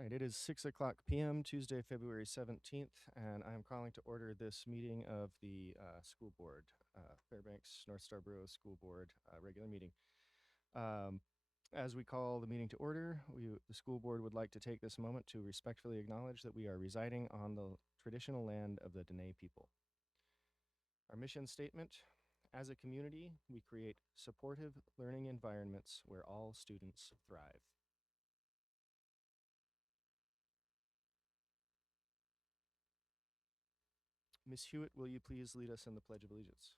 Right, it is 6 o'clock p.m., Tuesday, February 17th, and I'm calling to order this meeting of the school board, Fairbanks North Starborough School Board regular meeting. As we call the meeting to order, the school board would like to take this moment to respectfully acknowledge that we are residing on the traditional land of the Dene people. Our mission statement: as a community, we create supportive learning environments where all students thrive. Ms. Hewitt, will you please lead us in the Pledge of Allegiance?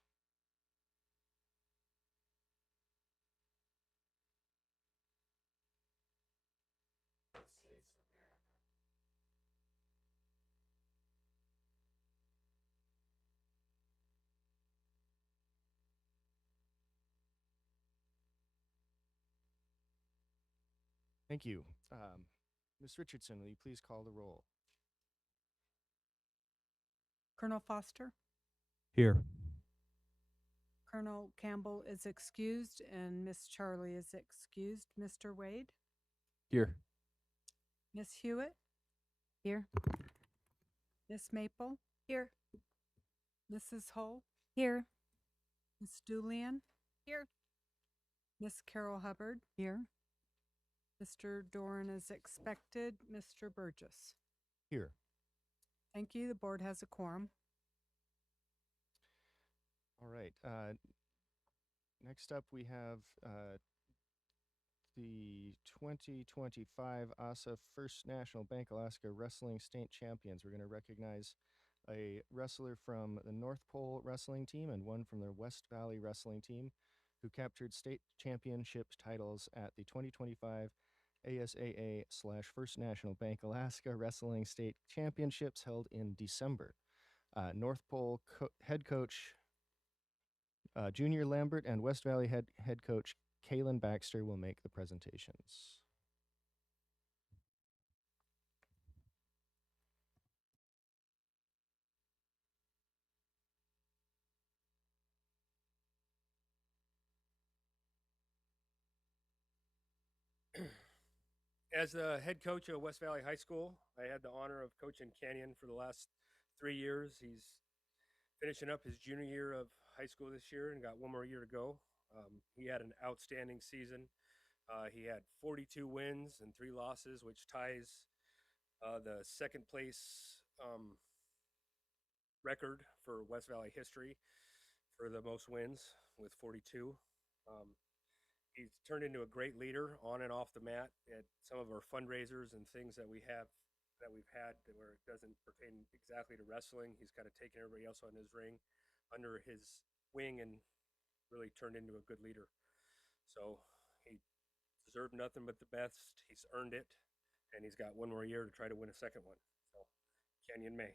Thank you. Ms. Richardson, will you please call the roll? Colonel Foster, Here. Colonel Campbell is excused, and Miss Charlie is excused. Mr. Wade, Here. Miss Hewitt, Here. Miss Maple, Here. Mrs. Hull, Here. Miss Julian, Here. Miss Carol Hubbard, Here. Mr. Doran is expected. Mr. Burgess. Here. Thank you. The board has a quorum. All right. Next up, we have the 2025 ASA First National Bank Alaska Wrestling State Champions. We're going to recognize a wrestler from the North Pole Wrestling Team and one from the West Valley Wrestling Team who captured state championship titles at the 2025 ASAA/First National Bank Alaska Wrestling State Championships held in December. North Pole head coach Junior Lambert and West Valley head coach Kaylin Baxter will make the presentations. As the head coach of West Valley High School, I had the honor of coaching Canyon for the last 3 years. He's finishing up his junior year of high school this year and got one more year to go. He had an outstanding season. He had 42 wins and 3 losses, which ties the second place record for West Valley history for the most wins with 42. He's turned into a great leader on and off the mat at some of our fundraisers and things that we've had where it doesn't pertain exactly to wrestling. He's kind of taken everybody else on his ring under his wing and really turned into a good leader. So he deserved nothing but the best. He's earned it, and he's got one more year to try to win a second one. So Canyon May.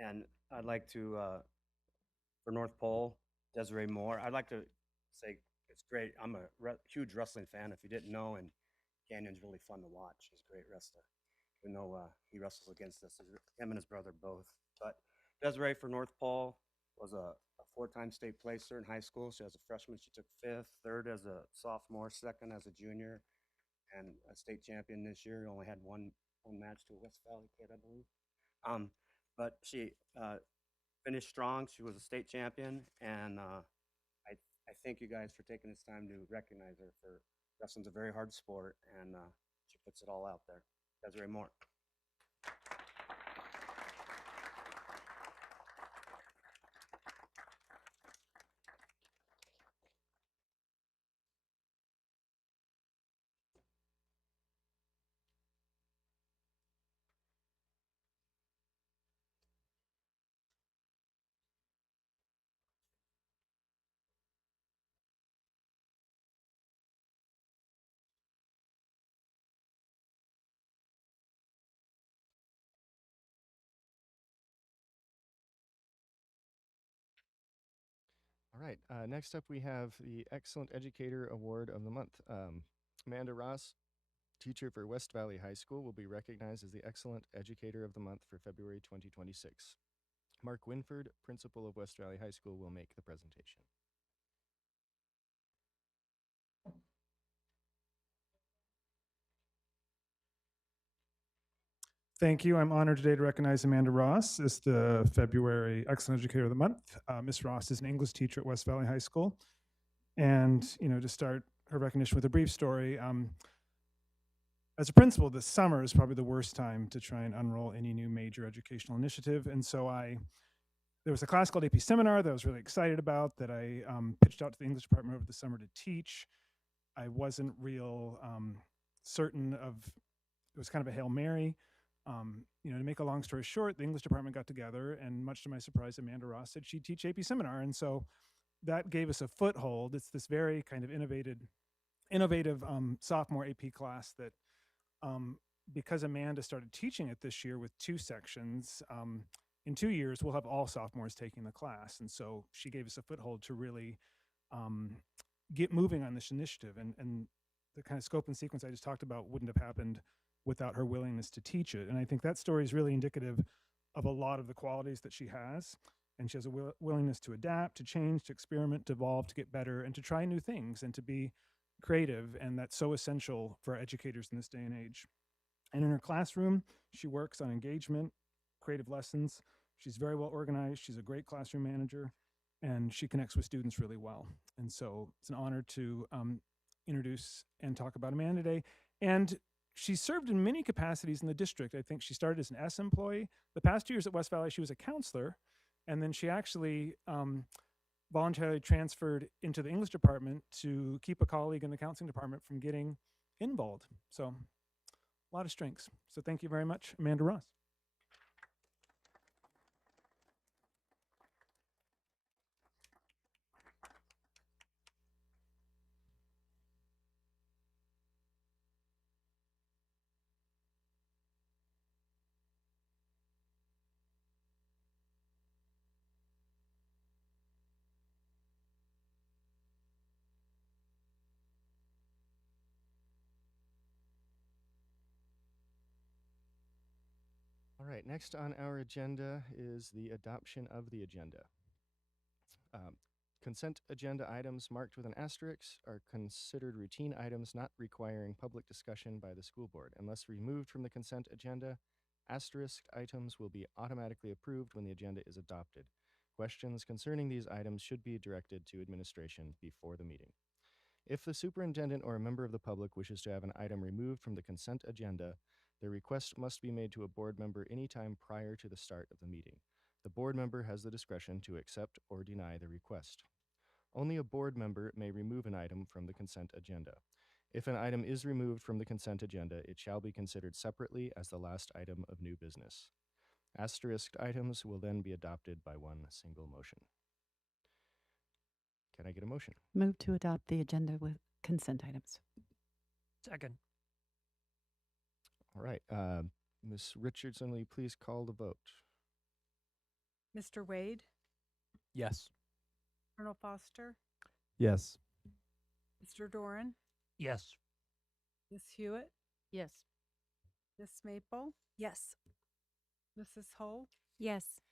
And I'd like to, for North Pole, Desiree Moore, I'd like to say it's great. I'm a huge wrestling fan, if you didn't know, and Canyon's really fun to watch. He's a great wrestler, even though he wrestles against us. Him and his brother both. But Desiree for North Pole was a 4-time state placer in high school. So as a freshman, she took 5th, 3rd as a sophomore, 2nd as a junior, and a state champion this year. Only had one match to a West Valley kid, I believe. But she finished strong. She was a state champion, and I thank you guys for taking this time to recognize her. For wrestling's a very hard sport, and she puts it all out there. Desiree Moore. All right. Next up, we have the Excellent Educator Award of the Month. Amanda Ross, teacher for West Valley High School, will be recognized as the Excellent Educator of the Month for February 2026. Mark Winford, principal of West Valley High School, will make the presentation. Thank you. I'm honored today to recognize Amanda Ross as the February Excellent Educator of the Month. Ms. Ross is an English teacher at West Valley High School. And, to start her recognition with a brief story, as a principal, this summer is probably the worst time to try and unroll any new major educational initiative. And so there was a class called AP Seminar that I was really excited about that I pitched out to the English department over the summer to teach. I wasn't real certain of, it was kind of a Hail Mary. To make a long story short, the English department got together, and much to my surprise, Amanda Ross said she'd teach AP Seminar. And so that gave us a foothold. It's this very kind of innovative sophomore AP class that, because Amanda started teaching it this year with 2 sections, in 2 years, we'll have all sophomores taking the class. And so she gave us a foothold to really get moving on this initiative. And the kind of scope and sequence I just talked about wouldn't have happened without her willingness to teach it. And I think that story is really indicative of a lot of the qualities that she has. And she has a willingness to adapt, to change, to experiment, to evolve, to get better, and to try new things, and to be creative. And that's so essential for educators in this day and age. And in her classroom, she works on engagement, creative lessons. She's very well organized. She's a great classroom manager, and she connects with students really well. And so it's an honor to introduce and talk about Amanda today. And she served in many capacities in the district. I think she started as an S employee. The past 2 years at West Valley, she was a counselor. And then she actually voluntarily transferred into the English department to keep a colleague in the counseling department from getting involved. So a lot of strengths. So thank you very much, Amanda Ross. All right, next on our agenda is the adoption of the agenda. Consent agenda items marked with an asterisk are considered routine items not requiring public discussion by the school board. Unless removed from the consent agenda, asterisk items will be automatically approved when the agenda is adopted. Questions concerning these items should be directed to administration before the meeting. If the superintendent or a member of the public wishes to have an item removed from the consent agenda, the request must be made to a board member anytime prior to the start of the meeting. The board member has the discretion to accept or deny the request. Only a board member may remove an item from the consent agenda. If an item is removed from the consent agenda, it shall be considered separately as the last item of new business. Asterisked items will then be adopted by one single motion. Can I get a motion? Move to adopt the agenda with consent items. Second. All right. Ms. Richardson, will you please call the vote? Mr. Wade, Yes. Colonel Foster, Yes. Mr. Doran, Yes. Miss Hewitt, Yes. Miss Maple, Yes. Mrs. Hull, Yes.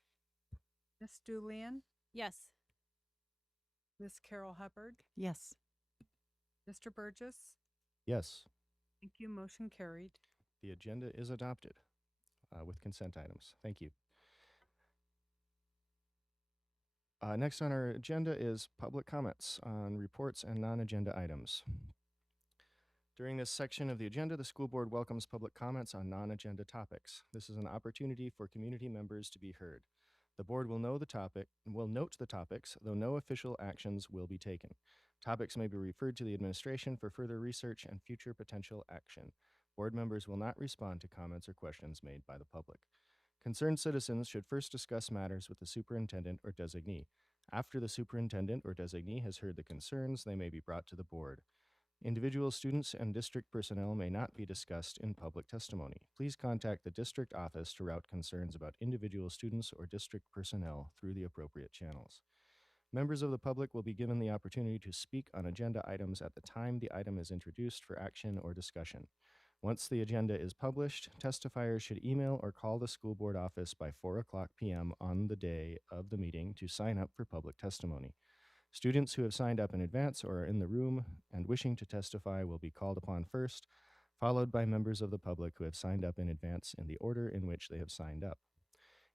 Miss Julian, Yes. Miss Carol Hubbard, Yes. Mr. Burgess. Yes. Thank you. Motion carried. The agenda is adopted with consent items. Thank you. Next on our agenda is public comments on reports and non-agenda items. During this section of the agenda, the school board welcomes public comments on non-agenda topics. This is an opportunity for community members to be heard. The board will note the topics, though no official actions will be taken. Topics may be referred to the administration for further research and future potential action. Board members will not respond to comments or questions made by the public. Concerned citizens should first discuss matters with the superintendent or designee. After the superintendent or designee has heard the concerns, they may be brought to the board. Individual students and district personnel may not be discussed in public testimony. Please contact the district office to route concerns about individual students or district personnel through the appropriate channels. Members of the public will be given the opportunity to speak on agenda items at the time the item is introduced for action or discussion. Once the agenda is published, testifiers should email or call the school board office by 4:00 p.m. on the day of the meeting to sign up for public testimony. Students who have signed up in advance or are in the room and wishing to testify will be called upon first, followed by members of the public who have signed up in advance in the order in which they have signed up.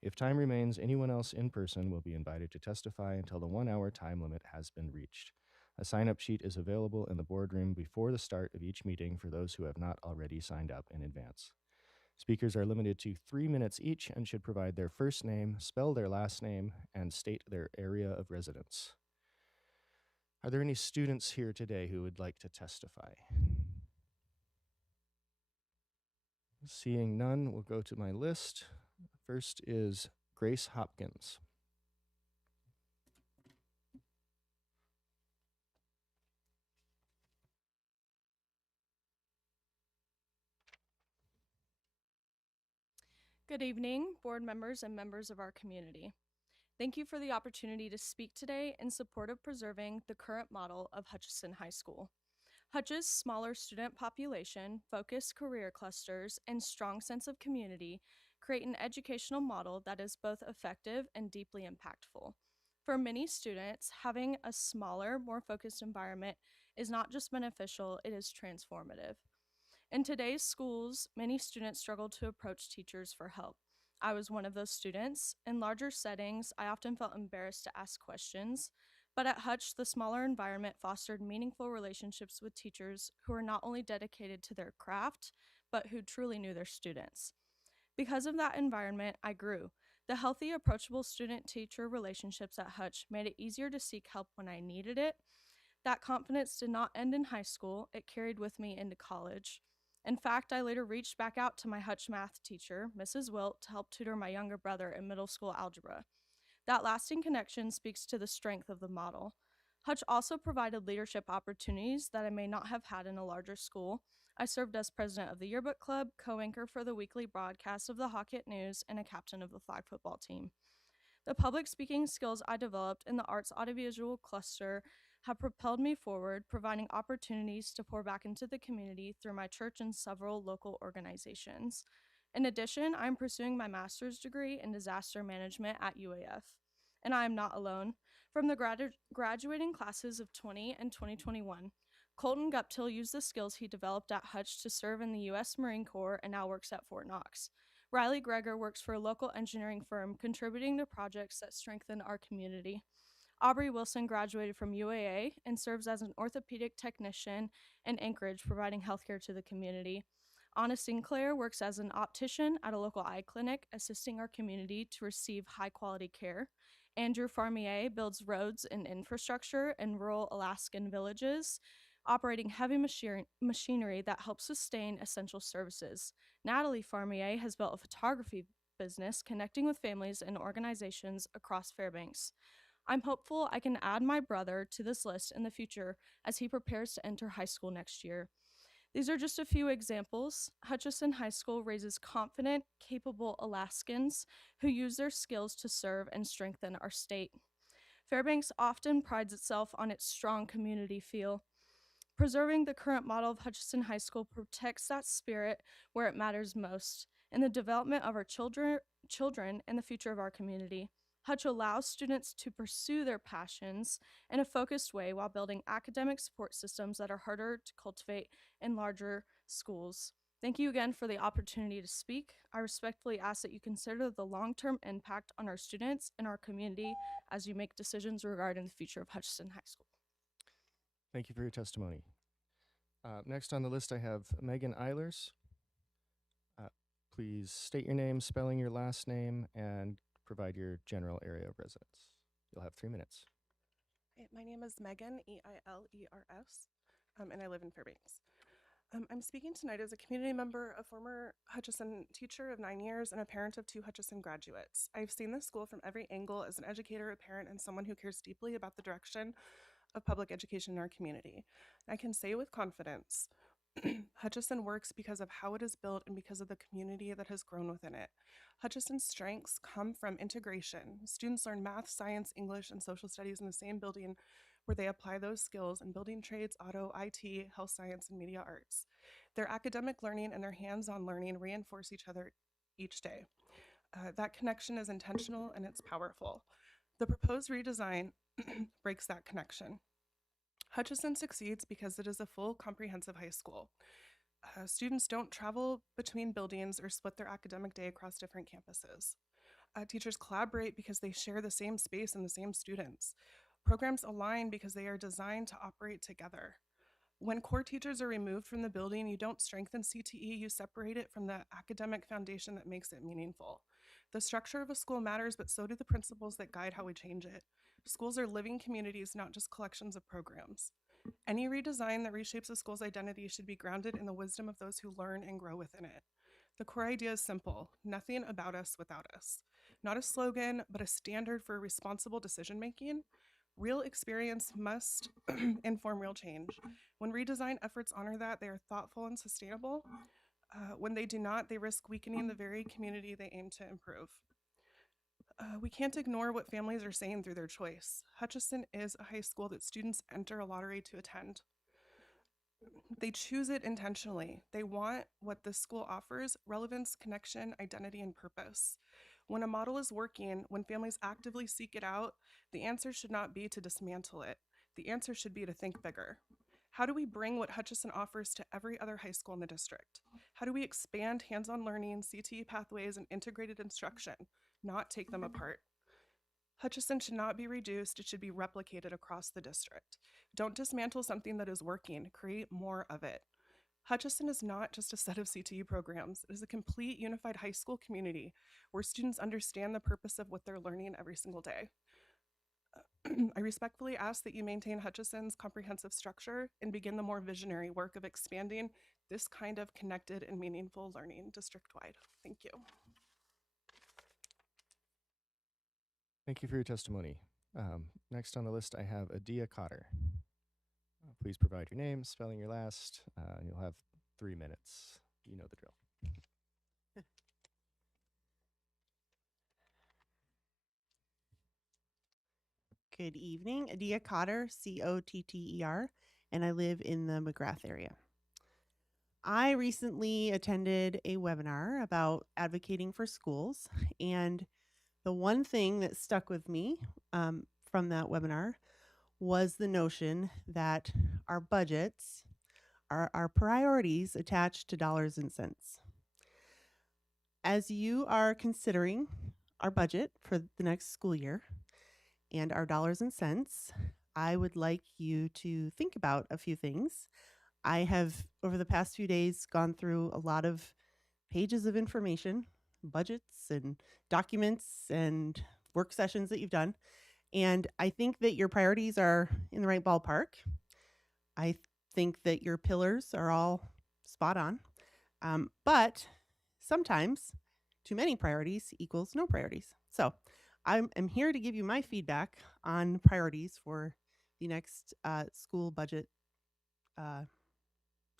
If time remains, anyone else in person will be invited to testify until the 1-hour time limit has been reached. A sign-up sheet is available in the boardroom before the start of each meeting for those who have not already signed up in advance. Speakers are limited to 3 minutes each and should provide their first name, spell their last name, and state their area of residence. Are there any students here today who would like to testify? Seeing none, we'll go to my list. First is Grace Hopkins. Good evening, board members and members of our community. Thank you for the opportunity to speak today in support of preserving the current model of Hutchinson High School. Hutch's smaller student population, focused career clusters, and strong sense of community create an educational model that is both effective and deeply impactful. For many students, having a smaller, more focused environment is not just beneficial, it is transformative. In today's schools, many students struggle to approach teachers for help. I was one of those students. In larger settings, I often felt embarrassed to ask questions, but at Hutch, the smaller environment fostered meaningful relationships with teachers who were not only dedicated to their craft, but who truly knew their students. Because of that environment, I grew. The healthy, approachable student-teacher relationships at Hutch made it easier to seek help when I needed it. That confidence did not end in high school, it carried with me into college. In fact, I later reached back out to my Hutch math teacher, Mrs. Wilt, to help tutor my younger brother in middle school algebra. That lasting connection speaks to the strength of the model. Hutch also provided leadership opportunities that I may not have had in a larger school. I served as president of the yearbook club, co-anchor for the weekly broadcast of the Hawkett News, and a captain of the flag football team. The public speaking skills I developed in the arts audiovisual cluster have propelled me forward, providing opportunities to pour back into the community through my church and several local organizations. In addition, I'm pursuing my master's degree in disaster management at UAF. And I am not alone. From the graduating classes of 20 and 2021, Colton Guptill used the skills he developed at Hutch to serve in the U.S. Marine Corps and now works at Fort Knox. Riley Greger works for a local engineering firm, contributing to projects that strengthen our community. Aubrey Wilson graduated from UAA and serves as an orthopedic technician in Anchorage, providing healthcare to the community. Anna Sinclair works as an optician at a local eye clinic, assisting our community to receive high-quality care. Andrew Farmier builds roads and infrastructure in rural Alaskan villages, operating heavy machinery that helps sustain essential services. Natalie Farmier has built a photography business connecting with families and organizations across Fairbanks. I'm hopeful I can add my brother to this list in the future as he prepares to enter high school next year. These are just a few examples. Hutchinson High School raises confident, capable Alaskans who use their skills to serve and strengthen our state. Fairbanks often prides itself on its strong community feel. Preserving the current model of Hutchinson High School protects that spirit where it matters most, in the development of our children and the future of our community. Hutch allows students to pursue their passions in a focused way while building academic support systems that are harder to cultivate in larger schools. Thank you again for the opportunity to speak. I respectfully ask that you consider the long-term impact on our students and our community as you make decisions regarding the future of Hutchinson High School. Thank you for your testimony. Next on the list, I have Megan Eilers. Please state your name, spelling your last name, and provide your general area of residence. You'll have 3 minutes. Hi, my name is Megan, E-I-L-E-R-S, and I live in Fairbanks. I'm speaking tonight as a community member, a former Hutchinson teacher of 9 years, and a parent of 2 Hutchinson graduates. I've seen this school from every angle as an educator, a parent, and someone who cares deeply about the direction of public education in our community. I can say with confidence, Hutchison works because of how it is built and because of the community that has grown within it. Hutchison's strengths come from integration. Students learn math, science, English, and social studies in the same building where they apply those skills in building trades, auto, IT, health science, and media arts. Their academic learning and their hands-on learning reinforce each other each day. That connection is intentional and it's powerful. The proposed redesign breaks that connection. Hutchison succeeds because it is a full, comprehensive high school. Students don't travel between buildings or split their academic day across different campuses. Teachers collaborate because they share the same space and the same students. Programs align because they are designed to operate together. When core teachers are removed from the building, you don't strengthen CTE, you separate it from the academic foundation that makes it meaningful. The structure of a school matters, but so do the principles that guide how we change it. Schools are living communities, not just collections of programs. Any redesign that reshapes a school's identity should be grounded in the wisdom of those who learn and grow within it. The core idea is simple: nothing about us without us. Not a slogan, but a standard for responsible decision making. Real experience must inform real change. When redesign efforts honor that, they are thoughtful and sustainable. When they do not, they risk weakening the very community they aim to improve. We can't ignore what families are saying through their choice. Hutchison is a high school that students enter a lottery to attend. They choose it intentionally. They want what this school offers: relevance, connection, identity, and purpose. When a model is working, when families actively seek it out, the answer should not be to dismantle it. The answer should be to think bigger. How do we bring what Hutchison offers to every other high school in the district? How do we expand hands-on learning, CTE pathways, and integrated instruction, not take them apart? Hutchison should not be reduced, it should be replicated across the district. Don't dismantle something that is working, create more of it. Hutchison is not just a set of CTE programs, it is a complete unified high school community where students understand the purpose of what they're learning every single day. I respectfully ask that you maintain Hutchison's comprehensive structure and begin the more visionary work of expanding this kind of connected and meaningful learning district-wide. Thank you. Thank you for your testimony. Next on the list, I have Adia Cotter. Please provide your name, spelling your last, and you'll have 3 minutes. You know the drill. Good evening, Adia Cotter, Cotter, and I live in the McGrath area. I recently attended a webinar about advocating for schools, and the one thing that stuck with me from that webinar was the notion that our budgets are our priorities attached to dollars and cents. As you are considering our budget for the next school year and our dollars and cents, I would like you to think about a few things. I have, over the past few days, gone through a lot of pages of information, budgets and documents and work sessions that you've done. And I think that your priorities are in the right ballpark. I think that your pillars are all spot on. But sometimes too many priorities equals no priorities. So I'm here to give you my feedback on priorities for the next school budget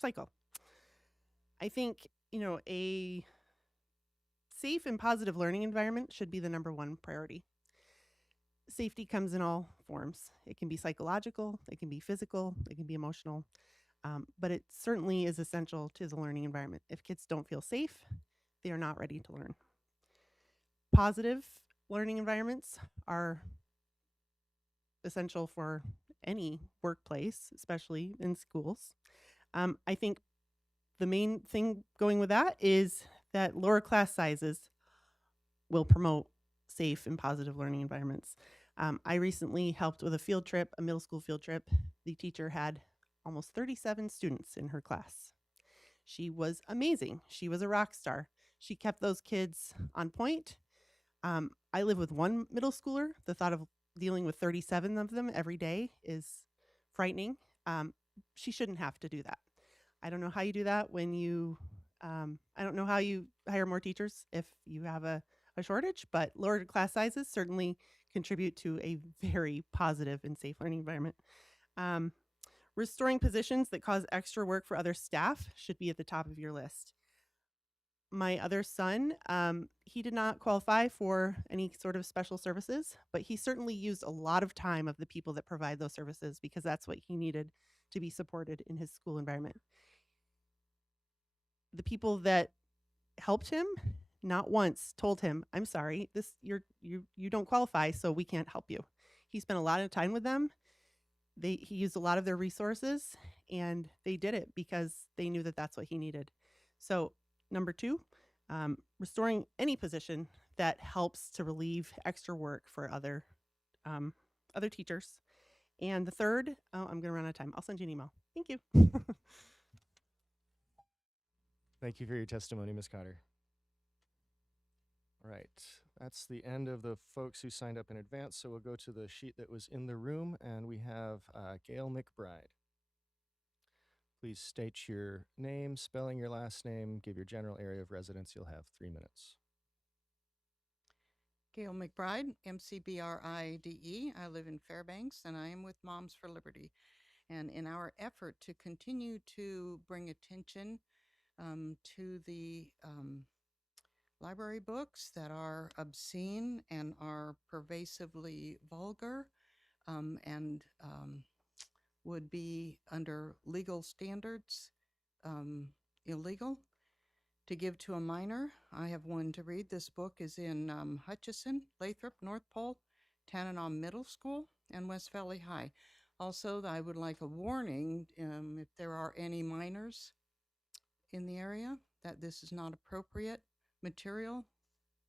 cycle. I think, a safe and positive learning environment should be the number one priority. Safety comes in all forms. It can be psychological, it can be physical, it can be emotional, but it certainly is essential to the learning environment. If kids don't feel safe, they are not ready to learn. Positive learning environments are essential for any workplace, especially in schools. I think the main thing going with that is that lower class sizes will promote safe and positive learning environments. I recently helped with a field trip, a middle school field trip. The teacher had almost 37 students in her class. She was amazing. She was a rock star. She kept those kids on point. I live with one middle schooler. The thought of dealing with 37 of them every day is frightening. She shouldn't have to do that. I don't know how you do that when you, I don't know how you hire more teachers if you have a shortage, but lower class sizes certainly contribute to a very positive and safe learning environment. Restoring positions that cause extra work for other staff should be at the top of your list. My other son, he did not qualify for any sort of special services, but he certainly used a lot of time of the people that provide those services because that's what he needed to be supported in his school environment. The people that helped him not once told him, "I'm sorry, you don't qualify, so we can't help you." He spent a lot of time with them. He used a lot of their resources, and they did it because they knew that that's what he needed. So number 2, restoring any position that helps to relieve extra work for other teachers. And the third, I'm going to run out of time. I'll send you an email. Thank you. Thank you for your testimony, Ms. Cotter. All right, that's the end of the folks who signed up in advance, so we'll go to the sheet that was in the room, and we have Gail McBride. Please state your name, spelling your last name, give your general area of residence. You'll have 3 minutes. Gail McBride, MCBRIDE. I live in Fairbanks, and I am with Moms for Liberty. And in our effort to continue to bring attention to the library books that are obscene and are pervasively vulgar and would be under legal standards illegal to give to a minor, I have one to read. This book is in Hutchinson, Lathrop, North Pole, Tanana Middle School, and West Valley High. Also, I would like a warning if there are any minors in the area that this is not appropriate material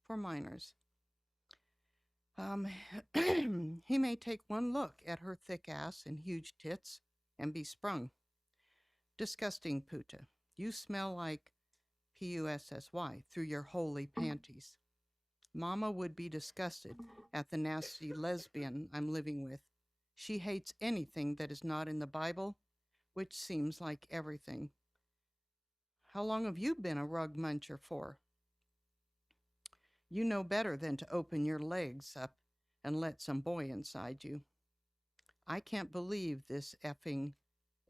for minors. He may take one look at her thick ass and huge tits and be sprung. Disgusting, Puta. You smell like Pussy through your holy panties. Mama would be disgusted at the nasty lesbian I'm living with. She hates anything that is not in the Bible, which seems like everything. How long have you been a rug muncher for? You know better than to open your legs up and let some boy inside you. I can't believe this effing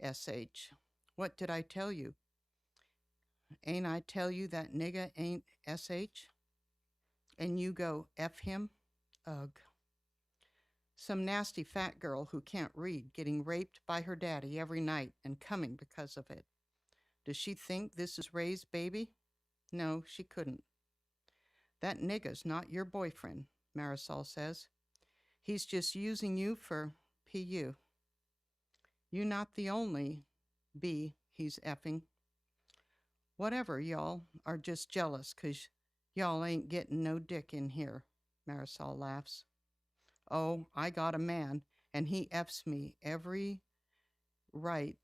SH. What did I tell you? Ain't I tell you that nigga ain't SH? And you go F him? Ugh. Some nasty fat girl who can't read getting raped by her daddy every night and coming because of it. Does she think this is Ray's baby? No, she couldn't. That nigga's not your boyfriend, Marisol says. He's just using you for PU. You not the only B he's effing. Whatever, y'all are just jealous 'cause y'all ain't getting no dick in here, Marisol laughs. Oh, I got a man, and he F's me every night,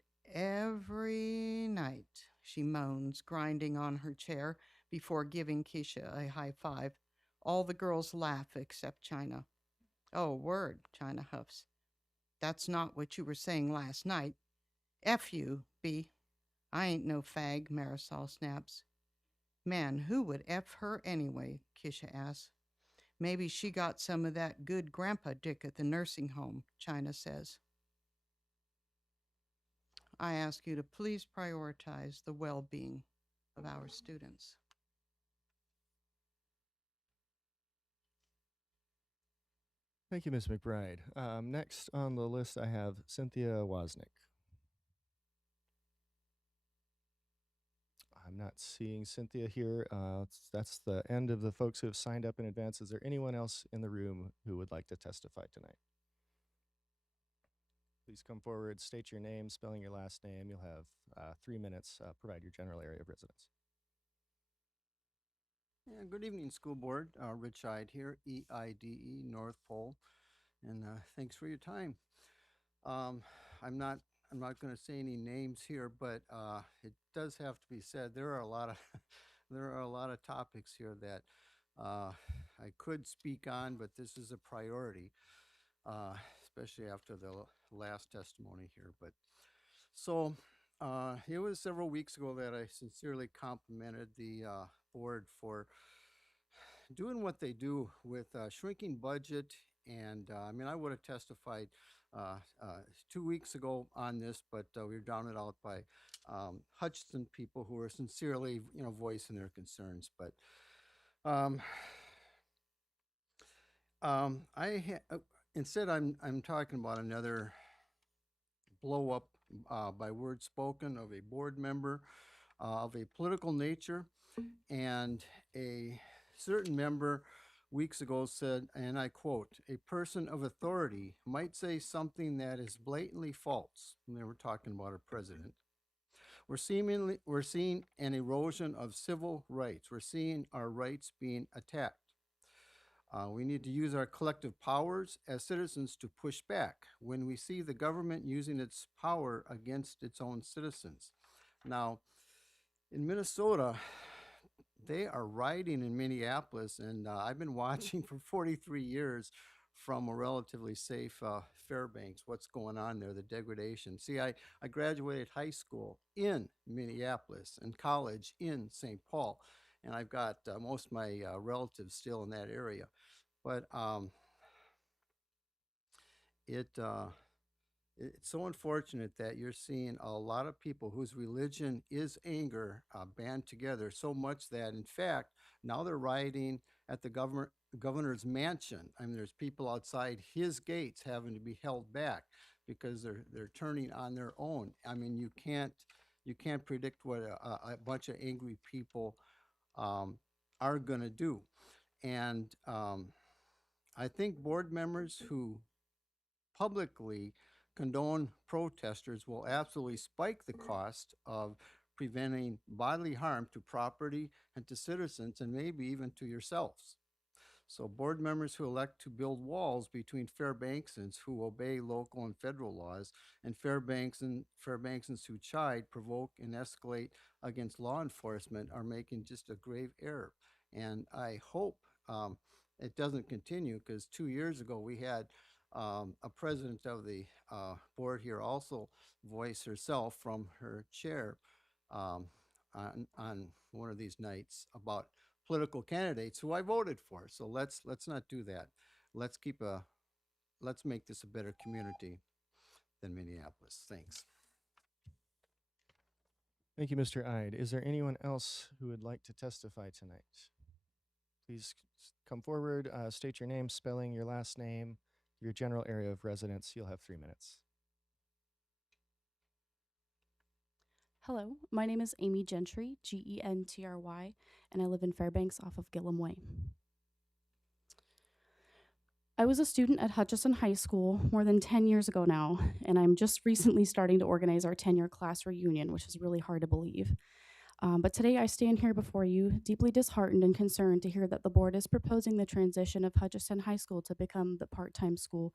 she moans, grinding on her chair before giving Keisha a high five. All the girls laugh except China. Oh, word, China huffs. That's not what you were saying last night. F you, B. I ain't no fag, Marisol snaps. Man, who would F her anyway, Keisha asks. Maybe she got some of that good grandpa dick at the nursing home, China says. I ask you to please prioritize the well-being of our students. Thank you, Ms. McBride. Next on the list, I have Cynthia Wozniak. I'm not seeing Cynthia here. That's the end of the folks who have signed up in advance. Is there anyone else in the room who would like to testify tonight? Please come forward, state your name, spelling your last name. You'll have 3 minutes. Provide your general area of residence. Yeah, good evening, school board. Rich Ide here, EIDE, North Pole, and thanks for your time. I'm not going to say any names here, but it does have to be said there are a lot of topics here that I could speak on, but this is a priority, especially after the last testimony here. But so it was several weeks ago that I sincerely complimented the board for doing what they do with shrinking budget. And I mean, I would have testified 2 weeks ago on this, but we were drowned out by Hutchinson people who were sincerely, voicing their concerns. But instead, I'm talking about another blow up by word spoken of a board member of a political nature, and a certain member weeks ago said, and I quote, "A person of authority might say something that is blatantly false." And they were talking about our president. We're seeing an erosion of civil rights. We're seeing our rights being attacked. We need to use our collective powers as citizens to push back when we see the government using its power against its own citizens. Now, in Minnesota, they are rioting in Minneapolis, and I've been watching for 43 years from a relatively safe Fairbanks what's going on there, the degradation. See, I graduated high school in Minneapolis and college in St. Paul, and I've got most of my relatives still in that area. But it's so unfortunate that you're seeing a lot of people whose religion is anger band together so much that, in fact, now they're rioting at the governor's mansion. I mean, there's people outside his gates having to be held back because they're turning on their own. I mean, you can't predict what a bunch of angry people are going to do. And I think board members who publicly condone protesters will absolutely spike the cost of preventing bodily harm to property and to citizens, and maybe even to yourselves. So board members who elect to build walls between Fairbanksans who obey local and federal laws, and Fairbanksans who chide, provoke, and escalate against law enforcement are making just a grave error. And I hope it doesn't continue, because 2 years ago we had a president of the board here also voice herself from her chair on one of these nights about political candidates who I voted for. So let's not do that. Let's make this a better community than Minneapolis. Thanks. Thank you, Mr. Ide. Is there anyone else who would like to testify tonight? Please come forward, state your name, spelling your last name, your general area of residence. You'll have 3 minutes. Hello, my name is Amy Gentry, Gentry, and I live in Fairbanks off of Gillum Way. I was a student at Hutchinson High School more than 10 years ago now, and I'm just recently starting to organize our 10-year class reunion, which is really hard to believe. But today I stand here before you, deeply disheartened and concerned to hear that the board is proposing the transition of Hutchinson High School to become the part-time school.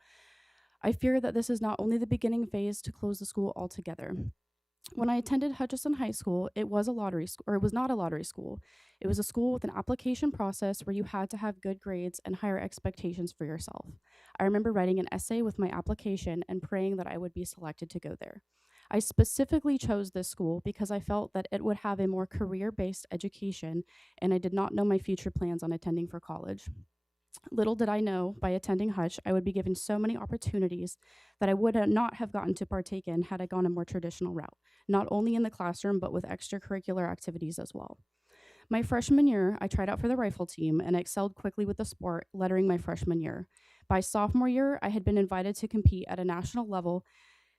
I fear that this is not only the beginning phase to close the school altogether. When I attended Hutchinson High School, it was a lottery school, or it was not a lottery school. It was a school with an application process where you had to have good grades and higher expectations for yourself. I remember writing an essay with my application and praying that I would be selected to go there. I specifically chose this school because I felt that it would have a more career-based education, and I did not know my future plans on attending for college. Little did I know, by attending Hutch, I would be given so many opportunities that I would not have gotten to partake in had I gone a more traditional route, not only in the classroom, but with extracurricular activities as well. My freshman year, I tried out for the rifle team and excelled quickly with the sport, lettering my freshman year. By sophomore year, I had been invited to compete at a national level,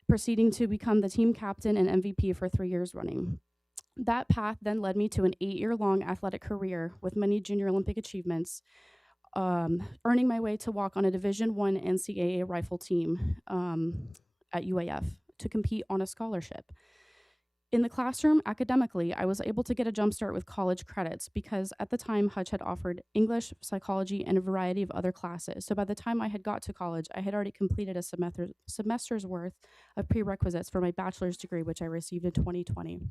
proceeding to become the team captain and MVP for 3 years running. That path then led me to an 8-year-long athletic career with many junior Olympic achievements, earning my way to walk on a Division I NCAA rifle team at UAF to compete on a scholarship. In the classroom, academically, I was able to get a jump start with college credits because at the time Hutch had offered English, psychology, and a variety of other classes. So by the time I had got to college, I had already completed a semester's worth of prerequisites for my bachelor's degree, which I received in 2020.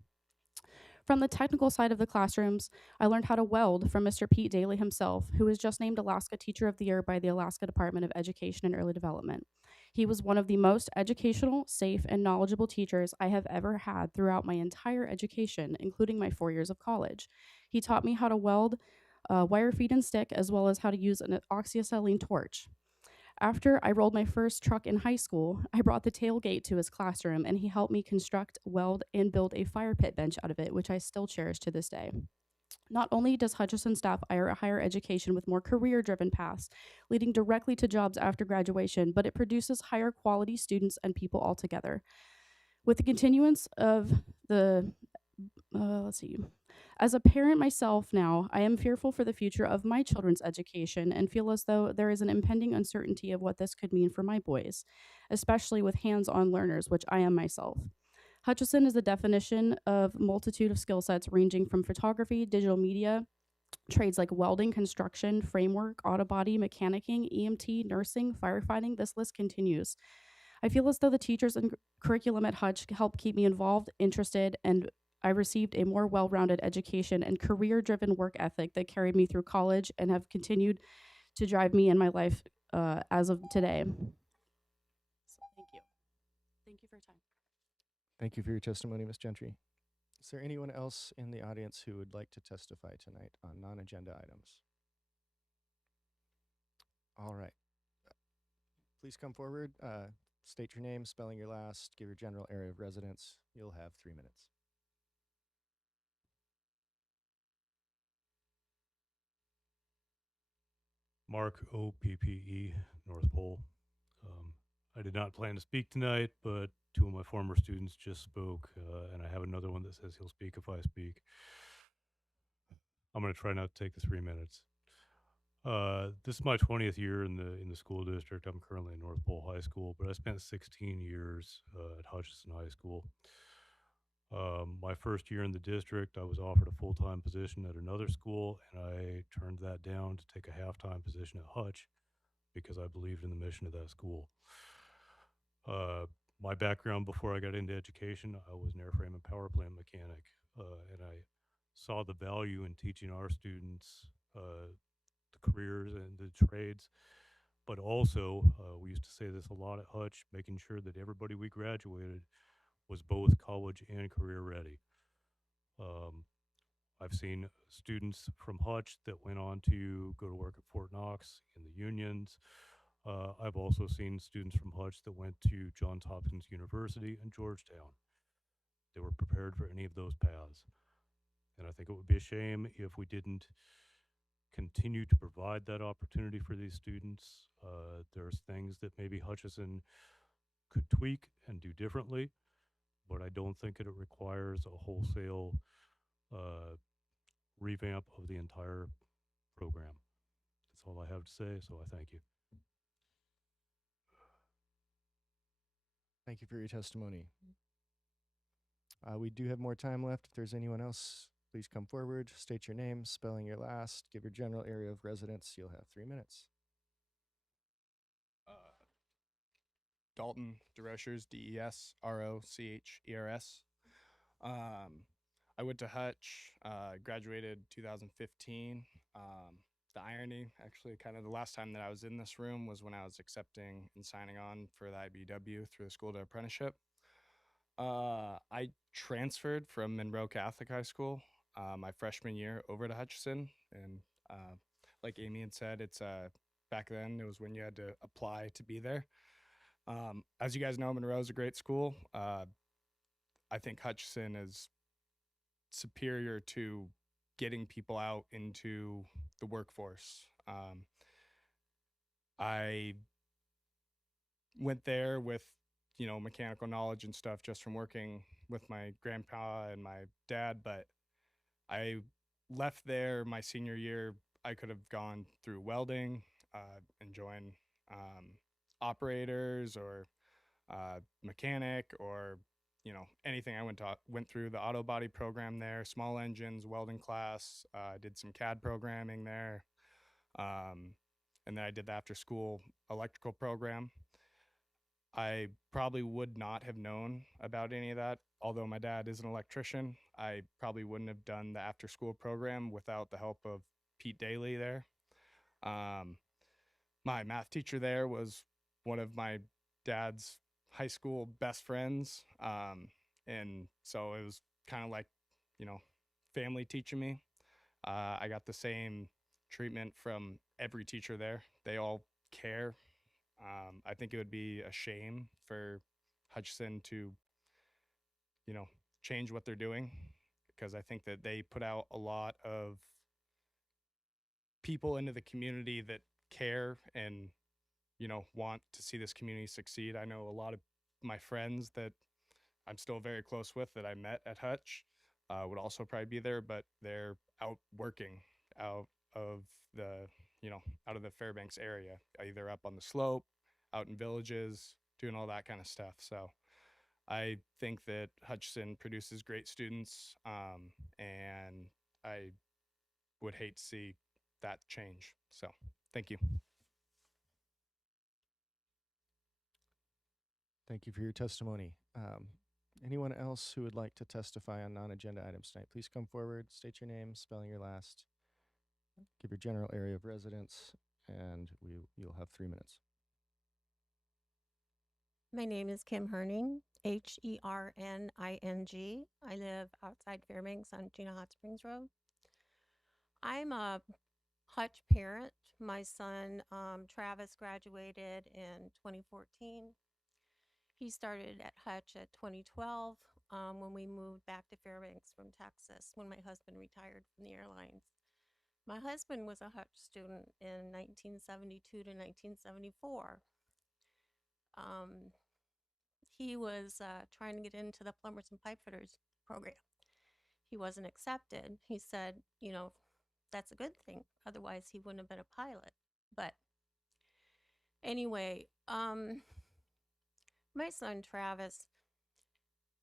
From the technical side of the classrooms, I learned how to weld from Mr. Pete Daly himself, who was just named Alaska Teacher of the Year by the Alaska Department of Education and Early Development. He was one of the most educational, safe, and knowledgeable teachers I have ever had throughout my entire education, including my 4 years of college. He taught me how to weld, wire feed and stick, as well as how to use an oxyacetylene torch. After I rolled my first truck in high school, I brought the tailgate to his classroom and he helped me construct, weld, and build a fire pit bench out of it, which I still cherish to this day. Not only does Hutchison staff higher education with more career-driven paths, leading directly to jobs after graduation, but it produces higher quality students and people altogether. With the continuance of the, as a parent myself now, I am fearful for the future of my children's education and feel as though there is an impending uncertainty of what this could mean for my boys, especially with hands-on learners, which I am myself. Hutchison is the definition of multitude of skill sets ranging from photography, digital media, trades like welding, construction, framework, auto body, mechanicking, EMT, nursing, firefighting. This list continues. I feel as though the teachers and curriculum at Hutch help keep me involved, interested, and I received a more well-rounded education and career-driven work ethic that carried me through college and have continued to drive me in my life as of today. So thank you. Thank you for your time. Thank you for your testimony, Ms. Gentry. Is there anyone else in the audience who would like to testify tonight on non-agenda items? All right. Please come forward, state your name, spelling your last, give your general area of residence. You'll have 3 minutes. Mark OPPE, North Pole. I did not plan to speak tonight, but two of my former students just spoke, and I have another one that says he'll speak if I speak. I'm going to try not to take the 3 minutes. This is my 20th year in the school district. I'm currently in North Pole High School, but I spent 16 years at Hutchison High School. My first year in the district, I was offered a full-time position at another school, and I turned that down to take a half-time position at Hutch because I believed in the mission of that school. My background before I got into education, I was an airframe and power plant mechanic, and I saw the value in teaching our students the careers and the trades, but also, we used to say this a lot at Hutch, making sure that everybody we graduated was both college and career ready. I've seen students from Hutch that went on to go to work at Fort Knox in the unions. I've also seen students from Hutch that went to Johns Hopkins University and Georgetown. They were prepared for any of those paths. And I think it would be a shame if we didn't continue to provide that opportunity for these students. There's things that maybe Hutchison could tweak and do differently, but I don't think it requires a wholesale revamp of the entire program. That's all I have to say, so I thank you. Thank you for your testimony. We do have more time left. If there's anyone else, please come forward, state your name, spelling your last, give your general area of residence. You'll have 3 minutes. Dalton DeRochers, DESROCHERS. I went to Hutch, graduated 2015. The irony, actually, kind of the last time that I was in this room was when I was accepting and signing on for the IBW through the School to Apprenticeship. I transferred from Monroe Catholic High School my freshman year over to Hutchison, and like Amy had said, it's back then it was when you had to apply to be there. As you guys know, Monroe is a great school. I think Hutchison is superior to getting people out into the workforce. I went there with, you know, mechanical knowledge and stuff just from working with my grandpa and my dad, but I left there my senior year. I could have gone through welding and joined operators or mechanic or, you know, anything. I went through the auto body program there, small engines, welding class, did some CAD programming there. And then I did the after school electrical program. I probably would not have known about any of that. Although my dad is an electrician, I probably wouldn't have done the after school program without the help of Pete Daly there. My math teacher there was one of my dad's high school best friends. And so it was kind of like, you know, family teaching me. I got the same treatment from every teacher there. They all care I think it would be a shame for Hutchinson to, change what they're doing, because I think that they put out a lot of people into the community that care and, want to see this community succeed. I know a lot of my friends that I'm still very close with that I met at Hutch would also probably be there, but they're out working out of the, out of the Fairbanks area, either up on the slope, out in villages, doing all that kind of stuff. So I think that Hutchinson produces great students, and I would hate to see that change. So thank you. Thank you for your testimony. Anyone else who would like to testify on non-agenda items tonight, please come forward, state your name, spelling your last, give your general area of residence, and you'll have 3 minutes. My name is Kim Herning, Herning. I live outside Fairbanks on Gina Hot Springs Road. I'm a Hutch parent. My son, Travis, graduated in 2014. He started at Hutch at 2012 when we moved back to Fairbanks from Texas when my husband retired from the airlines. My husband was a Hutch student in 1972 to 1974. He was trying to get into the plumbers and pipe fitters program. He wasn't accepted. He said, that's a good thing. Otherwise, he wouldn't have been a pilot. But anyway, my son Travis,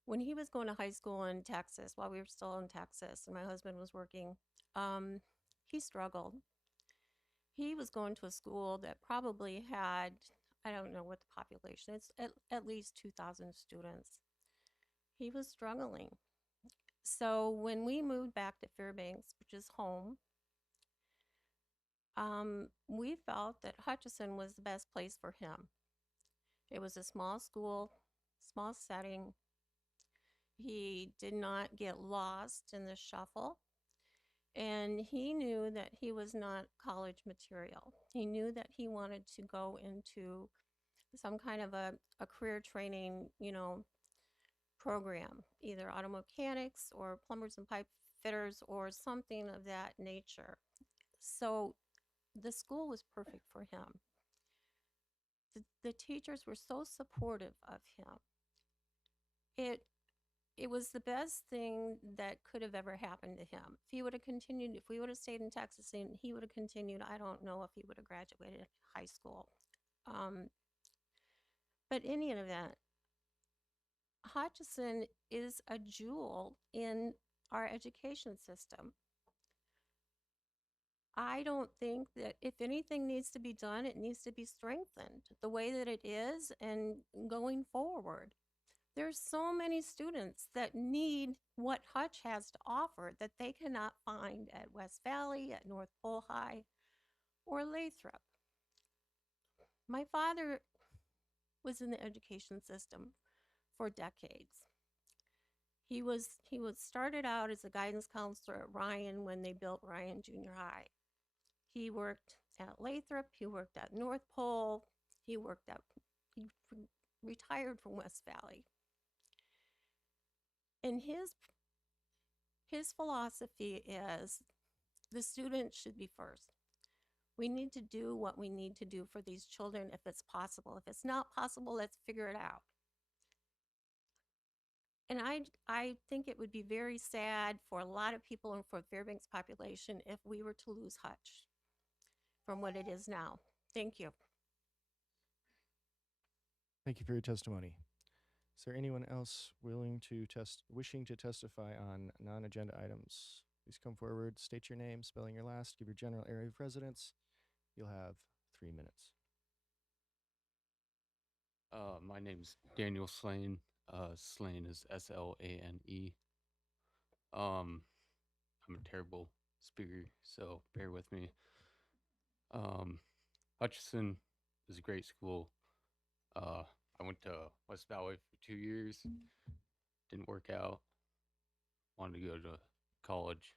when he was going to high school in Texas, while we were still in Texas and my husband was working, he struggled. He was going to a school that probably had, I don't know what the population is, at least 2,000 students. He was struggling. So when we moved back to Fairbanks, which is home, we felt that Hutchinson was the best place for him. It was a small school, small setting. He did not get lost in the shuffle. And he knew that he was not college material. He knew that he wanted to go into some kind of a career training, program, either auto mechanics or plumbers and pipe fitters or something of that nature. So the school was perfect for him. The teachers were so supportive of him. It was the best thing that could have ever happened to him. If he would have continued, if we would have stayed in Texas and he would have continued, I don't know if he would have graduated high school. But in any event, Hutchinson is a jewel in our education system. I don't think that if anything needs to be done, it needs to be strengthened the way that it is and going forward. There's so many students that need what Hutch has to offer that they cannot find at West Valley, at North Pole High, or Lathrop. My father was in the education system for decades. He was started out as a guidance counselor at Ryan when they built Ryan Junior High. He worked at Lathrop, he worked at North Pole, he retired from West Valley. And his philosophy is the student should be first. We need to do what we need to do for these children if it's possible. If it's not possible, let's figure it out. And I think it would be very sad for a lot of people and for Fairbanks population if we were to lose Hutch from what it is now. Thank you. Thank you for your testimony. Is there anyone else wishing to testify on non-agenda items? Please come forward, state your name, spelling your last, give your general area of residence. You'll have 3 minutes. My name's Daniel Slane. Slane is S-L-A-N-E. I'm a terrible speaker, so bear with me. Hutchinson is a great school. I went to West Valley for 2 years. Didn't work out. Wanted to go to college.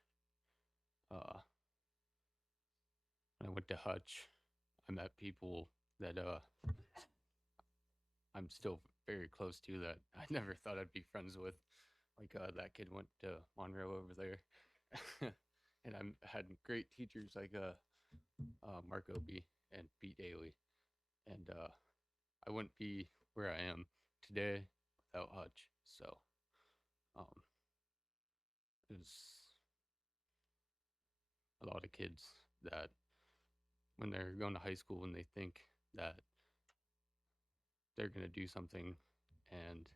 When I went to Hutch, I met people that I'm still very close to that I never thought I'd be friends with. Like that kid went to Monroe over there, and had great teachers like Mark Opie and Pete Daly, and I wouldn't be where I am today without Hutch. So um, there's a lot of kids that when they're going to high school and they think that they're going to do something and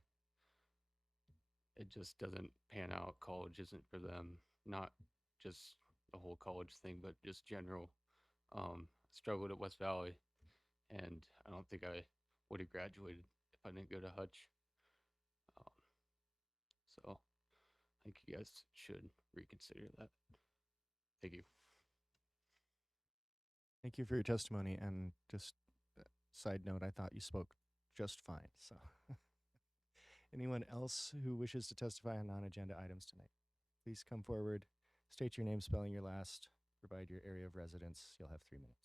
it just doesn't pan out. College isn't for them. Not just the whole college thing, but just general. Struggled at West Valley, and I don't think I would have graduated if I didn't go to Hutch. Um, so I think you guys should reconsider that. Thank you. Thank you for your testimony. And just side note, I thought you spoke just fine. So, anyone else who wishes to testify on non-agenda items tonight, please come forward, state your name, spelling your last, provide your area of residence. You'll have 3 minutes.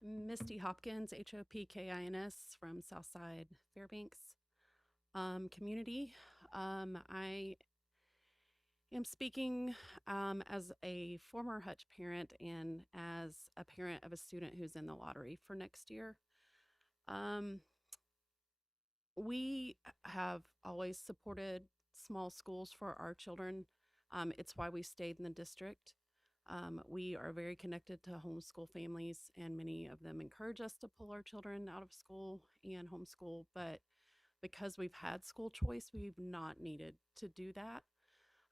Misty Hopkins, Hopkins from Southside Fairbanks community. I am speaking as a former Hutch parent and as a parent of a student who's in the lottery for next year. We have always supported small schools for our children. It's why we stayed in the district. We are very connected to homeschool families, and many of them encourage us to pull our children out of school and homeschool. But because we've had school choice, we've not needed to do that.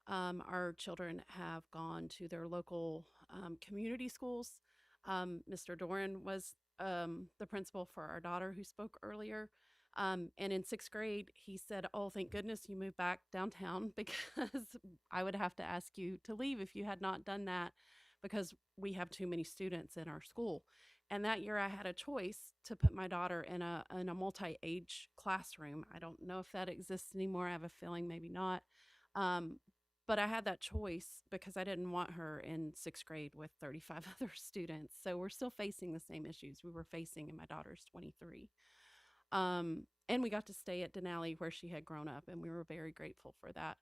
Our children have gone to their local community schools. Mr. Doran was the principal for our daughter who spoke earlier. And in 6th grade, he said, "Oh, thank goodness you moved back downtown because I would have to ask you to leave if you had not done that because we have too many students in our school." And that year I had a choice to put my daughter in a multi-age classroom. I don't know if that exists anymore. I have a feeling maybe not. But I had that choice because I didn't want her in 6th grade with 35 other students. So we're still facing the same issues we were facing, and my daughter's 23. And we got to stay at Denali where she had grown up, and we were very grateful for that.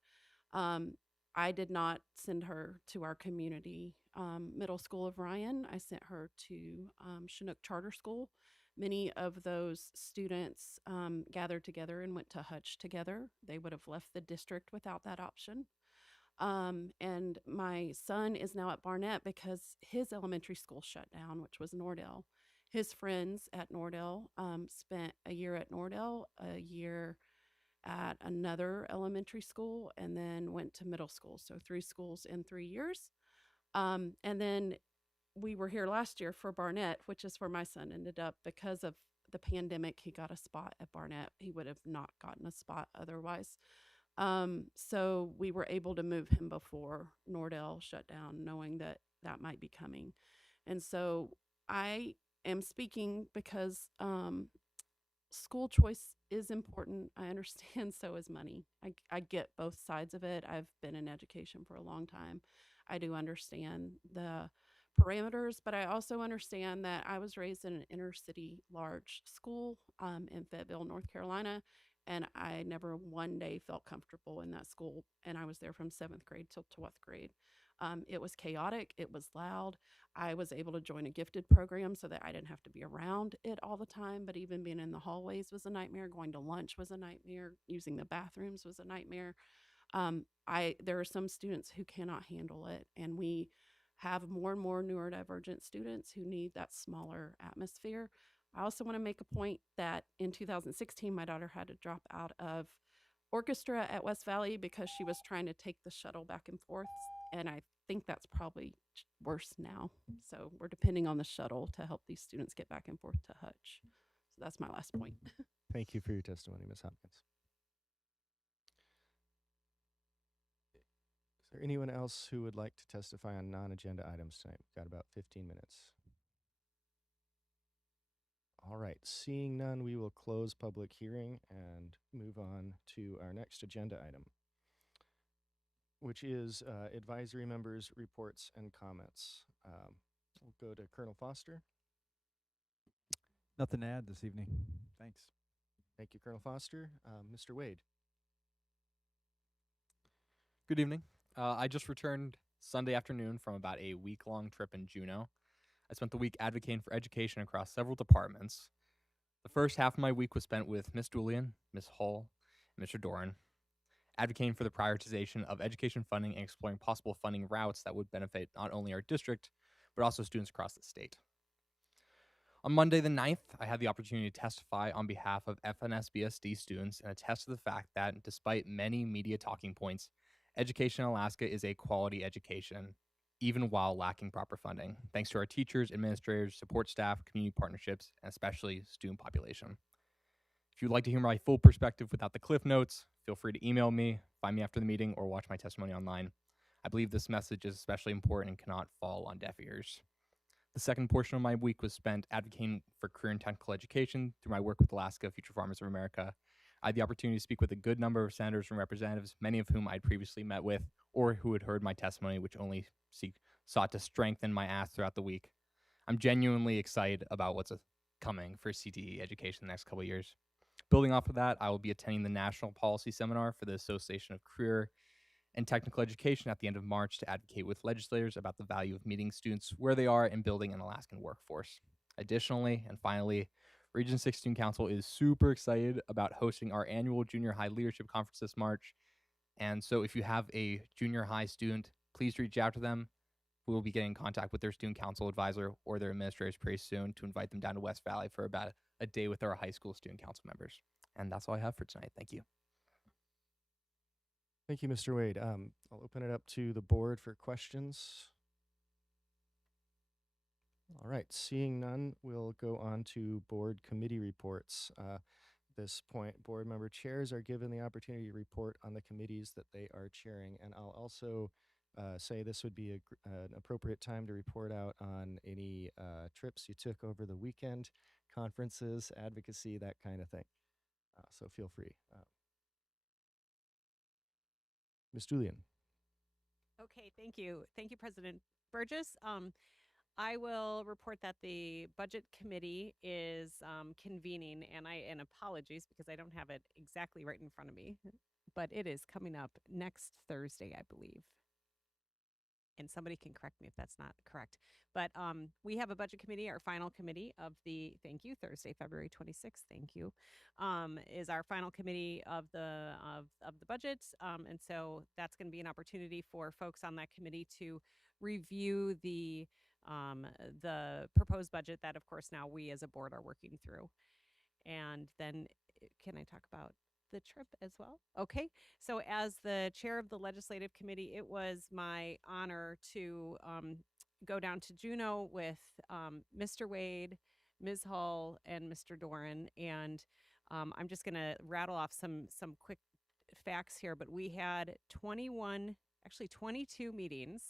I did not send her to our community middle school of Ryan. I sent her to Chinook Charter School. Many of those students gathered together and went to Hutch together. They would have left the district without that option. And my son is now at Barnett because his elementary school shut down, which was Nordell. His friends at Nordell spent a year at Nordell, a year at another elementary school, and then went to middle school. So 3 schools in 3 years. And then we were here last year for Barnett, which is where my son ended up. Because of the pandemic, he got a spot at Barnett. He would have not gotten a spot otherwise. So we were able to move him before Nordell shut down, knowing that that might be coming. And so I am speaking because school choice is important. I understand so is money. I get both sides of it. I've been in education for a long time. I do understand the parameters, but I also understand that I was raised in an inner city large school in Fayetteville, North Carolina, and I never one day felt comfortable in that school. And I was there from 7th grade till 12th grade. It was chaotic. It was loud. I was able to join a gifted program so that I didn't have to be around it all the time. But even being in the hallways was a nightmare. Going to lunch was a nightmare. Using the bathrooms was a nightmare. There are some students who cannot handle it. And we have more and more neurodivergent students who need that smaller atmosphere. I also want to make a point that in 2016, my daughter had to drop out of orchestra at West Valley because she was trying to take the shuttle back and forth. And I think that's probably worse now. So we're depending on the shuttle to help these students get back and forth to Hutch. So that's my last point. Thank you for your testimony, Ms. Hopkins. Is there anyone else who would like to testify on non-agenda items tonight? We've got about 15 minutes. All right, seeing none, we will close public hearing and move on to our next agenda item. which is advisory members' reports and comments. We'll go to Colonel Foster. Nothing to add this evening. Thanks. Thank you, Colonel Foster. Mr. Wade. Good evening. I just returned Sunday afternoon from about a week-long trip in Juneau. I spent the week advocating for education across several departments. The first half of my week was spent with Ms. Julian, Ms. Hull, and Mr. Doran, advocating for the prioritization of education funding and exploring possible funding routes that would benefit not only our district, but also students across the state. On Monday the 9th, I had the opportunity to testify on behalf of FNSBSD students and attest to the fact that, despite many media talking points, education in Alaska is a quality education, even while lacking proper funding, thanks to our teachers, administrators, support staff, community partnerships, and especially student population. If you'd like to hear my full perspective without the cliff notes, feel free to email me, find me after the meeting, or watch my testimony online. I believe this message is especially important and cannot fall on deaf ears. The second portion of my week was spent advocating for career and technical education through my work with Alaska Future Farmers of America. I had the opportunity to speak with a good number of senators and representatives, many of whom I'd previously met with or who had heard my testimony, which only sought to strengthen my ask throughout the week. I'm genuinely excited about what's coming for CTE education in the next couple of years. Building off of that, I will be attending the National Policy Seminar for the Association of Career and Technical Education at the end of March to advocate with legislators about the value of meeting students where they are and building an Alaskan workforce. Additionally, and finally, Region 6 Student Council is super excited about hosting our annual Junior High Leadership Conference this March. And so if you have a junior high student, please reach out to them. We will be getting in contact with their student council advisor or their administrators pretty soon to invite them down to West Valley for about a day with our high school student council members. And that's all I have for tonight. Thank you. Thank you, Mr. Wade. I'll open it up to the board for questions. All right, seeing none, we'll go on to board committee reports. This point, board member chairs are given the opportunity to report on the committees that they are chairing. And I'll also say this would be an appropriate time to report out on any trips you took over the weekend, conferences, advocacy, that kind of thing. So feel free. Ms. Julian. Okay, thank you. Thank you, President Burgess. I will report that the Budget Committee is convening, and apologies because I don't have it exactly right in front of me, but it is coming up next Thursday, I believe. And somebody can correct me if that's not correct. But we have a Budget Committee, our final committee of the, thank you, Thursday, February 26th, thank you, is our final committee of the budget. And so that's going to be an opportunity for folks on that committee to review the proposed budget that, of course, now we as a board are working through. And then can I talk about the trip as well? Okay, so as the chair of the legislative committee, it was my honor to go down to Juneau with Mr. Wade, Ms. Hull, and Mr. Doran. And I'm just going to rattle off some quick facts here, but we had 22 meetings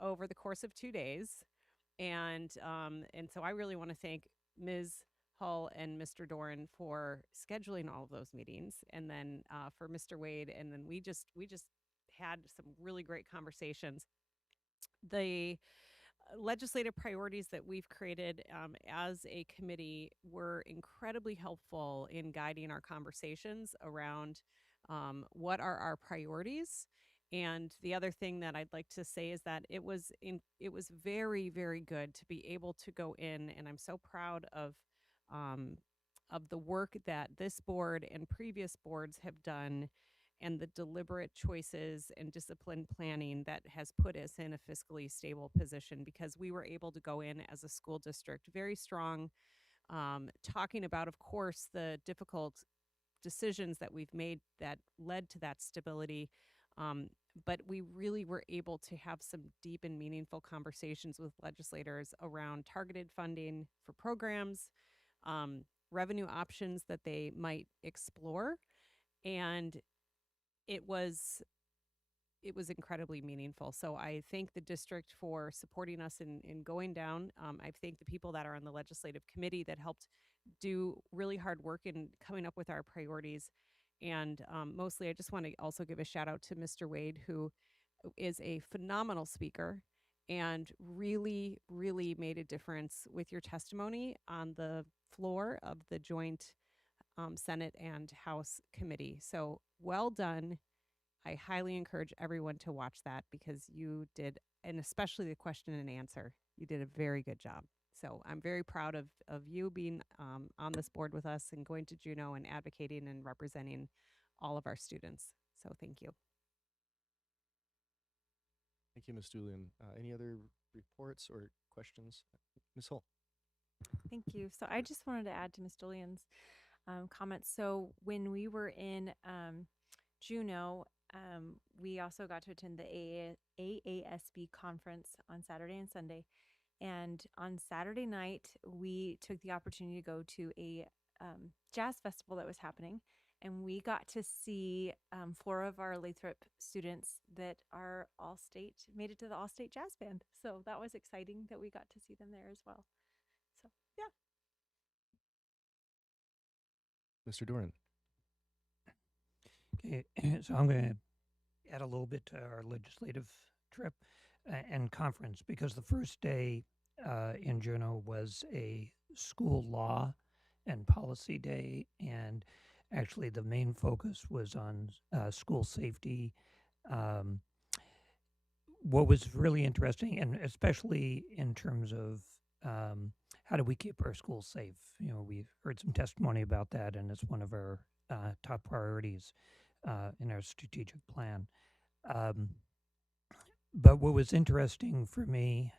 over the course of 2 days. And so I really want to thank Ms. Hull and Mr. Doran for scheduling all of those meetings, and then for Mr. Wade, and then we just had some really great conversations. The legislative priorities that we've created as a committee were incredibly helpful in guiding our conversations around what are our priorities. And the other thing that I'd like to say is that it was very, very good to be able to go in, and I'm so proud of the work that this board and previous boards have done, and the deliberate choices and disciplined planning that has put us in a fiscally stable position, because we were able to go in as a school district very strong, talking about, of course, the difficult decisions that we've made that led to that stability. But we really were able to have some deep and meaningful conversations with legislators around targeted funding for programs, revenue options that they might explore. And it was incredibly meaningful. So I thank the district for supporting us in going down. I thank the people that are on the legislative committee that helped do really hard work in coming up with our priorities. And mostly, I just want to also give a shout out to Mr. Wade, who is a phenomenal speaker and really, really made a difference with your testimony on the floor of the joint Senate and House committee. So well done. I highly encourage everyone to watch that because you did, and especially the question and answer, you did a very good job. So I'm very proud of you being on this board with us and going to Juneau and advocating and representing all of our students. So thank you. Thank you, Ms. Doolin. Any other reports or questions? Ms. Hull. Thank you. So I just wanted to add to Ms. Julian's comments. So when we were in Juneau, we also got to attend the AASB conference on Saturday and Sunday. And on Saturday night, we took the opportunity to go to a jazz festival that was happening. And we got to see 4 of our Lathrop students that are all-state, made it to the all-state jazz band. So that was exciting that we got to see them there as well. So, yeah. Mr. Doran. Okay, so I'm going to add a little bit to our legislative trip and conference, because the first day in Juneau was a school law and policy day, and actually the main focus was on school safety. What was really interesting, and especially in terms of how do we keep our schools safe? You know, we've heard some testimony about that, and it's one of our top priorities in our strategic plan. But what was interesting for me,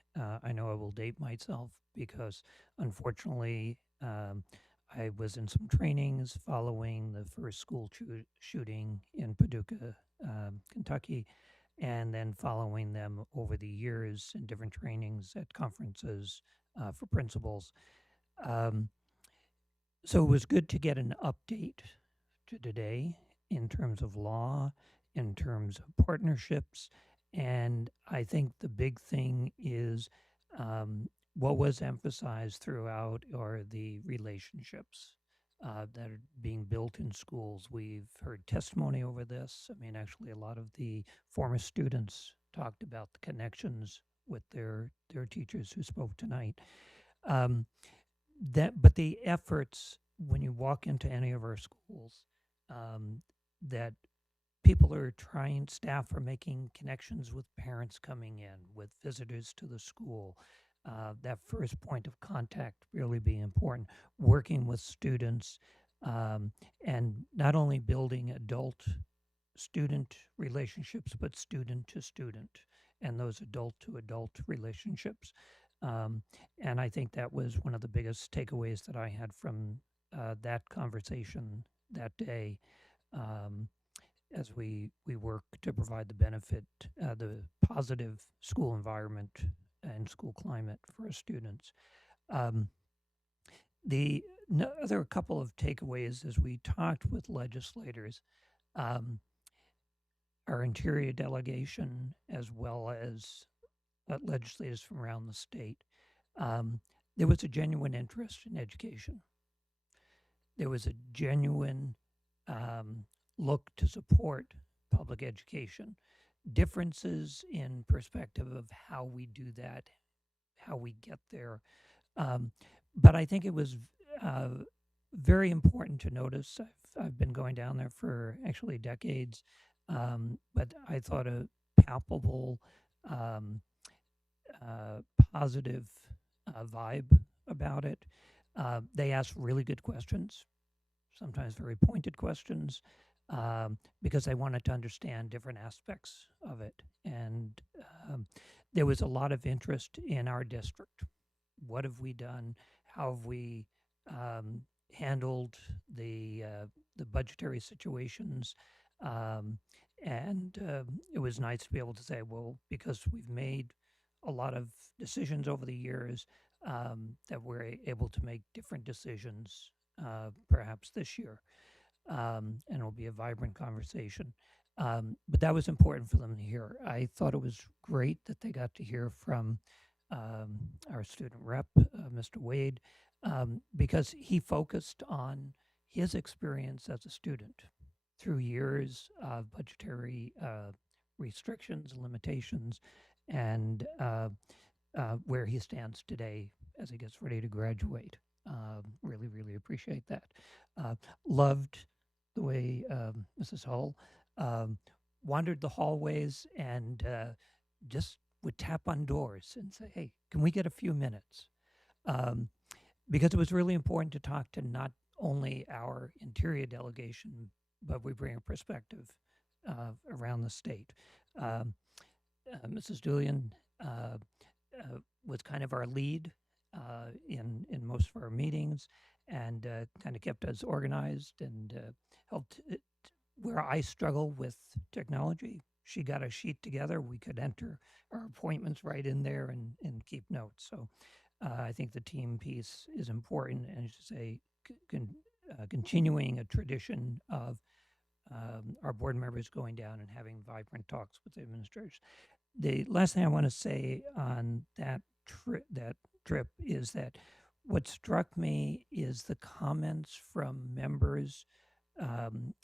I know I will date myself because unfortunately I was in some trainings following the first school shooting in Paducah, Kentucky, and then following them over the years in different trainings at conferences for principals. So it was good to get an update to today in terms of law, in terms of partnerships. And I think the big thing is what was emphasized throughout are the relationships that are being built in schools. We've heard testimony over this. I mean, actually, a lot of the former students talked about the connections with their teachers who spoke tonight. But the efforts, when you walk into any of our schools, that people are trying, staff are making connections with parents coming in, with visitors to the school. That first point of contact really being important, working with students, and not only building adult-student relationships, but student-to-student, and those adult-to-adult relationships. And I think that was one of the biggest takeaways that I had from that conversation that day, as we work to provide the benefit, the positive school environment and school climate for our students. The other couple of takeaways as we talked with legislators, our interior delegation, as well as legislators from around the state, there was a genuine interest in education. There was a genuine look to support public education. Differences in perspective of how we do that, how we get there. But I think it was very important to notice. I've been going down there for actually decades, but I thought a palpable, positive vibe about it. They asked really good questions, sometimes very pointed questions, because they wanted to understand different aspects of it. And there was a lot of interest in our district. What have we done? How have we handled the budgetary situations? And it was nice to be able to say, well, because we've made a lot of decisions over the years, that we're able to make different decisions perhaps this year. And it'll be a vibrant conversation. But that was important for them to hear. I thought it was great that they got to hear from our student rep, Mr. Wade, because he focused on his experience as a student. through years of budgetary restrictions, limitations, and where he stands today as he gets ready to graduate. Really, really appreciate that. Loved the way Mrs. Hull wandered the hallways and just would tap on doors and say, "Hey, can we get a few minutes?" Because it was really important to talk to not only our interior delegation, but we bring a perspective around the state. Mrs. Julian was kind of our lead in most of our meetings, and kind of kept us organized and helped. Where I struggle with technology, she got a sheet together. We could enter our appointments right in there and keep notes. So I think the team piece is important, and as you say, continuing a tradition of our board members going down and having vibrant talks with the administrators. The last thing I want to say on that trip is that what struck me is the comments from members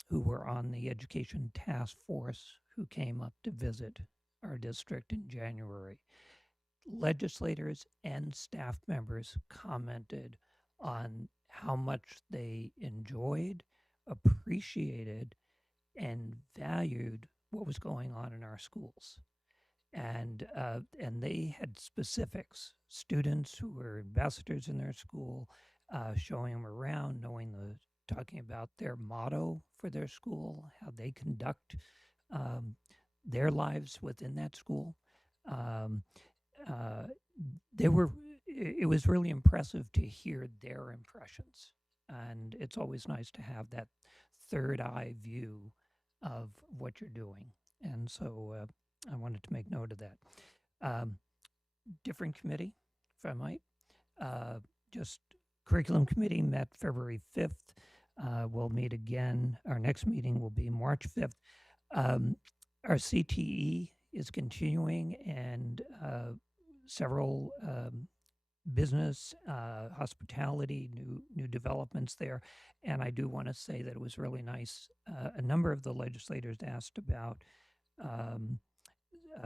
who were on the education task force who came up to visit our district in January. Legislators and staff members commented on how much they enjoyed, appreciated, and valued what was going on in our schools. And they had specifics, students who were ambassadors in their school, showing them around, talking about their motto for their school, how they conduct their lives within that school. It was really impressive to hear their impressions. And it's always nice to have that third eye view of what you're doing. And so I wanted to make note of that. Different committee, if I might. Just curriculum committee met February 5th. We'll meet again. Our next meeting will be March 5th. Our CTE is continuing, and several business, hospitality, new developments there. And I do want to say that it was really nice. A number of the legislators asked about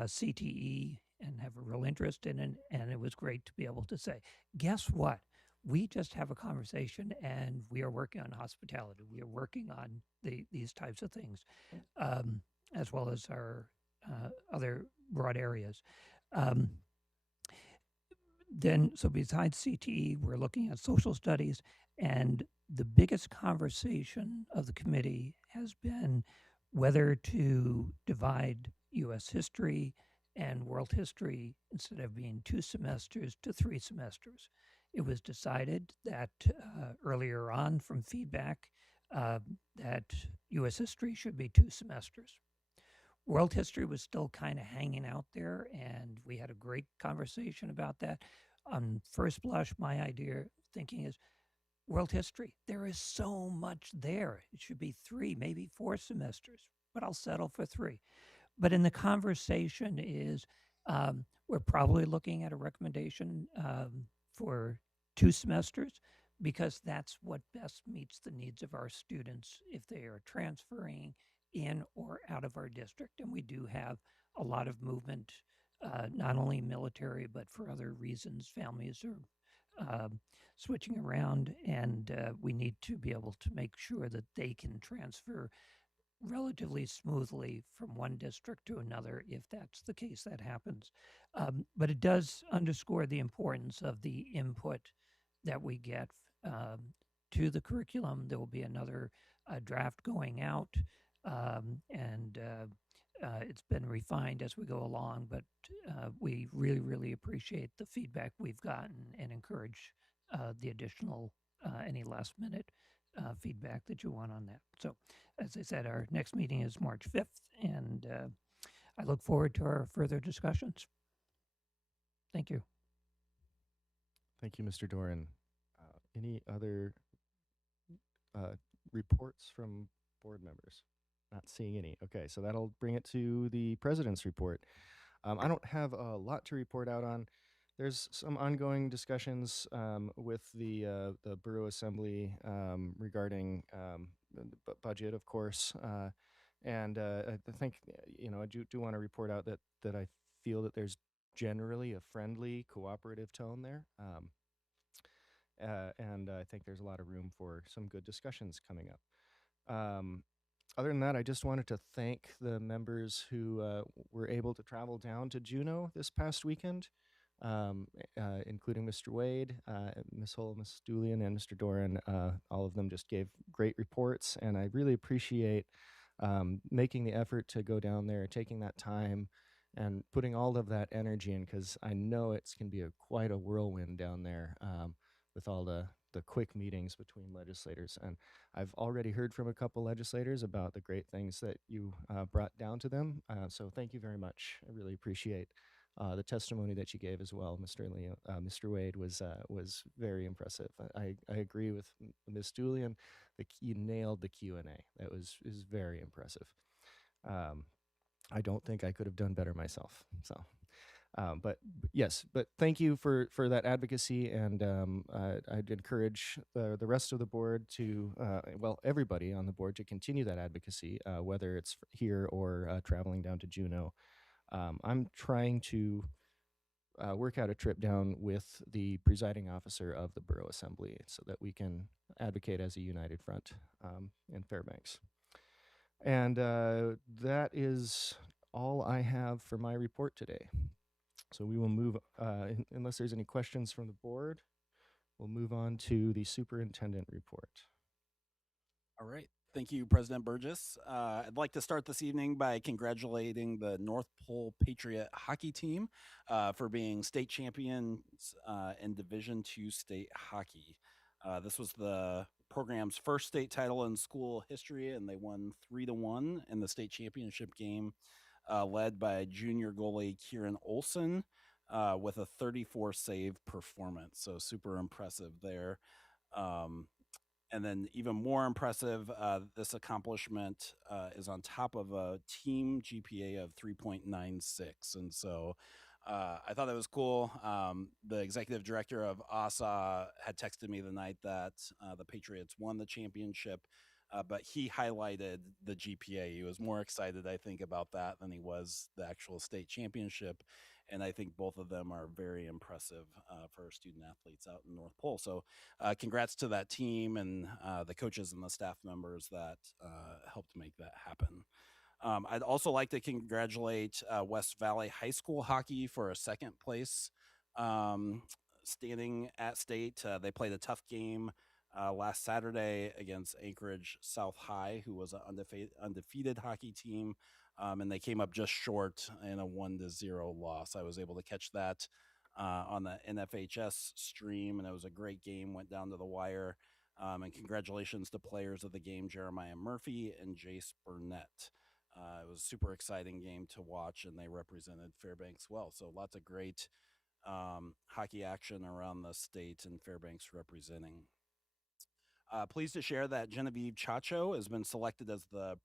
CTE and have a real interest in it, and it was great to be able to say, guess what? We just have a conversation, and we are working on hospitality. We are working on these types of things, as well as our other broad areas. So besides CTE, we're looking at social studies, and the biggest conversation of the committee has been whether to divide U.S. history and world history, instead of being 2 semesters, to 3 semesters. It was decided that earlier on from feedback that U.S. history should be 2 semesters. World history was still kind of hanging out there, and we had a great conversation about that. On first blush, my idea thinking is world history. There is so much there. It should be 3, maybe 4 semesters, but I'll settle for 3. But in the conversation is we're probably looking at a recommendation for 2 semesters, because that's what best meets the needs of our students if they are transferring in or out of our district. And we do have a lot of movement, not only military, but for other reasons. Families are switching around, and we need to be able to make sure that they can transfer relatively smoothly from one district to another, if that's the case that happens. But it does underscore the importance of the input that we get to the curriculum. There will be another draft going out, and it's been refined as we go along, but we really, really appreciate the feedback we've gotten and encourage the additional, any last minute feedback that you want on that. So, as I said, our next meeting is March 5th, and I look forward to our further discussions. Thank you. Thank you, Mr. Doran. Any other reports from board members? Not seeing any. Okay, so that'll bring it to the president's report. I don't have a lot to report out on. There's some ongoing discussions with the Borough Assembly regarding budget, of course. And I think, I do want to report out that I feel that there's generally a friendly, cooperative tone there. And I think there's a lot of room for some good discussions coming up. Other than that, I just wanted to thank the members who were able to travel down to Juneau this past weekend, including Mr. Wade, Ms. Hull, Ms. Julian, and Mr. Doran. All of them just gave great reports, and I really appreciate making the effort to go down there, taking that time, and putting all of that energy in, because I know it's can be quite a whirlwind down there with all the quick meetings between legislators. And I've already heard from a couple legislators about the great things that you brought down to them. So thank you very much. I really appreciate the testimony that you gave as well, Mr. Wade was very impressive. I agree with Ms. Julian. You nailed the Q&A. That was very impressive. I don't think I could have done better myself. So, but thank you for that advocacy, and I'd encourage the rest of the board to, everybody on the board to continue that advocacy, whether it's here or traveling down to Juneau. I'm trying to work out a trip down with the presiding officer of the Borough Assembly so that we can advocate as a united front in Fairbanks. And that is all I have for my report today. So we will move, unless there's any questions from the board, we'll move on to the superintendent report. All right. Thank you, President Burgess. I'd like to start this evening by congratulating the North Pole Patriot hockey team for being state champions in Division II state hockey. This was the program's first state title in school history, and they won 3-1 in the state championship game, led by junior goalie Kieran Olson with a 34 save performance. So super impressive there. And then even more impressive, this accomplishment is on top of a team GPA of 3.96. And so I thought that was cool. The executive director of ASA had texted me the night that the Patriots won the championship, but he highlighted the GPA. He was more excited, I think, about that than he was the actual state championship. And I think both of them are very impressive for student athletes out in North Pole. So congrats to that team and the coaches and the staff members that helped make that happen. I'd also like to congratulate West Valley High School hockey for a second place standing at state. They played a tough game last Saturday against Anchorage South High, who was an undefeated hockey team. And they came up just short in a 1-0 loss. I was able to catch that on the NFHS stream, and it was a great game, went down to the wire. And congratulations to players of the game, Jeremiah Murphy and Jace Burnett. It was a super exciting game to watch, and they represented Fairbanks well. So lots of great hockey action around the state, and Fairbanks representing. Pleased to share that Genevieve Chacho has been selected as the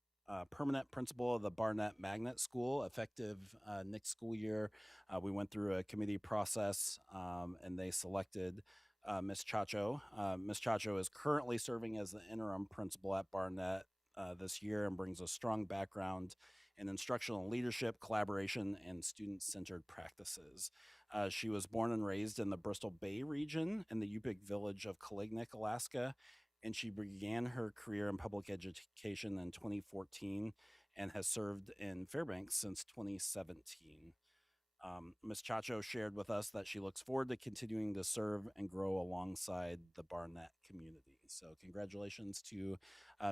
permanent principal of the Barnett Magnet School, effective next school year. We went through a committee process, and they selected Ms. Chacho. Ms. Chacho is currently serving as the interim principal at Barnett this year and brings a strong background in instructional leadership, collaboration, and student-centered practices. She was born and raised in the Bristol Bay region in the Yupik village of Kalignik, Alaska, and she began her career in public education in 2014 and has served in Fairbanks since 2017. Ms. Chacho shared with us that she looks forward to continuing to serve and grow alongside the Barnett community. So congratulations to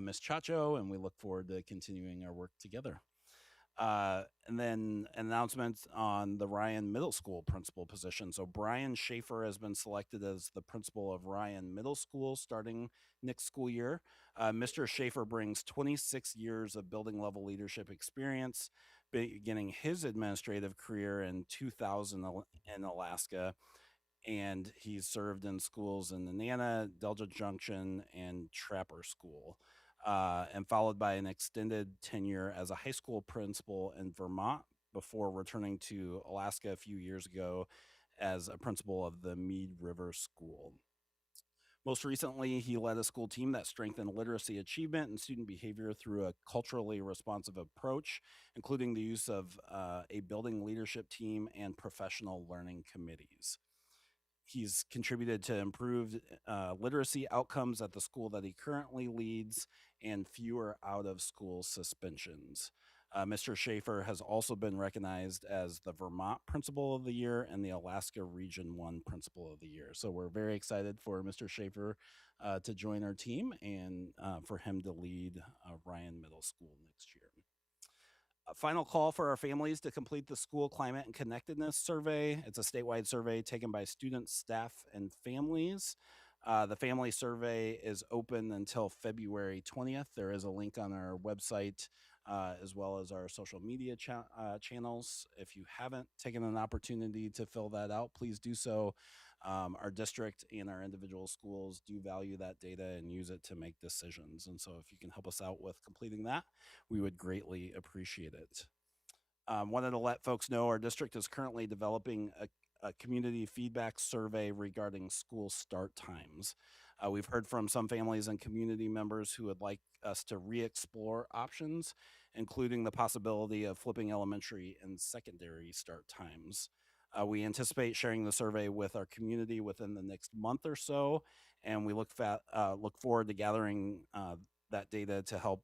Ms. Chacho, and we look forward to continuing our work together. And then an announcement on the Ryan Middle School principal position. So Brian Schaefer has been selected as the principal of Ryan Middle School starting next school year. Mr. Schaefer brings 26 years of building level leadership experience, beginning his administrative career in 2000 in Alaska. And he's served in schools in Nenana, Delta Junction, and Trapper School. And followed by an extended tenure as a high school principal in Vermont before returning to Alaska a few years ago as a principal of the Mead River School. Most recently, he led a school team that strengthened literacy achievement and student behavior through a culturally responsive approach, including the use of a building leadership team and professional learning committees. He's contributed to improved literacy outcomes at the school that he currently leads and fewer out of school suspensions. Mr. Schaefer has also been recognized as the Vermont Principal of the Year and the Alaska Region 1 Principal of the Year. So we're very excited for Mr. Schaefer to join our team and for him to lead Ryan Middle School next year. A final call for our families to complete the School Climate and Connectedness Survey. It's a statewide survey taken by students, staff, and families. The family survey is open until February 20th. There is a link on our website as well as our social media channels. If you haven't taken an opportunity to fill that out, please do so. Our district and our individual schools do value that data and use it to make decisions. And so if you can help us out with completing that, we would greatly appreciate it. Wanted to let folks know our district is currently developing a community feedback survey regarding school start times. We've heard from some families and community members who would like us to re-explore options, including the possibility of flipping elementary and secondary start times. We anticipate sharing the survey with our community within the next month or so, and we look forward to gathering that data to help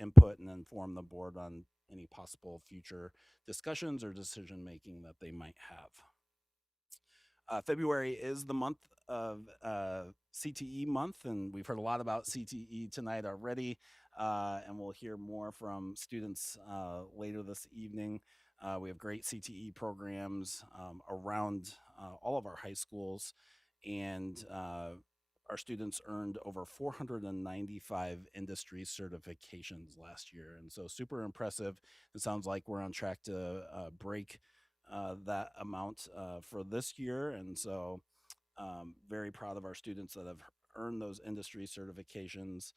input and inform the board on any possible future discussions or decision making that they might have. February is the month of CTE month, and we've heard a lot about CTE tonight already, and we'll hear more from students later this evening. We have great CTE programs around all of our high schools, and our students earned over 495 industry certifications last year, and so super impressive. It sounds like we're on track to break that amount for this year, and so very proud of our students that have earned those industry certifications.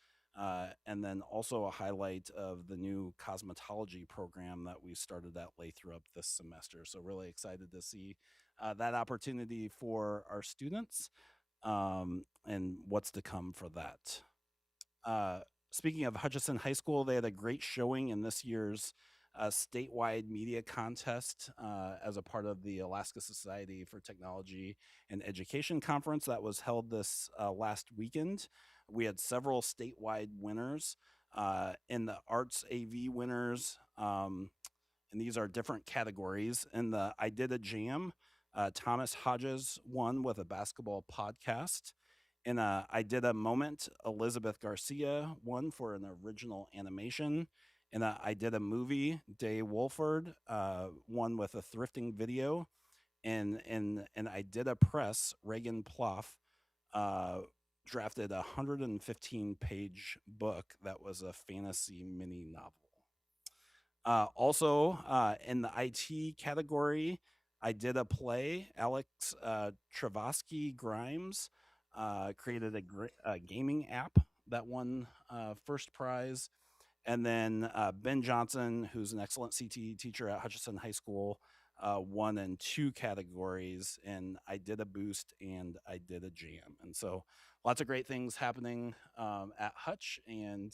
And then also a highlight of the new cosmetology program that we started at Lathrop this semester. So really excited to see that opportunity for our students and what's to come for that. Speaking of Hutchinson High School, they had a great showing in this year's statewide media contest as a part of the Alaska Society for Technology and Education conference that was held this last weekend. We had several statewide winners in the Arts AV winners, and these are different categories. In the I Did a Jam, Thomas Hodges won with a basketball podcast. In a I Did a Moment, Elizabeth Garcia won for an original animation. In a I Did a Movie, Day Wolford won with a thrifting video. And I Did a Press, Reagan Plouffe drafted a 115-page book that was a fantasy mini novel. Also, in the IT category, I Did a Play. Alex Travasky Grimes created a gaming app that won first prize. And then Ben Johnson, who's an excellent CTE teacher at Hutchinson High School, won in 2 categories, and I Did a Boost and I Did a Jam. And so lots of great things happening at Hutch. And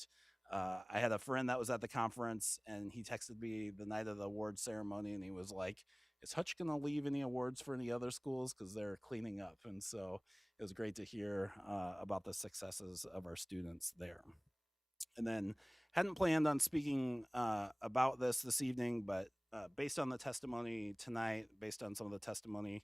I had a friend that was at the conference, and he texted me the night of the award ceremony, and he was like, is Hutch going to leave any awards for any other schools? Because they're cleaning up. And so it was great to hear about the successes of our students there. And then hadn't planned on speaking about this evening, but based on the testimony tonight, based on some of the testimony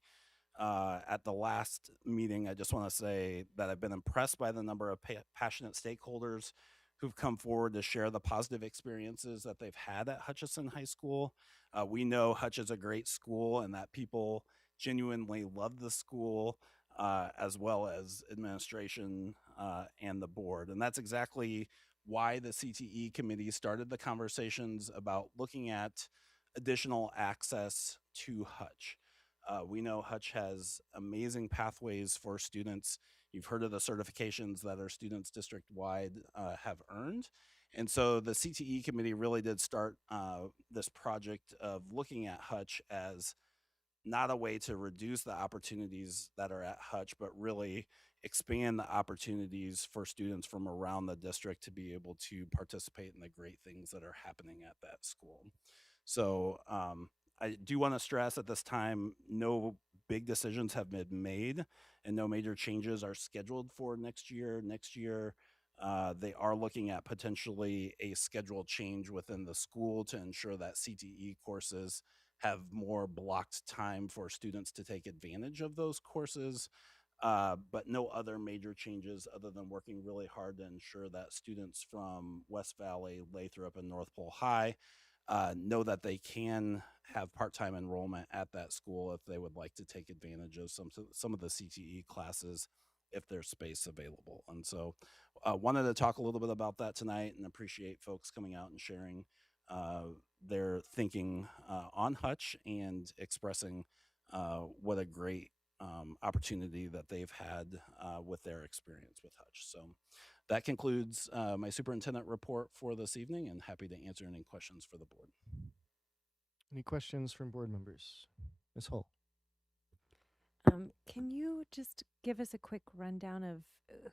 at the last meeting, I just want to say that I've been impressed by the number of passionate stakeholders who've come forward to share the positive experiences that they've had at Hutchinson High School. We know Hutch is a great school and that people genuinely love the school as well as administration and the board. And that's exactly why the CTE committee started the conversations about looking at additional access to Hutch. We know Hutch has amazing pathways for students. You've heard of the certifications that our students district-wide have earned. And so the CTE committee really did start this project of looking at Hutch as not a way to reduce the opportunities that are at Hutch, but really expand the opportunities for students from around the district to be able to participate in the great things that are happening at that school. So I do want to stress at this time, no big decisions have been made and no major changes are scheduled for next year. Next year, they are looking at potentially a schedule change within the school to ensure that CTE courses have more blocked time for students to take advantage of those courses. But no other major changes other than working really hard to ensure that students from West Valley, Lathrop, and North Pole High know that they can have part-time enrollment at that school if they would like to take advantage of some of the CTE classes if there's space available. And so wanted to talk a little bit about that tonight and appreciate folks coming out and sharing their thinking on Hutch and expressing what a great opportunity that they've had with their experience with Hutch. So that concludes my superintendent report for this evening, and happy to answer any questions for the board. Any questions from board members? Ms. Hull. Can you just give us a quick rundown of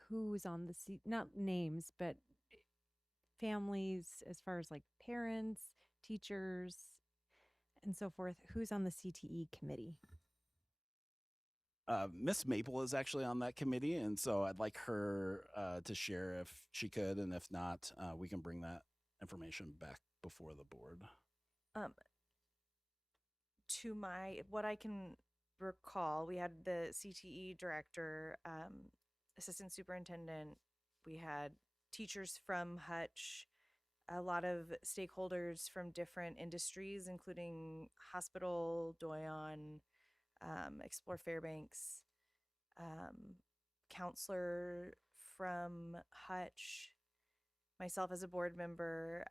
who's on the not names, but families as far as like parents, teachers, and so forth? Who's on the CTE committee? Miss Maple is actually on that committee, and so I'd like her to share if she could, and if not, we can bring that information back before the board. To what I can recall, we had the CTE director, assistant superintendent, we had teachers from Hutch, a lot of stakeholders from different industries, including hospital, Doyon, Explore Fairbanks, counselor from Hutch, myself as a board member.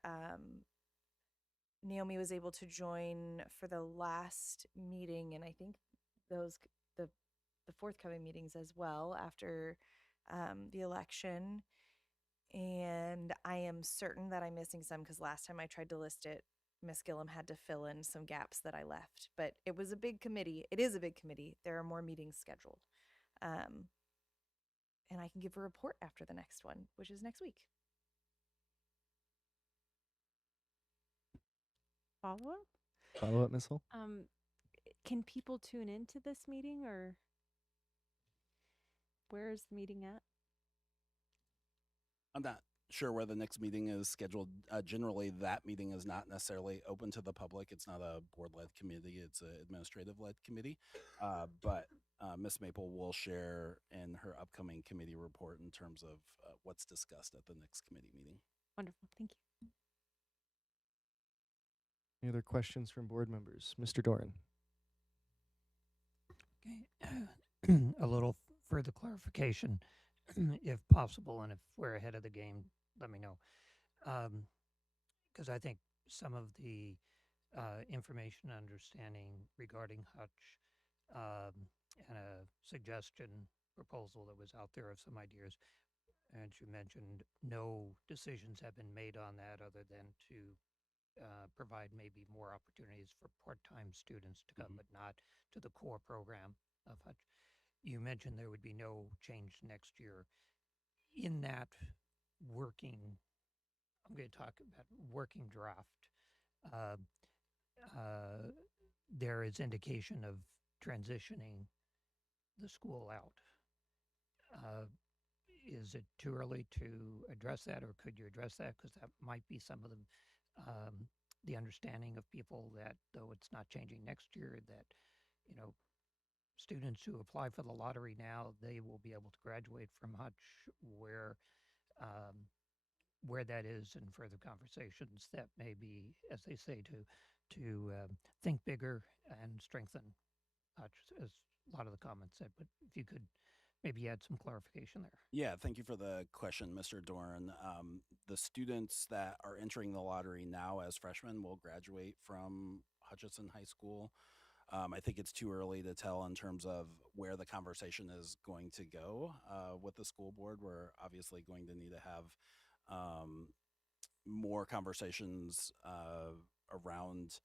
Naomi was able to join for the last meeting, and I think the forthcoming meetings as well after the election. And I am certain that I'm missing some because last time I tried to list it, Miss Gillum had to fill in some gaps that I left. But it was a big committee. It is a big committee. There are more meetings scheduled. And I can give a report after the next one, which is next week. Follow up? Follow up, Ms. Hull? Can people tune into this meeting, or where is the meeting at? I'm not sure where the next meeting is scheduled. Generally, that meeting is not necessarily open to the public. It's not a board-led committee. It's an administrative-led committee. But Ms. Maple will share in her upcoming committee report in terms of what's discussed at the next committee meeting. Wonderful. Thank you. Any other questions from board members? Mr. Doran. Okay. A little further clarification, if possible, and if we're ahead of the game, let me know. Because I think some of the information and understanding regarding Hutch and a suggestion proposal that was out there of some ideas, and you mentioned no decisions have been made on that other than to provide maybe more opportunities for part-time students to come, but not to the core program of Hutch. You mentioned there would be no change next year. In that working, I'm going to talk about working draft, there is indication of transitioning the school out. Is it too early to address that, or could you address that? Because that might be some of the understanding of people that though it's not changing next year, that, you know, students who apply for the lottery now, they will be able to graduate from Hutch, where that is in further conversations that may be, as they say, to think bigger and strengthen Hutch, as a lot of the comments said. But if you could maybe add some clarification there. Yeah, thank you for the question, Mr. Doran. The students that are entering the lottery now as freshmen will graduate from Hutchinson High School. I think it's too early to tell in terms of where the conversation is going to go with the school board. We're obviously going to need to have more conversations around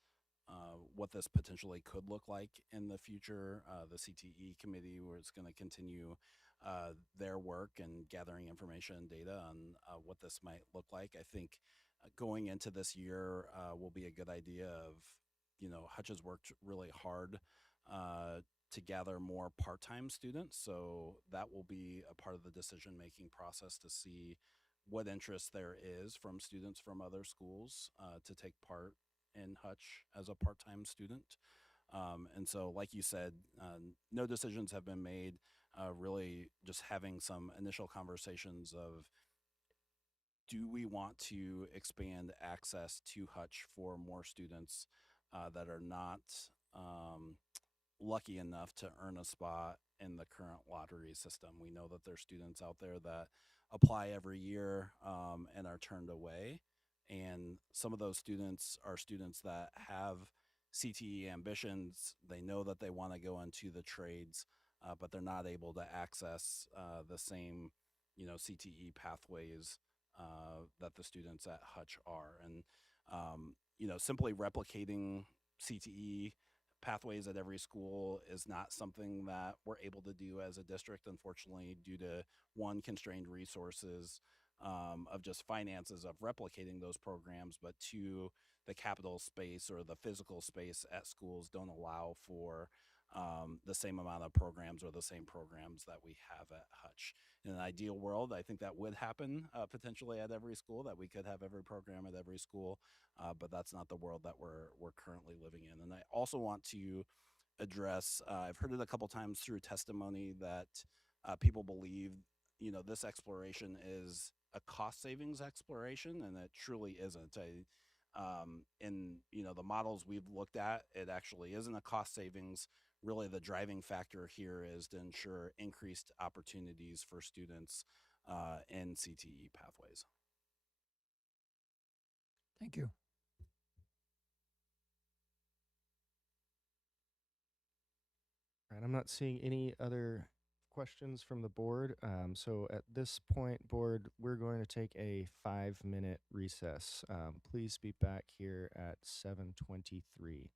what this potentially could look like in the future. The CTE committee was going to continue their work and gathering information and data on what this might look like. I think going into this year will be a good idea of, Hutch has worked really hard to gather more part-time students. So that will be a part of the decision-making process to see what interest there is from students from other schools to take part in Hutch as a part-time student. And so, like you said, no decisions have been made, really just having some initial conversations of, do we want to expand access to Hutch for more students that are not lucky enough to earn a spot in the current lottery system? We know that there's students out there that apply every year and are turned away. And some of those students are students that have CTE ambitions. They know that they want to go into the trades, but they're not able to access the same, CTE pathways that the students at Hutch are. And, simply replicating CTE pathways at every school is not something that we're able to do as a district, unfortunately, due to one, constrained resources of just finances of replicating those programs, but two, the capital space or the physical space at schools don't allow for the same amount of programs or the same programs that we have at Hutch. In an ideal world, I think that would happen potentially at every school, that we could have every program at every school, but that's not the world that we're currently living in. And I also want to address, I've heard it a couple times through testimony that people believe, this exploration is a cost savings exploration, and it truly isn't. In the models we've looked at, it actually isn't a cost savings. Really, the driving factor here is to ensure increased opportunities for students in CTE pathways. Thank you. All right, I'm not seeing any other questions from the board. So at this point, board, we're going to take a 5-minute recess. Please be back here at 7:23.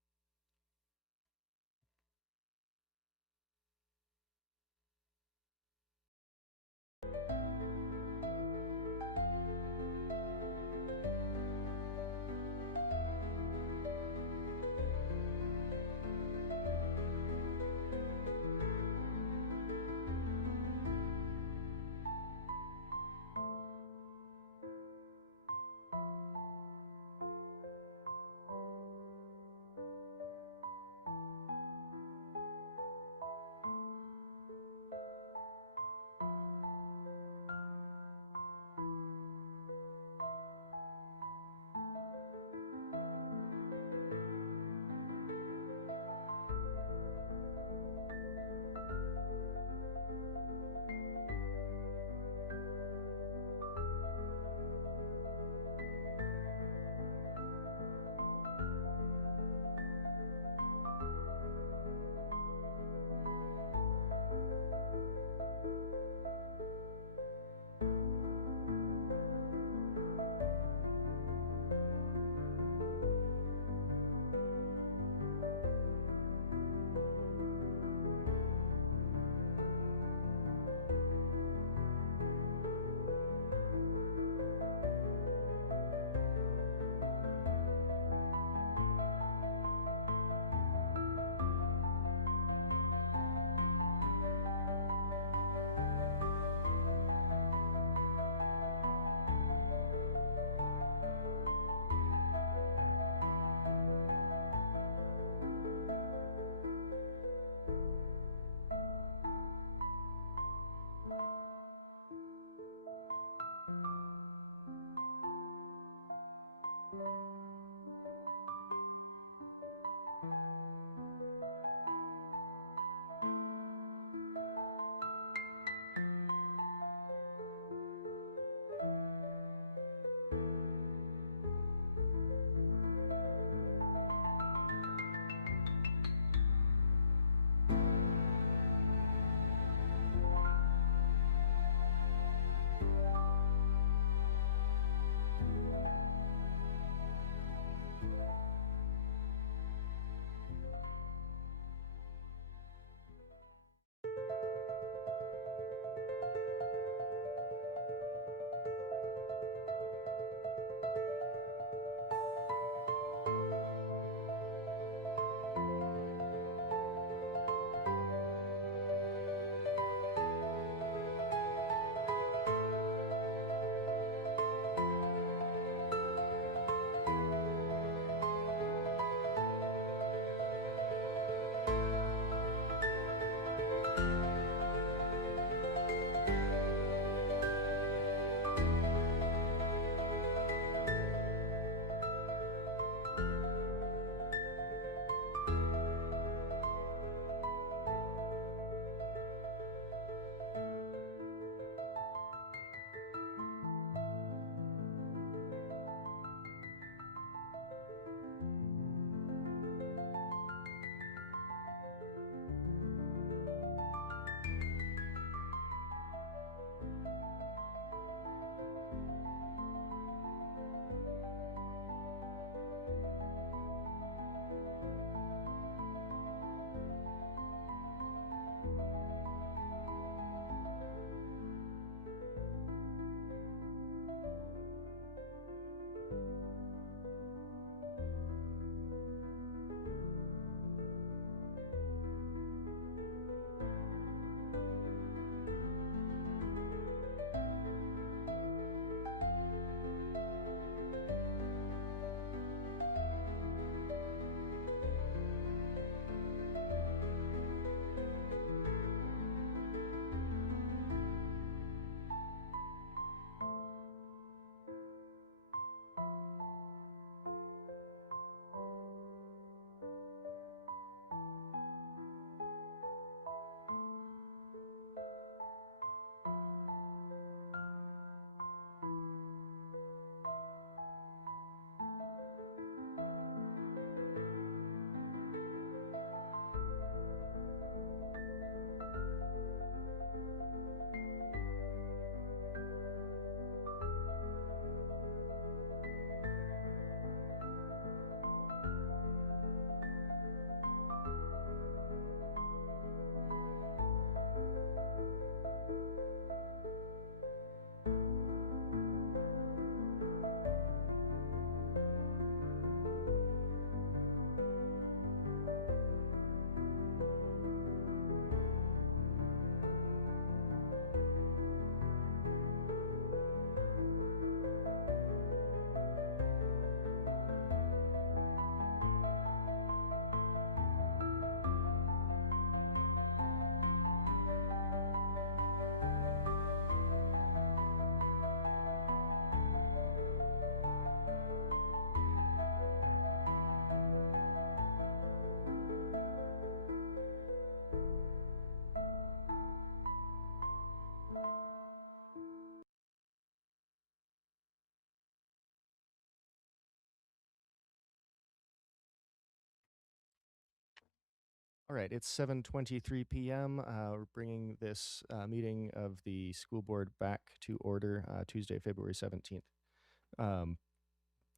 All right, it's 7:23 p.m. We're bringing this meeting of the school board back to order Tuesday, February 17th.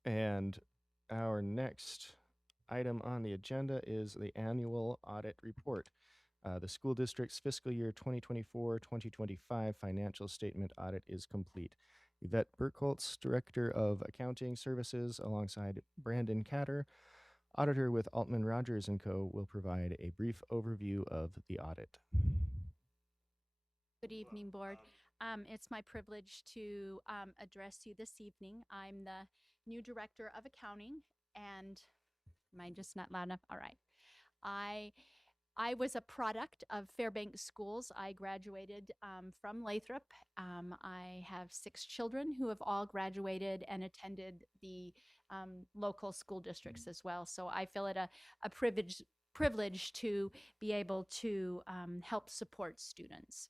And our next item on the agenda is the annual audit report. The school district's fiscal year 2024-2025 financial statement audit is complete. Yvette Burkholtz, Director of Accounting Services, alongside Brandon Catter, Auditor with Altman Rogers & Co., will provide a brief overview of the audit. Good evening, Board. It's my privilege to address you this evening. I'm the new Director of Accounting, and am I just not loud enough? All right. I was a product of Fairbanks Schools. I graduated from Lathrop. I have 6 children who have all graduated and attended the local school districts as well. So I feel it a privilege to be able to help support students.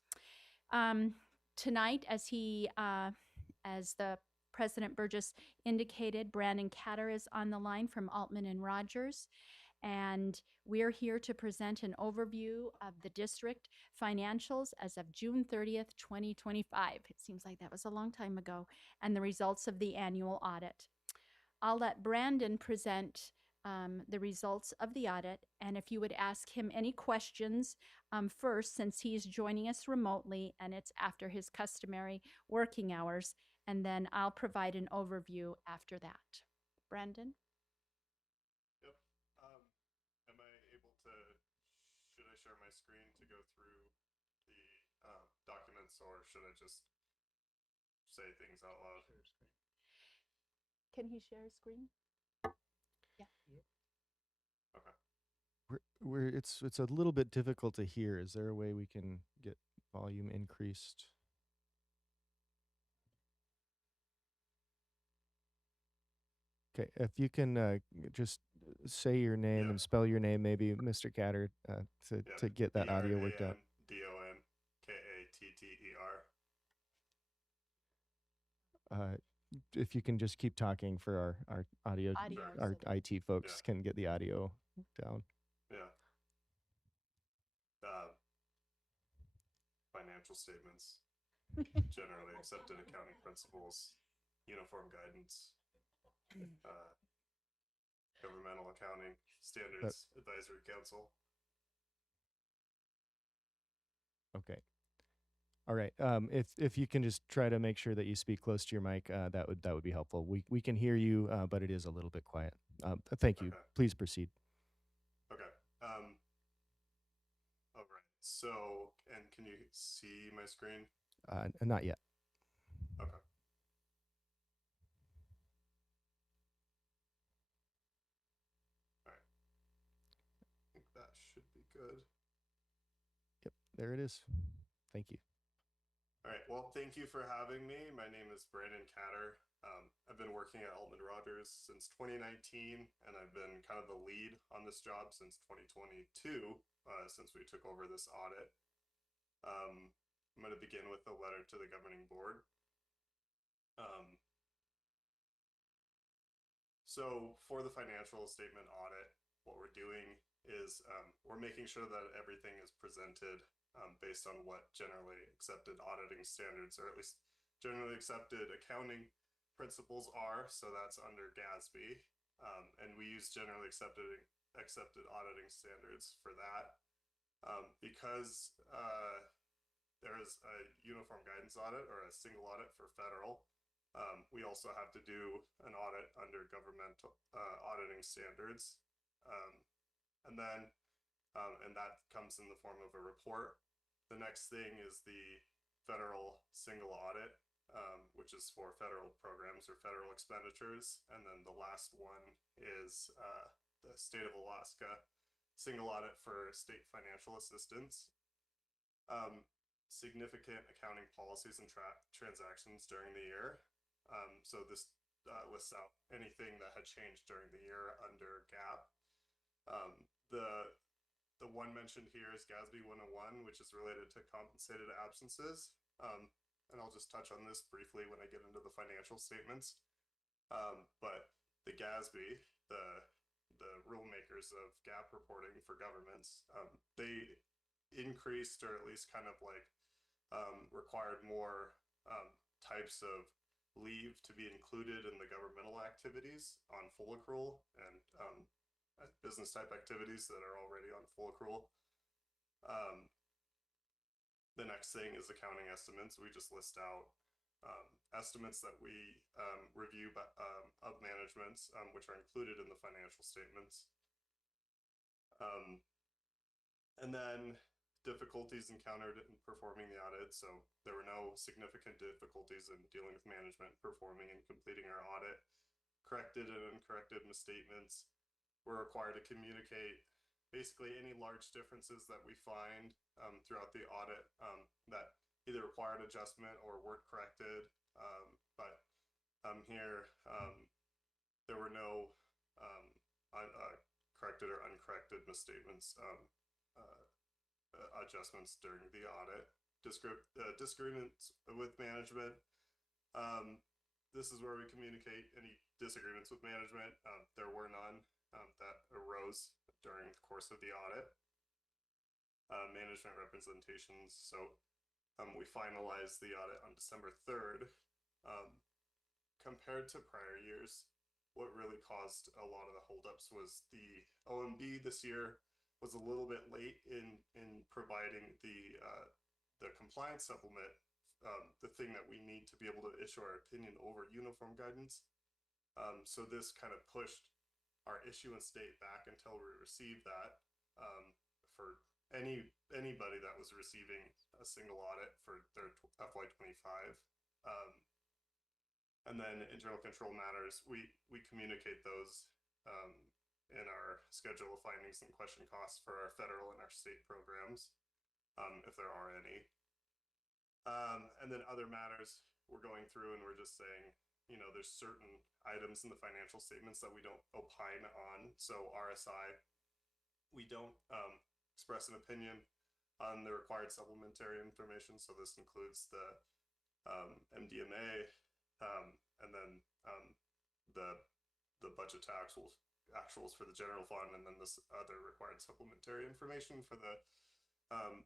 Tonight, as the President Burgess indicated, Brandon Catter is on the line from Altman and Rogers. And we're here to present an overview of the district financials as of June 30th, 2025. It seems like that was a long time ago, and the results of the annual audit. I'll let Brandon present the results of the audit, and if you would ask him any questions first, since he's joining us remotely and it's after his customary working hours, and then I'll provide an overview after that. Brandon? Share my screen to go through the documents, or should I just say things out loud? Can he share his screen? Yeah. Okay. It's a little bit difficult to hear. Is there a way we can get volume increased? Okay, if you can just say your name and spell your name, maybe, Mr. Catter, to get that audio worked out. Donkatter. If you can just keep talking for our audio, our IT folks can get the audio down. Yeah. Financial statements, generally accepted accounting principles, uniform guidance, Governmental Accounting Standards Advisory Council. Okay. All right. If you can just try to make sure that you speak close to your mic, that would be helpful. We can hear you, but it is a little bit quiet. Thank you. Okay. Please proceed. Okay. All right. So, and can you see my screen? Not yet. Okay. All right. I think that should be good. Yep, there it is. Thank you. All right. Well, thank you for having me. My name is Brandon Catter. I've been working at Altman Rogers since 2019, and I've been kind of the lead on this job since 2022, since we took over this audit. I'm going to begin with a letter to the governing board. So for the financial statement audit, what we're doing is we're making sure that everything is presented based on what generally accepted auditing standards, or at least generally accepted accounting principles are. So that's under GASB. And we use generally accepted auditing standards for that. Because there is a uniform guidance audit or a single audit for federal, we also have to do an audit under governmental auditing standards. And that comes in the form of a report. The next thing is the federal single audit, which is for federal programs or federal expenditures. And then the last one is the state of Alaska single audit for state financial assistance. Significant accounting policies and transactions during the year. So this lists out anything that had changed during the year under GAAP. The one mentioned here is GASB 101, which is related to compensated absences. And I'll just touch on this briefly when I get into the financial statements. But the GASB, the the rule makers of gap reporting for governments, they increased, or at least kind of like required more types of leave to be included in the governmental activities on full accrual, and business type activities that are already on full accrual. The next thing is accounting estimates. We just list out estimates that we review of managements, which are included in the financial statements. And then difficulties encountered in performing the audit. So there were no significant difficulties in dealing with management, performing and completing our audit. Corrected and uncorrected misstatements. We're required to communicate basically any large differences that we find throughout the audit that either required adjustment or weren't corrected. But here, there were no corrected or uncorrected misstatements, adjustments during the audit. Disagreements with management. This is where we communicate any disagreements with management. There were none that arose during the course of the audit. Management representations. So we finalized the audit on December 3rd. Compared to prior years, what really caused a lot of the holdups was the OMB this year was a little bit late in providing the compliance supplement, the thing that we need to be able to issue our opinion over uniform guidance. So this kind of pushed our issuance date back until we received that for anybody that was receiving a single audit for their FY25. And then internal control matters, we communicate those in our schedule of findings and question costs for our federal and our state programs, if there are any. And then other matters we're going through, and we're just saying, you know, there's certain items in the financial statements that we don't opine on. So RSI, we don't express an opinion on the required supplementary information. So this includes the MDMA, and then the budget to actuals for the general fund, and then this other required supplementary information for the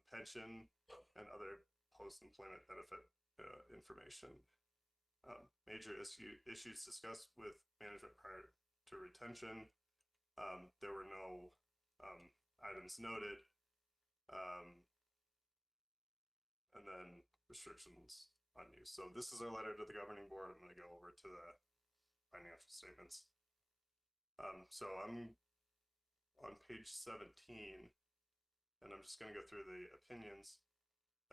pension and other post-employment benefit information. Major issues discussed with management prior to retention. There were no items noted. And then restrictions on use. So this is our letter to the governing board. I'm going to go over to the financial statements. So I'm on page 17, and I'm just going to go through the opinions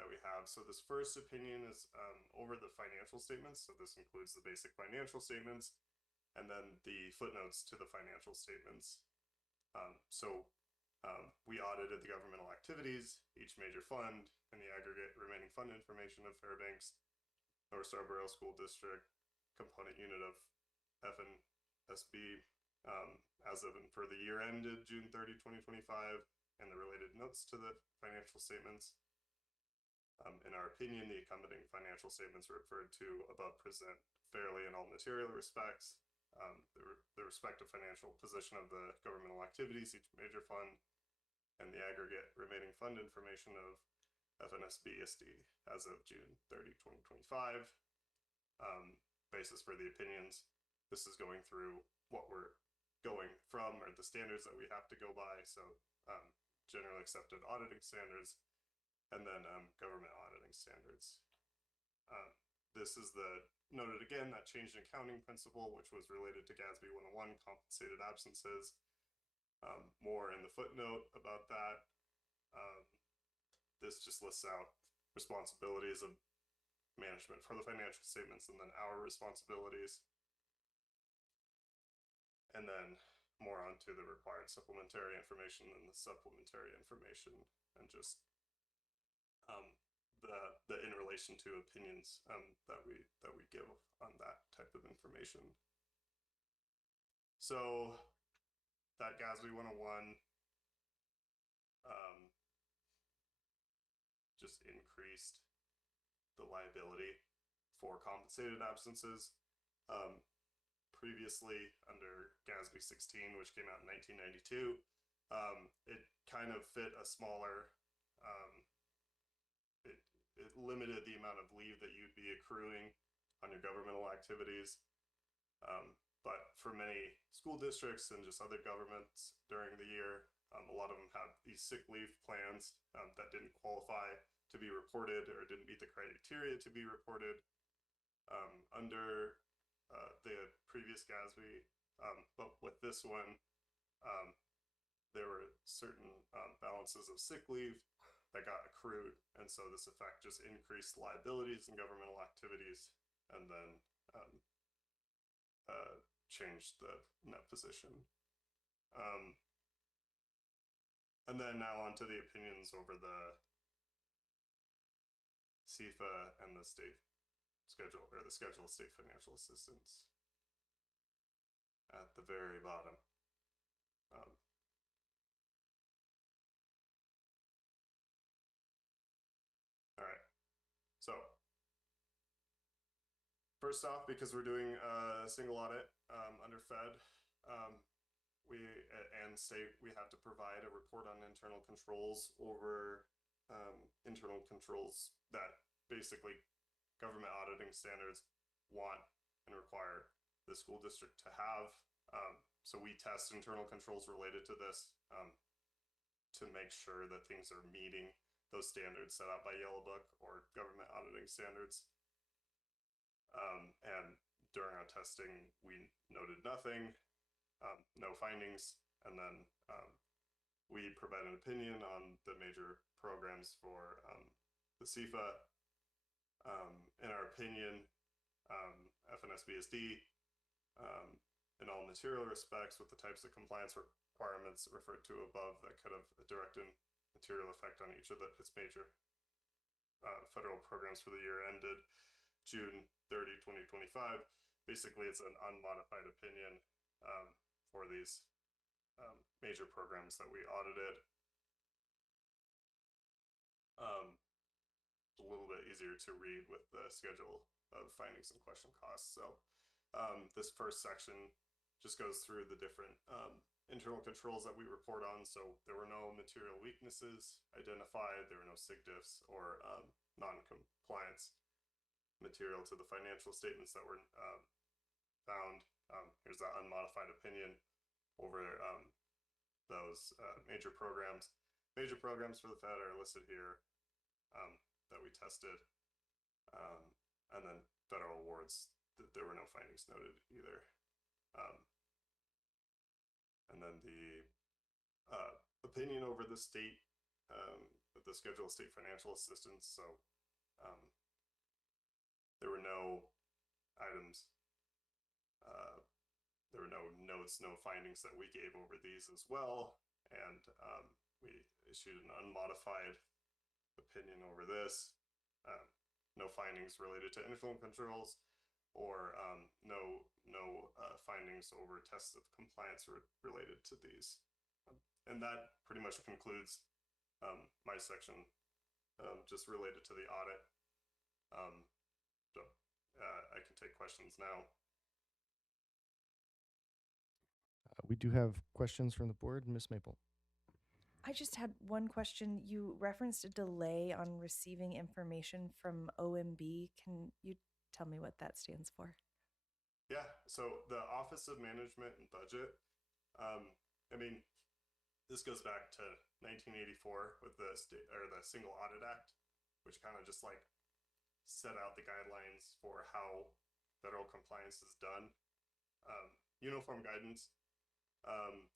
that we have. So this first opinion is over the financial statements. So this includes the basic financial statements and then the footnotes to the financial statements. We audited the governmental activities, each major fund, and the aggregate remaining fund information of Fairbanks, North Starborough School District, component unit of FNSB, as of and for the year ended June 30, 2025, and the related notes to the financial statements. In our opinion, the accompanying financial statements referred to above present fairly in all material respects. The respective financial position of the governmental activities, each major fund, and the aggregate remaining fund information of FNSB SD as of June 30, 2025. Basis for the opinions. This is going through what we're going from, or the standards that we have to go by. So generally accepted auditing standards, and then government auditing standards. This is the noted again that change in accounting principle, which was related to GASB 101 compensated absences. More in the footnote about that. This just lists out responsibilities of management for the financial statements, and then our responsibilities. And then more onto the required supplementary information and the supplementary information, and just the in relation to opinions that we give on that type of information. So that GASB 101 just increased the liability for compensated absences. previously under GASB 16, which came out in 1992. It kind of fit a smaller, it limited the amount of leave that you'd be accruing on your governmental activities. But for many school districts and just other governments during the year, a lot of them have these sick leave plans that didn't qualify to be reported or didn't meet the criteria to be reported under the previous GASB. But with this one, there were certain balances of sick leave that got accrued, and so this effect just increased liabilities in governmental activities, and then changed the net position. And then now on to the opinions over the CFA and the state schedule, or the schedule of state financial assistance at the very bottom. All right, so first off, because we're doing a single audit under Fed, and state, we have to provide a report on internal controls over internal controls that basically government auditing standards want and require the school district to have. So we test internal controls related to this to make sure that things are meeting those standards set out by Yellow Book or government auditing standards. And during our testing, we noted nothing, no findings, and then we provide an opinion on the major programs for the CFA. In our opinion, FNSBSD, in all material respects with the types of compliance requirements referred to above that could have a direct and material effect on each of its major federal programs for the year ended June 30, 2025. Basically, it's an unmodified opinion for these major programs that we audited. A little bit easier to read with the schedule of findings and question costs. So this first section just goes through the different internal controls that we report on. So there were no material weaknesses identified, there were no SIGDIFs or non-compliance material to the financial statements that were found. Here's that unmodified opinion over those major programs. Major programs for the Fed are listed here that we tested. And then federal awards, there were no findings noted either. And then the opinion over the state, the schedule of state financial assistance. So there were no items, there were no notes, no findings that we gave over these as well. And we issued an unmodified opinion over this. No findings related to internal controls, or no findings over tests of compliance related to these. And that pretty much concludes my section just related to the audit. So I can take questions now. We do have questions from the board. Ms. Maple. I just had one question. You referenced a delay on receiving information from OMB. Can you tell me what that stands for? Yeah, so the Office of Management and Budget, I mean, this goes back to 1984 with the Single Audit Act, which kind of just like set out the guidelines for how federal compliance is done. Uniform guidance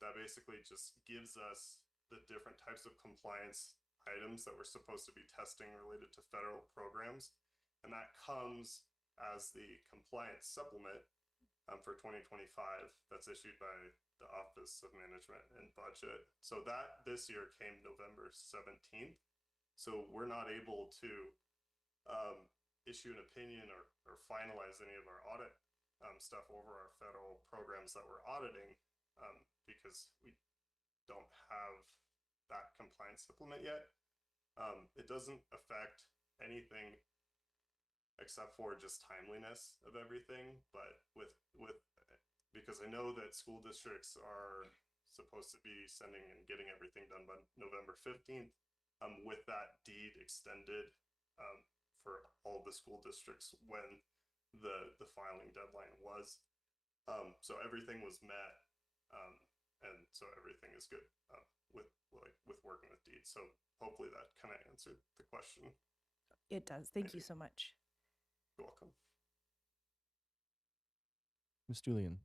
that basically just gives us the different types of compliance items that we're supposed to be testing related to federal programs. And that comes as the compliance supplement for 2025 that's issued by the Office of Management and Budget. So that this year came November 17th. So we're not able to issue an opinion or finalize any of our audit stuff over our federal programs that we're auditing because we don't have that compliance supplement yet. It doesn't affect anything except for just timeliness of everything. But with because I know that school districts are supposed to be sending and getting everything done by November 15th. With that deed extended for all the school districts when the filing deadline was. So everything was met, and so everything is good with working with deeds. So hopefully that kind of answered the question. It does. Thank you so much. You're welcome. Ms. Julian.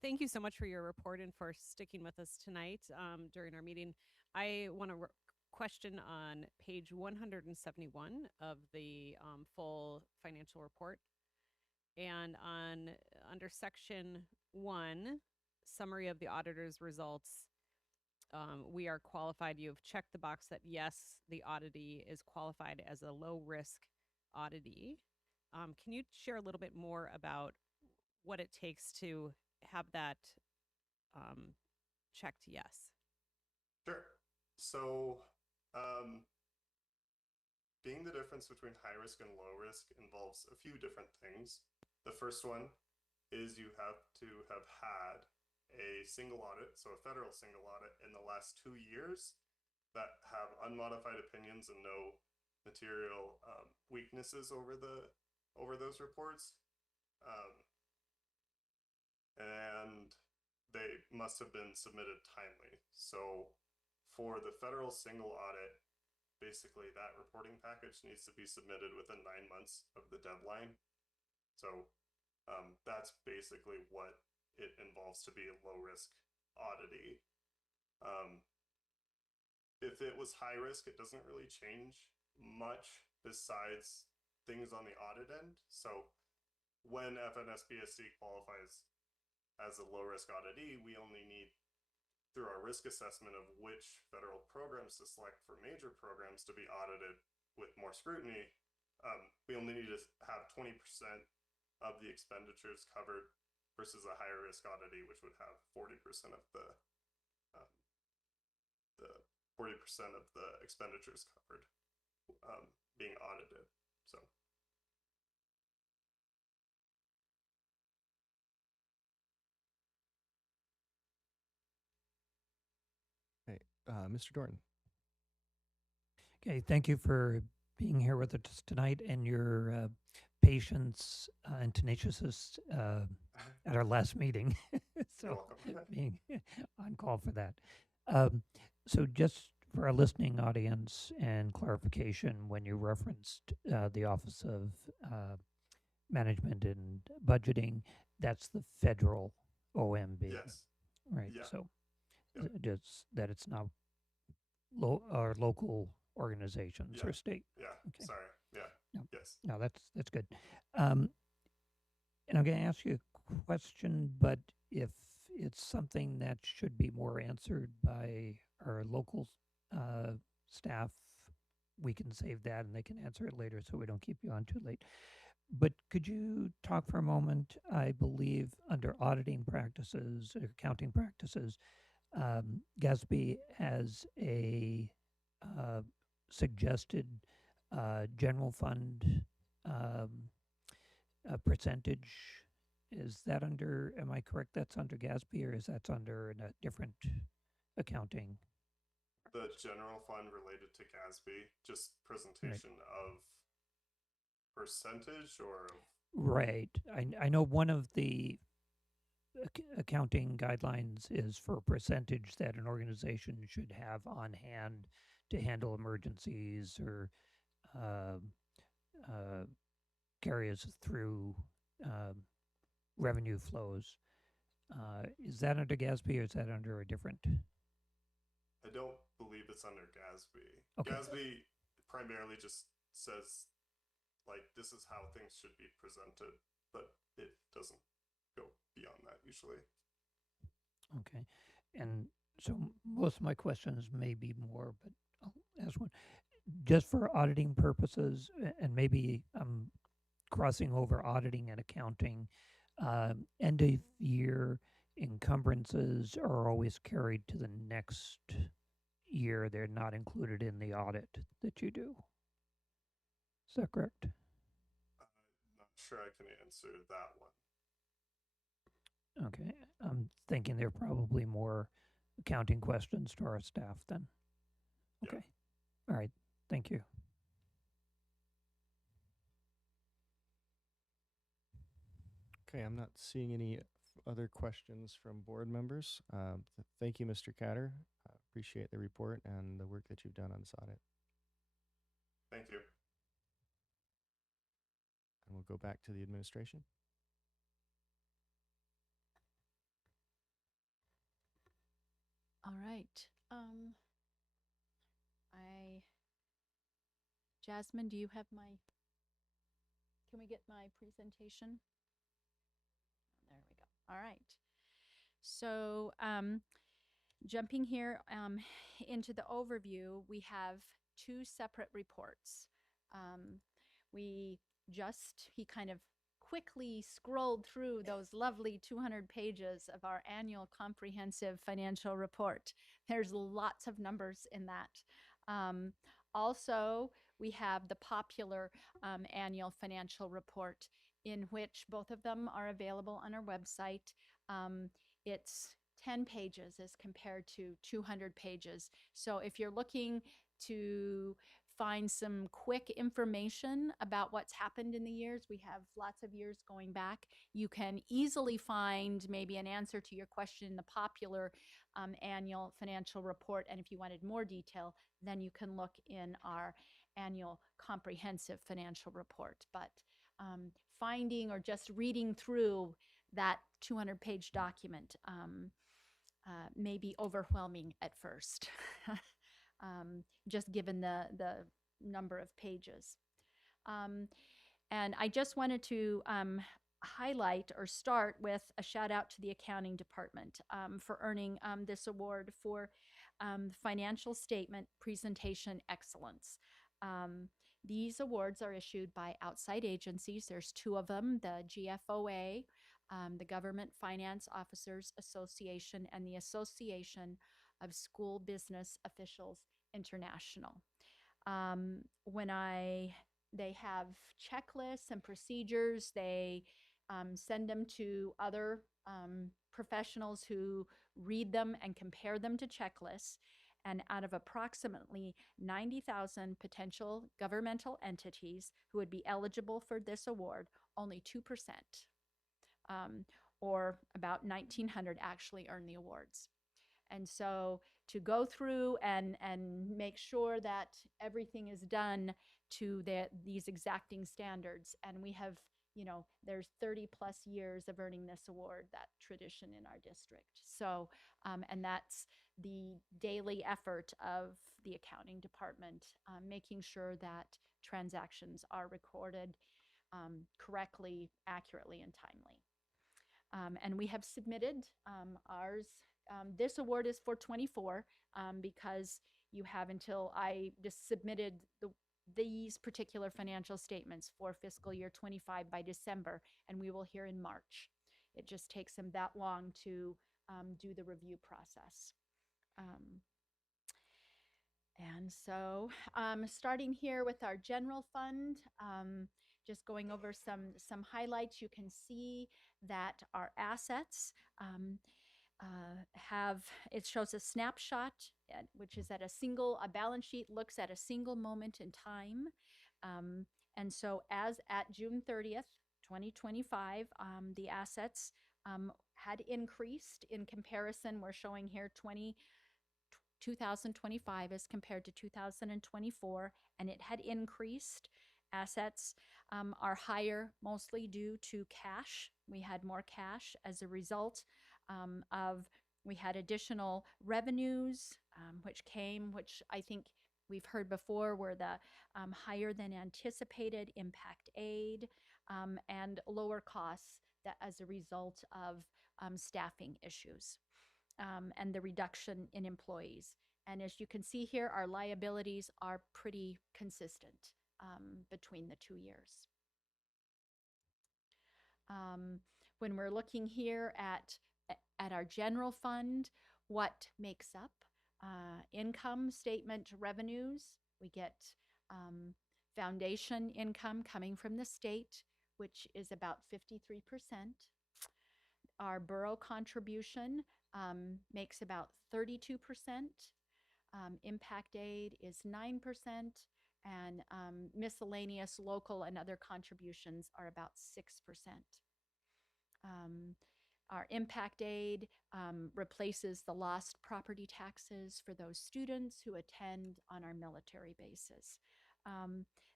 Thank you so much for your report and for sticking with us tonight during our meeting. I want to question on page 171 of the full financial report. And under section 1, summary of the auditor's results, we are qualified. You have checked the box that yes, the auditee is qualified as a low risk auditee. Can you share a little bit more about what it takes to have that checked yes? Sure. So being the difference between high risk and low risk involves a few different things. The first one is you have to have had a single audit, so a federal single audit in the last 2 years that have unmodified opinions and no material weaknesses over those reports. And they must have been submitted timely. So for the federal single audit, basically that reporting package needs to be submitted within 9 months of the deadline. So that's basically what it involves to be a low risk auditee. If it was high risk, it doesn't really change much besides things on the audit end. So when FNSBSC qualifies as a low risk auditee, we only need, through our risk assessment of which federal programs to select for major programs to be audited with more scrutiny, we only need to have 20% of the expenditures covered versus a higher risk auditee, which would have 40% of the 40% of the expenditures covered being audited. So. Hey, Mr. Dorn. Okay, thank you for being here with us tonight and your patience and tenaciousness at our last meeting. So being on call for that. So just for our listening audience and clarification, when you referenced the Office of Management and Budgeting, that's the federal OMB. Yes. Right. Yeah. So Yep. just that it's not local organizations Yeah. or state. Yeah. Okay. Sorry. Yeah. No. Yes. No, that's good. And I'm going to ask you a question, but if it's something that should be more answered by our local staff, we can save that and they can answer it later so we don't keep you on too late. But could you talk for a moment, I believe, under auditing practices, or accounting practices, GASB has a suggested general fund percentage. Is that under, am I correct, that's under GASB, or is that under a different accounting? The general fund related to GASB, just presentation of percentage or Right. I know one of the accounting guidelines is for a percentage that an organization should have on hand to handle emergencies or carry us through revenue flows. Is that under GASB or is that under a different? I don't believe it's under GASB. Okay. GASB primarily just says, like, this is how things should be presented, but it doesn't go beyond that usually. Okay. And so most of my questions may be more, but I'll ask one. Just for auditing purposes, and maybe I'm crossing over auditing and accounting, end of year encumbrances are always carried to the next year. They're not included in the audit that you do. Is that correct? I'm not sure I can answer that one. Okay. I'm thinking they're probably more accounting questions to our staff then. Okay. All right. Thank you. Okay, I'm not seeing any other questions from board members. Thank you, Mr. Catter. Appreciate the report and the work that you've done on this audit. Thank you. And we'll go back to the administration. All right. Jasmine, do you have can we get my presentation? There we go. All right. So, jumping here into the overview, we have two separate reports. He kind of quickly scrolled through those lovely 200 pages of our annual comprehensive financial report. There's lots of numbers in that. Also, we have the popular annual financial report, in which both of them are available on our website. It's 10 pages as compared to 200 pages. So if you're looking to find some quick information about what's happened in the years, we have lots of years going back. You can easily find maybe an answer to your question in the popular annual financial report. And if you wanted more detail, then you can look in our annual comprehensive financial report. But finding or just reading through that 200-page document may be overwhelming at first, just given the number of pages. And I just wanted to highlight or start with a shout out to the accounting department for earning this award for financial statement presentation excellence. These awards are issued by outside agencies. There's two of them, the GFOA, the Government Finance Officers Association, and the Association of School Business Officials International. They have checklists and procedures. They send them to other professionals who read them and compare them to checklists. And out of approximately 90,000 potential governmental entities who would be eligible for this award, only 2%, or about 1,900, actually earn the awards. And so to go through and make sure that everything is done to these exacting standards, and we have, there's 30 plus years of earning this award, that tradition in our district. So, and that's the daily effort of the accounting department, making sure that transactions are recorded correctly, accurately, and timely. And we have submitted ours. This award is for 24 because you have until I just submitted these particular financial statements for fiscal year 25 by December, and we will hear in March. It just takes them that long to do the review process. And so starting here with our general fund, just going over some highlights, you can see that our assets it shows a snapshot, which is at a balance sheet looks at a single moment in time. And so as at June 30th, 2025, the assets had increased in comparison. We're showing here 2025 as compared to 2024, and it had increased. Assets are higher, mostly due to cash. We had more cash as a result we had additional revenues, which I think we've heard before were the higher than anticipated impact aid and lower costs as a result of staffing issues and the reduction in employees. And as you can see here, our liabilities are pretty consistent between the 2 years. When we're looking here at our general fund, what makes up income statement revenues, we get foundation income coming from the state, which is about 53%. our borough contribution makes about 32%. Impact aid is 9%, and miscellaneous local and other contributions are about 6%. Our impact aid replaces the lost property taxes for those students who attend on our military bases.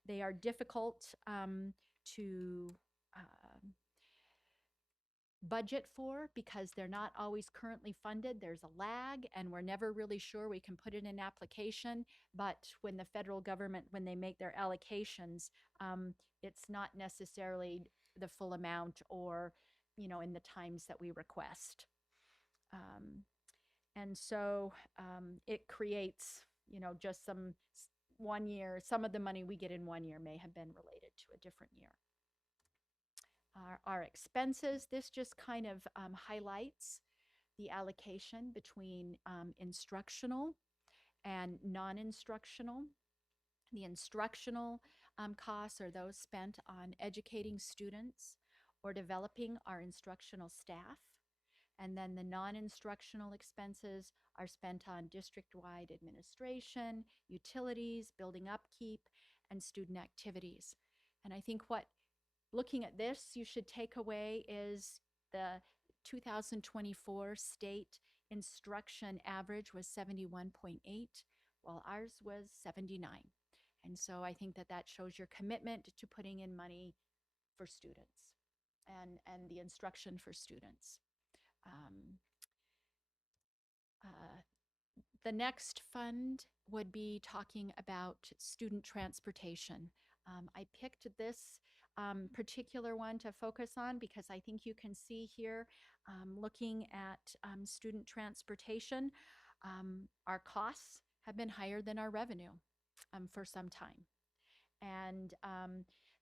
They are difficult to budget for because they're not always currently funded. There's a lag, and we're never really sure. We can put in an application, but when the federal government, when they make their allocations, it's not necessarily the full amount or, you know, in the times that we request. And so it creates, you know, just some 1 year, some of the money we get in 1 year may have been related to a different year. Our expenses, this just kind of highlights the allocation between instructional and non-instructional. The instructional costs are those spent on educating students or developing our instructional staff. And then the non-instructional expenses are spent on district-wide administration, utilities, building upkeep, and student activities. And I think what looking at this, you should take away is the 2024 state instruction average was 71.8, while ours was 79. And so I think that that shows your commitment to putting in money for students and the instruction for students. The next fund would be talking about student transportation. I picked this particular one to focus on because I think you can see here, looking at student transportation, our costs have been higher than our revenue for some time. And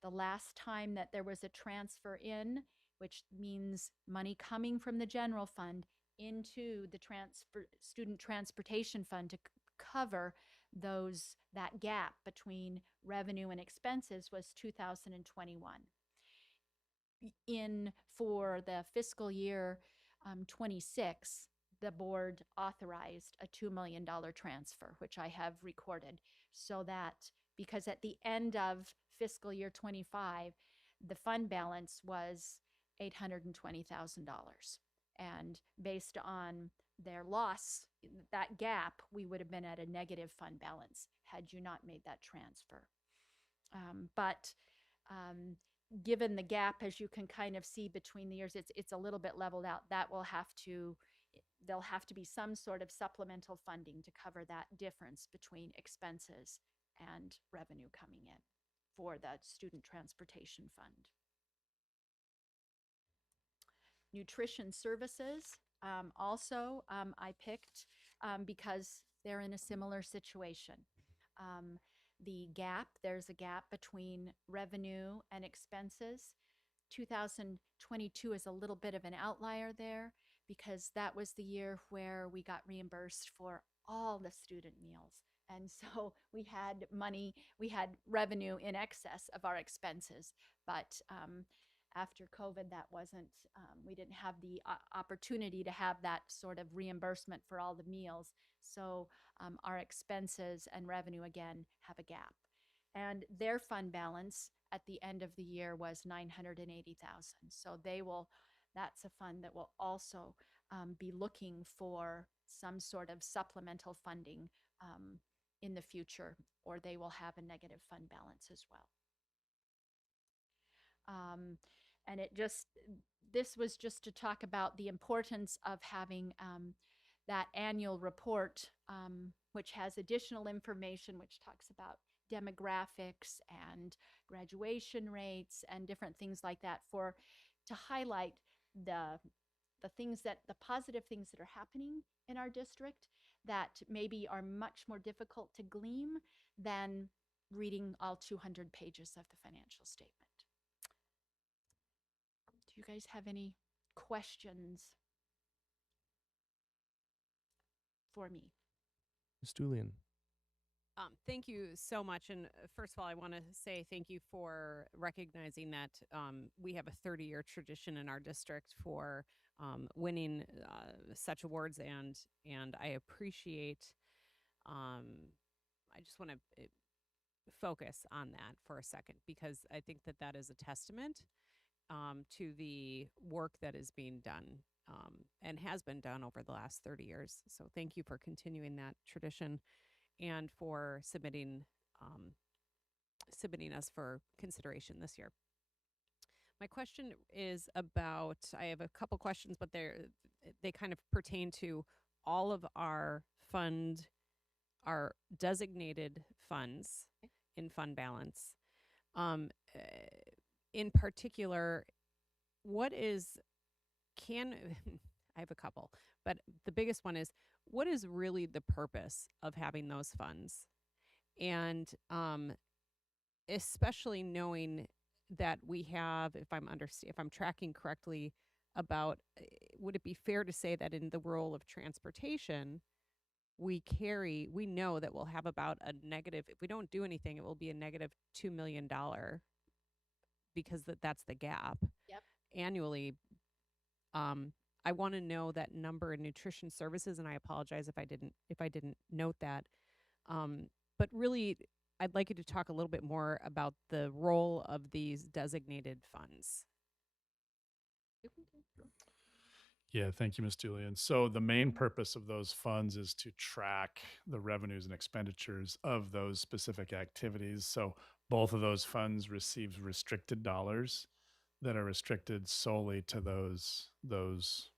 the last time that there was a transfer in, which means money coming from the general fund into the student transportation fund to cover that gap between revenue and expenses, was 2021. For the fiscal year 26, the board authorized a $2 million transfer, which I have recorded, so that because at the end of fiscal year 25, the fund balance was $820,000. And based on their loss, that gap, we would have been at a negative fund balance had you not made that transfer. Given the gap, as you can kind of see between the years, it's a little bit leveled out. There'll have to be some sort of supplemental funding to cover that difference between expenses and revenue coming in for the student transportation fund. Nutrition services, also I picked because they're in a similar situation. There's a gap between revenue and expenses. 2022 is a little bit of an outlier there because that was the year where we got reimbursed for all the student meals. And so we had revenue in excess of our expenses. But after COVID, that wasn't, we didn't have the opportunity to have that sort of reimbursement for all the meals. So our expenses and revenue, again, have a gap. And their fund balance at the end of the year was $980,000. So that's a fund that will also be looking for some sort of supplemental funding in the future, or they will have a negative fund balance as well. And this was just to talk about the importance of having that annual report, which has additional information, which talks about demographics and graduation rates and different things like that, to highlight the positive things that are happening in our district that maybe are much more difficult to glean than reading all 200 pages of the financial statement. Do you guys have any questions for me? Ms. Julian. Thank you so much. And first of all, I want to say thank you for recognizing that we have a 30-year tradition in our district for winning such awards, and I appreciate. I just want to focus on that for a second, because I think that that is a testament to the work that is being done and has been done over the last 30 years. So thank you for continuing that tradition and for submitting us for consideration this year. My question is about, I have a couple questions, but they kind of pertain to all of our designated funds in fund balance. In particular, I have a couple, but the biggest one is, what is really the purpose of having those funds? And especially knowing that we have, if I'm tracking correctly, about, would it be fair to say that in the role of transportation, we know that we'll have about a negative, if we don't do anything, it will be a negative $2 million, because that's the gap. Yep. Annually. I want to know that number in nutrition services, and I apologize if I didn't note that. But really, I'd like you to talk a little bit more about the role of these designated funds. Yeah, thank you, Ms. Julian. So the main purpose of those funds is to track the revenues and expenditures of those specific activities. So both of those funds receive restricted dollars that are restricted solely to those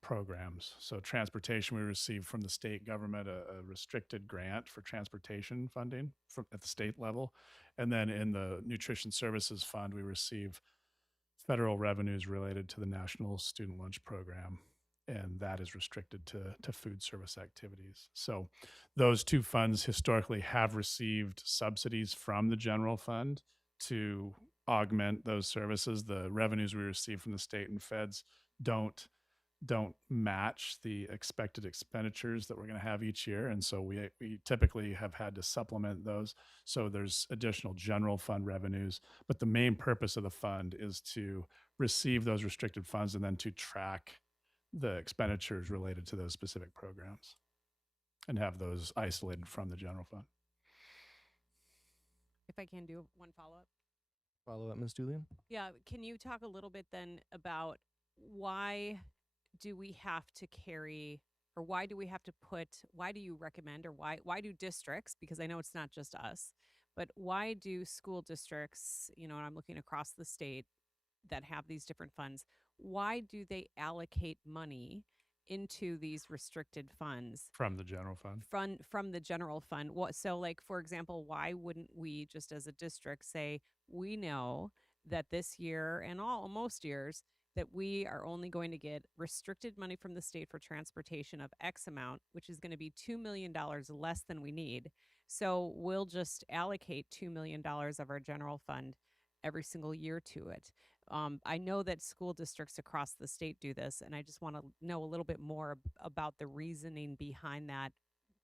programs. So transportation, we receive from the state government a restricted grant for transportation funding at the state level. And then in the nutrition services fund, we receive federal revenues related to the National Student Lunch Program, and that is restricted to food service activities. So those two funds historically have received subsidies from the general fund to augment those services. The revenues we receive from the state and feds don't match the expected expenditures that we're going to have each year. And so we typically have had to supplement those. So there's additional general fund revenues, but the main purpose of the fund is to receive those restricted funds and then to track the expenditures related to those specific programs and have those isolated from the general fund. If I can do one follow-up. Follow up, Ms. Julian? Yeah, can you talk a little bit then about why do we have to carry, or why do you recommend, or why do districts, because I know it's not just us, but why do school districts, and I'm looking across the state that have these different funds, why do they allocate money into these restricted funds From the general fund? from the general fund? So like, for example, why wouldn't we just as a district say, we know that this year and most years that we are only going to get restricted money from the state for transportation of X amount, which is going to be $2 million less than we need. So we'll just allocate $2 million of our general fund every single year to it. I know that school districts across the state do this, and I just want to know a little bit more about the reasoning behind that,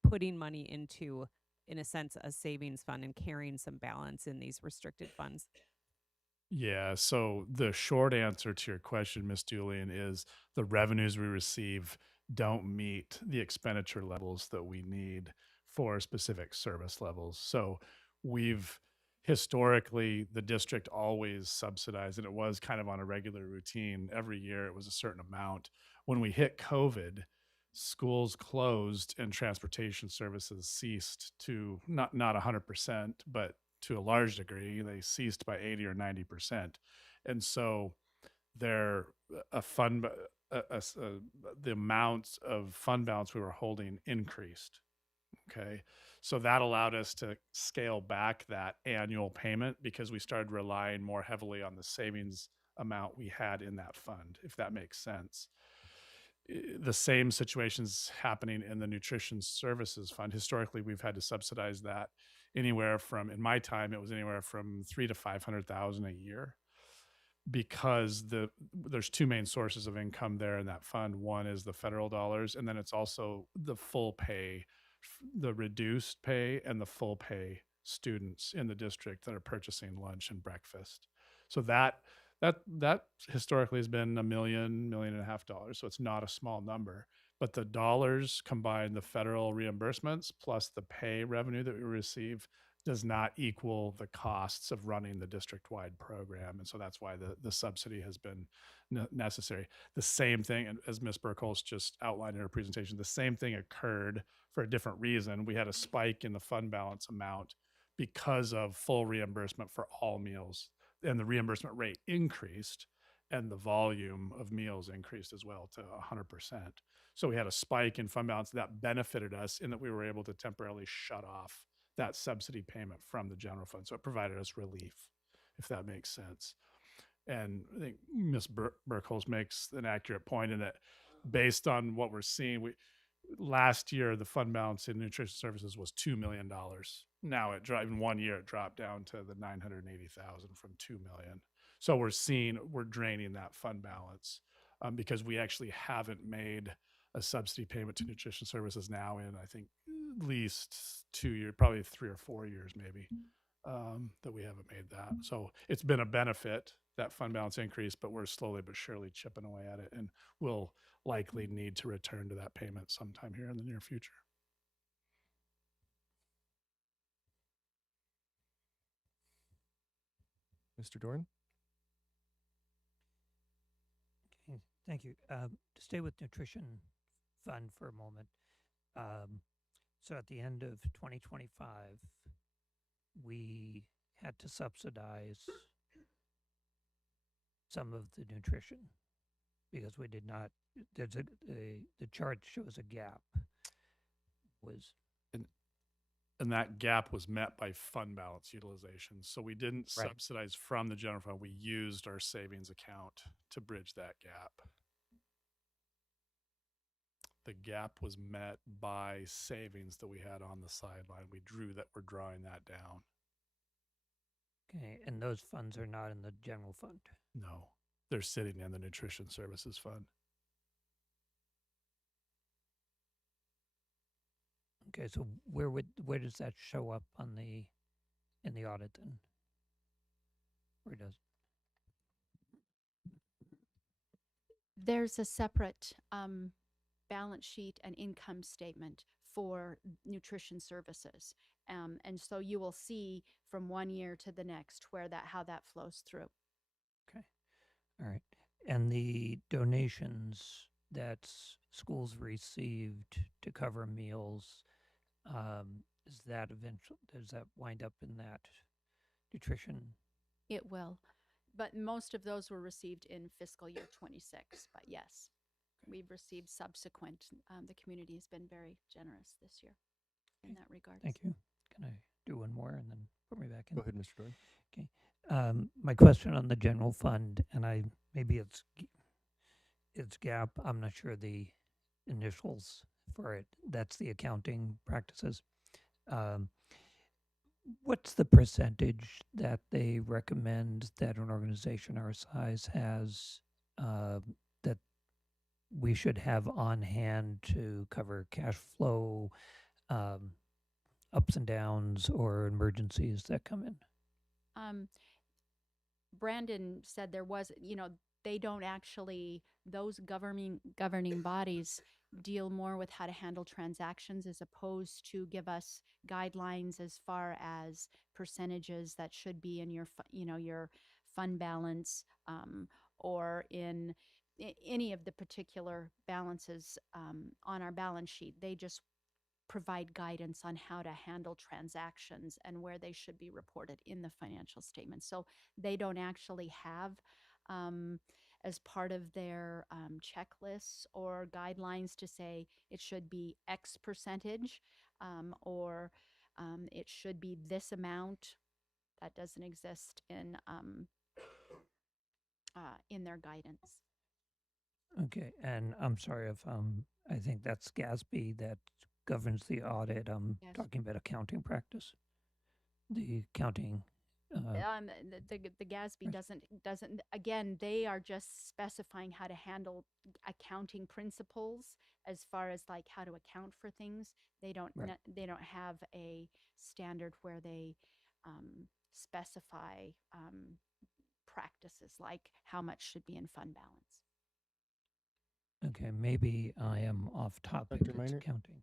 putting money into, in a sense, a savings fund and carrying some balance in these restricted funds. Yeah, so the short answer to your question, Ms. Julian, is the revenues we receive don't meet the expenditure levels that we need for specific service levels. So we've historically, the district always subsidized, and it was kind of on a regular routine. Every year it was a certain amount. When we hit COVID, schools closed and transportation services ceased to not 100%, but to a large degree, they ceased by 80 or 90%. And so the amounts of fund balance we were holding increased. Okay. So that allowed us to scale back that annual payment because we started relying more heavily on the savings amount we had in that fund, if that makes sense. The same situation's happening in the nutrition services fund. Historically, we've had to subsidize that anywhere from, in my time, it was anywhere from $300,000 to $500,000 a year, because there's two main sources of income there in that fund. One is the federal dollars, and then it's also the full pay the reduced pay and the full pay students in the district that are purchasing lunch and breakfast. So that historically has been $1.5 million. So it's not a small number, but the dollars combined, the federal reimbursements plus the pay revenue that we receive does not equal the costs of running the district-wide program. And so that's why the subsidy has been necessary. The same thing, and as Ms. Burkholz just outlined in her presentation, the same thing occurred for a different reason. We had a spike in the fund balance amount because of full reimbursement for all meals, and the reimbursement rate increased and the volume of meals increased as well to 100%. So we had a spike in fund balance that benefited us in that we were able to temporarily shut off that subsidy payment from the general fund. So it provided us relief, if that makes sense. And I think Ms. Burkholz makes an accurate point in that based on what we're seeing, last year, the fund balance in nutrition services was $2 million. Now in 1 year, it dropped down to the 980,000 from 2 million. So we're draining that fund balance because we actually haven't made a subsidy payment to nutrition services now in, I think, at least 2 years, probably 3 or 4 years maybe, that we haven't made that. So it's been a benefit, that fund balance increase, but we're slowly but surely chipping away at it, and we'll likely need to return to that payment sometime here in the near future. Mr. Dorn? Okay, thank you. To stay with nutrition fund for a moment. So at the end of 2025, we had to subsidize some of the nutrition because we did not, the chart shows a gap. And that gap was met by fund balance utilization. So we didn't Right. subsidize from the general fund. We used our savings account to bridge that gap. The gap was met by savings that we had on the sideline. We're drawing that down. Okay, and those funds are not in the general fund. No, they're sitting in the nutrition services fund. Okay, so where does that show up in the audit then? Where does? There's a separate balance sheet and income statement for nutrition services. And so you will see from 1 year to the next how that flows through. Okay, all right. And the donations that schools received to cover meals, does that wind up in that nutrition? It will. But most of those were received in fiscal year 26. But yes, we've received subsequent. The community has been very generous this year in that regard. Thank you. Can I do one more and then put me back in? Go ahead, Mr. Dorn. Okay. My question on the general fund, and maybe it's GAP. I'm not sure the initials for it. That's the accounting practices. What's the percentage that they recommend that an organization our size has that we should have on hand to cover cash flow, ups and downs, or emergencies that come in? Brandon said there was, they don't actually, those governing bodies deal more with how to handle transactions as opposed to give us guidelines as far as percentages that should be in your, your fund balance, or in any of the particular balances on our balance sheet. They just provide guidance on how to handle transactions and where they should be reported in the financial statement. So they don't actually have, as part of their checklists or guidelines, to say it should be X percentage, or it should be this amount. That doesn't exist in their guidance. Okay, and I'm sorry if I think that's GASB that governs the audit. I'm Yes. talking about accounting practice, the accounting The GASB doesn't again, they are just specifying how to handle accounting principles as far as like how to account for things. They don't Right. they don't have a standard where they specify practices like how much should be in fund balance. Okay, maybe I am off topic. Dr. It's Minor? accounting.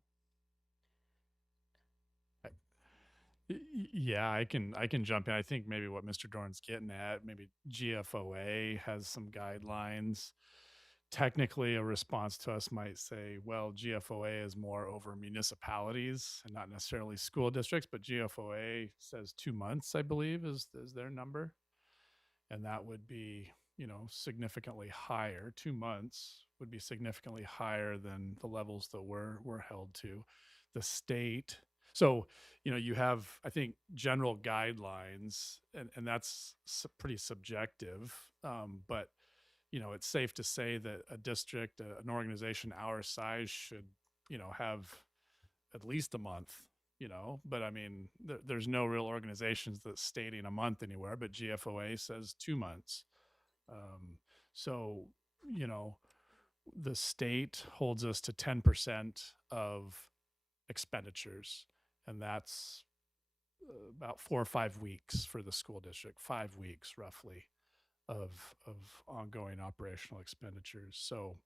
Yeah, I can jump in. I think maybe what Mr. Dorn's getting at, maybe GFOA has some guidelines. Technically, a response to us might say, well, GFOA is more over municipalities and not necessarily school districts, but GFOA says 2 months, I believe, is their number. And that would be, significantly higher. 2 months would be significantly higher than the levels that we're held to. The state. So, you have, I think, general guidelines, and that's pretty subjective. But, it's safe to say that a district, an organization our size should, have at least a month, but I mean, there's no real organizations that's stating a month anywhere, but GFOA says 2 months. So, the state holds us to 10% of expenditures, and that's about 4 or 5 weeks for the school district, 5 weeks roughly of ongoing operational expenditures. So,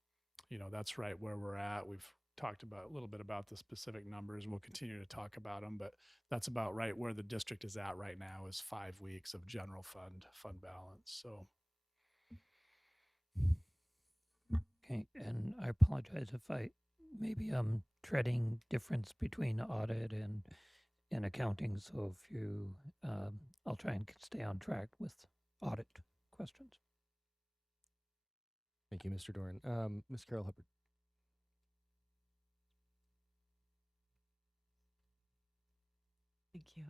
that's right where we're at. We've talked about a little bit about the specific numbers, and we'll continue to talk about them, but that's about right where the district is at right now, is 5 weeks of general fund balance. So Okay, and I apologize if maybe I'm treading difference between audit and accounting. So if you, I'll try and stay on track with audit questions. Thank you, Mr. Doran. Ms. Carol Hubbard. Thank you.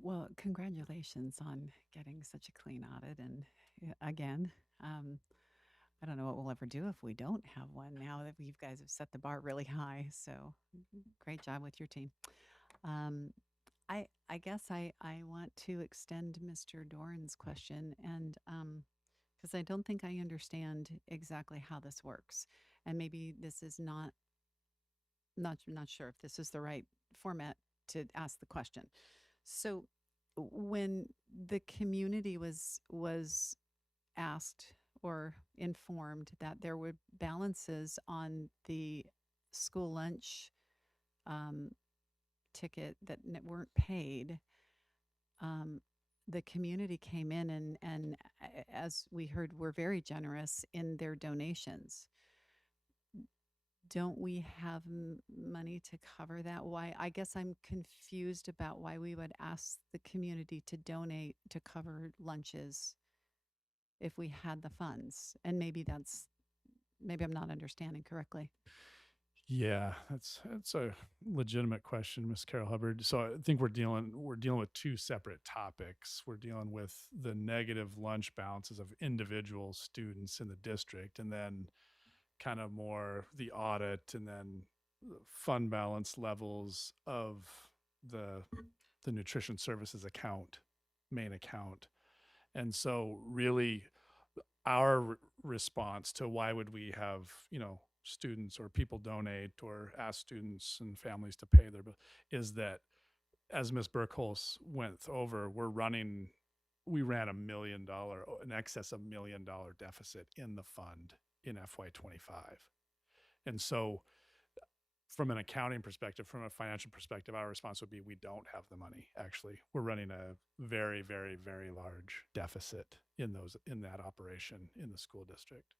Well, congratulations on getting such a clean audit. And again, I don't know what we'll ever do if we don't have one now that you guys have set the bar really high. So great job with your team. I guess I want to extend Mr. Doran's question, and because I don't think I understand exactly how this works, and maybe this is not sure if this is the right format to ask the question. So when the community was asked or informed that there were balances on the school lunch ticket that weren't paid, the community came in and as we heard, were very generous in their donations. Don't we have money to cover that? Why? I guess I'm confused about why we would ask the community to donate to cover lunches if we had the funds. And maybe I'm not understanding correctly. yeah, that's a legitimate question, Ms. Carol Hubbard. So I think we're dealing with two separate topics. We're dealing with the negative lunch balances of individual students in the district, and then kind of more the audit, and then the fund balance levels of the nutrition services main account. And so really our response to why would we have, students or people donate or ask students and families to pay their bill is that, as Ms. Burkholz went over, we ran an excess of $1 million deficit in the fund in FY25. And so from an accounting perspective, from a financial perspective, our response would be, we don't have the money. Actually, we're running a very, very, very large deficit in that operation in the school district.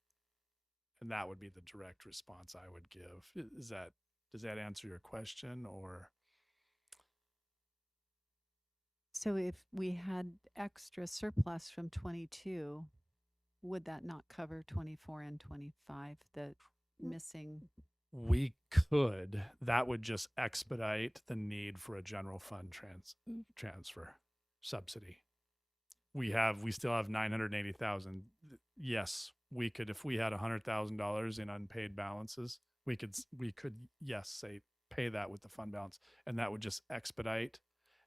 And that would be the direct response I would give. Does that answer your question? Or So if we had extra surplus from 22, would that not cover 24 and 25, the missing? we could, that would just expedite the need for a general fund transfer subsidy. We still have 980,000. Yes, we could, if we had $100,000 in unpaid balances, we could, yes, say pay that with the fund balance, and that would just expedite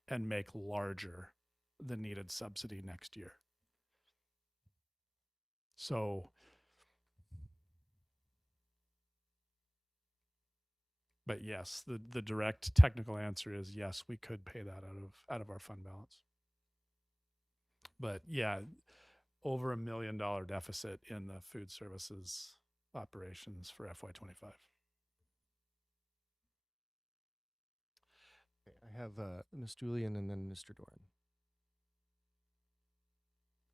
and make larger the needed subsidy next year. So, but yes, the direct technical answer is yes, we could pay that out of our fund balance. But yeah, over $1 million deficit in the food services operations for FY25. Okay, I have Ms. Julian and then Mr. Doran.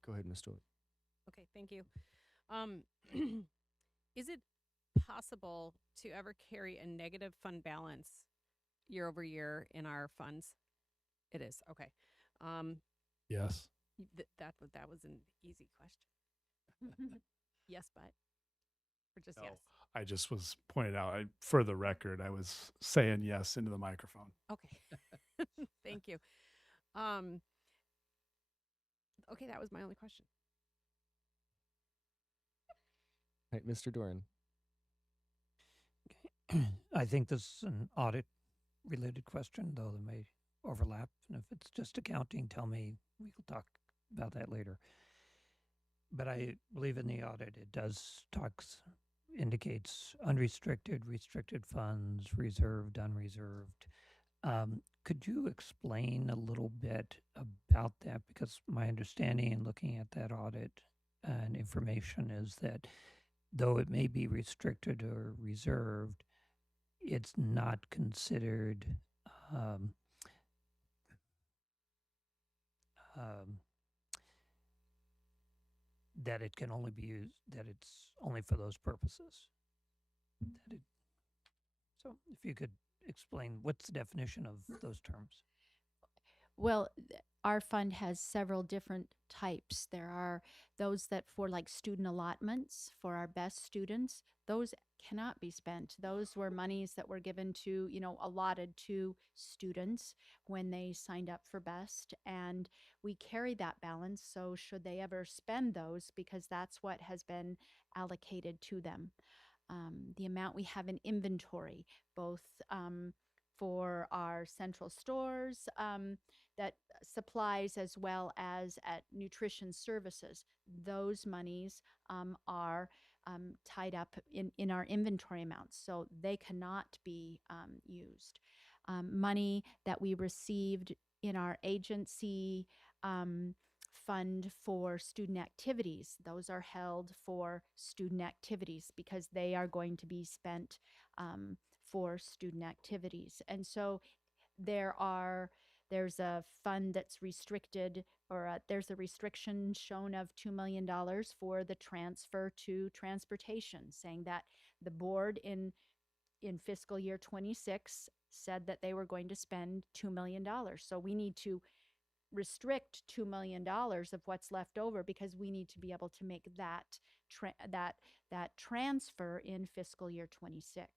Go ahead, Ms. Julian. Okay, thank you. Is it possible to ever carry a negative fund balance year over year in our funds? It is. Okay. Yes. That was an easy question. Yes, but or just yes. I just was pointed out, for the record, I was saying yes into the microphone. Okay. Thank you. Okay, that was my only question. All right, Mr. Doran. I think this is an audit-related question, though there may overlap. And if it's just accounting, tell me. We will talk about that later. But I believe in the audit, it does indicates unrestricted, restricted funds, reserved, unreserved. Could you explain a little bit about that? Because my understanding in looking at that audit and information is that though it may be restricted or reserved, it's not considered that it can only be used, that it's only for those purposes. So if you could explain what's the definition of those terms? Well, our fund has several different types. There are those that for like student allotments for our best students, those cannot be spent. Those were monies that were given to, allotted to students when they signed up for best. And we carry that balance. So should they ever spend those, because that's what has been allocated to them. The amount we have in inventory, both for our central stores, that supplies as well as at nutrition services. Those monies are tied up in our inventory amounts, so they cannot be used. Money that we received in our agency fund for student activities, those are held for student activities because they are going to be spent for student activities. And so there's a fund that's restricted, or there's a restriction shown of $2 million for the transfer to transportation, saying that the board in fiscal year 26 said that they were going to spend $2 million. So we need to restrict $2 million of what's left over because we need to be able to make that transfer in fiscal year 26.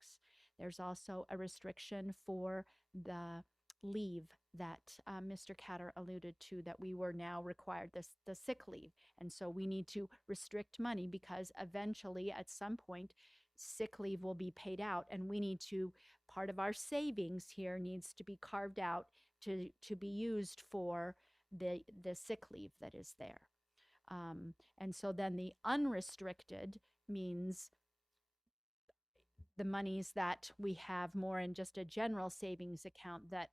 There's also a restriction for the leave that Mr. Catter alluded to, that we were now required, the sick leave. And so we need to restrict money because eventually at some point sick leave will be paid out, and we need to, part of our savings here needs to be carved out to be used for the sick leave that is there. And so then the unrestricted means the monies that we have more in just a general savings account that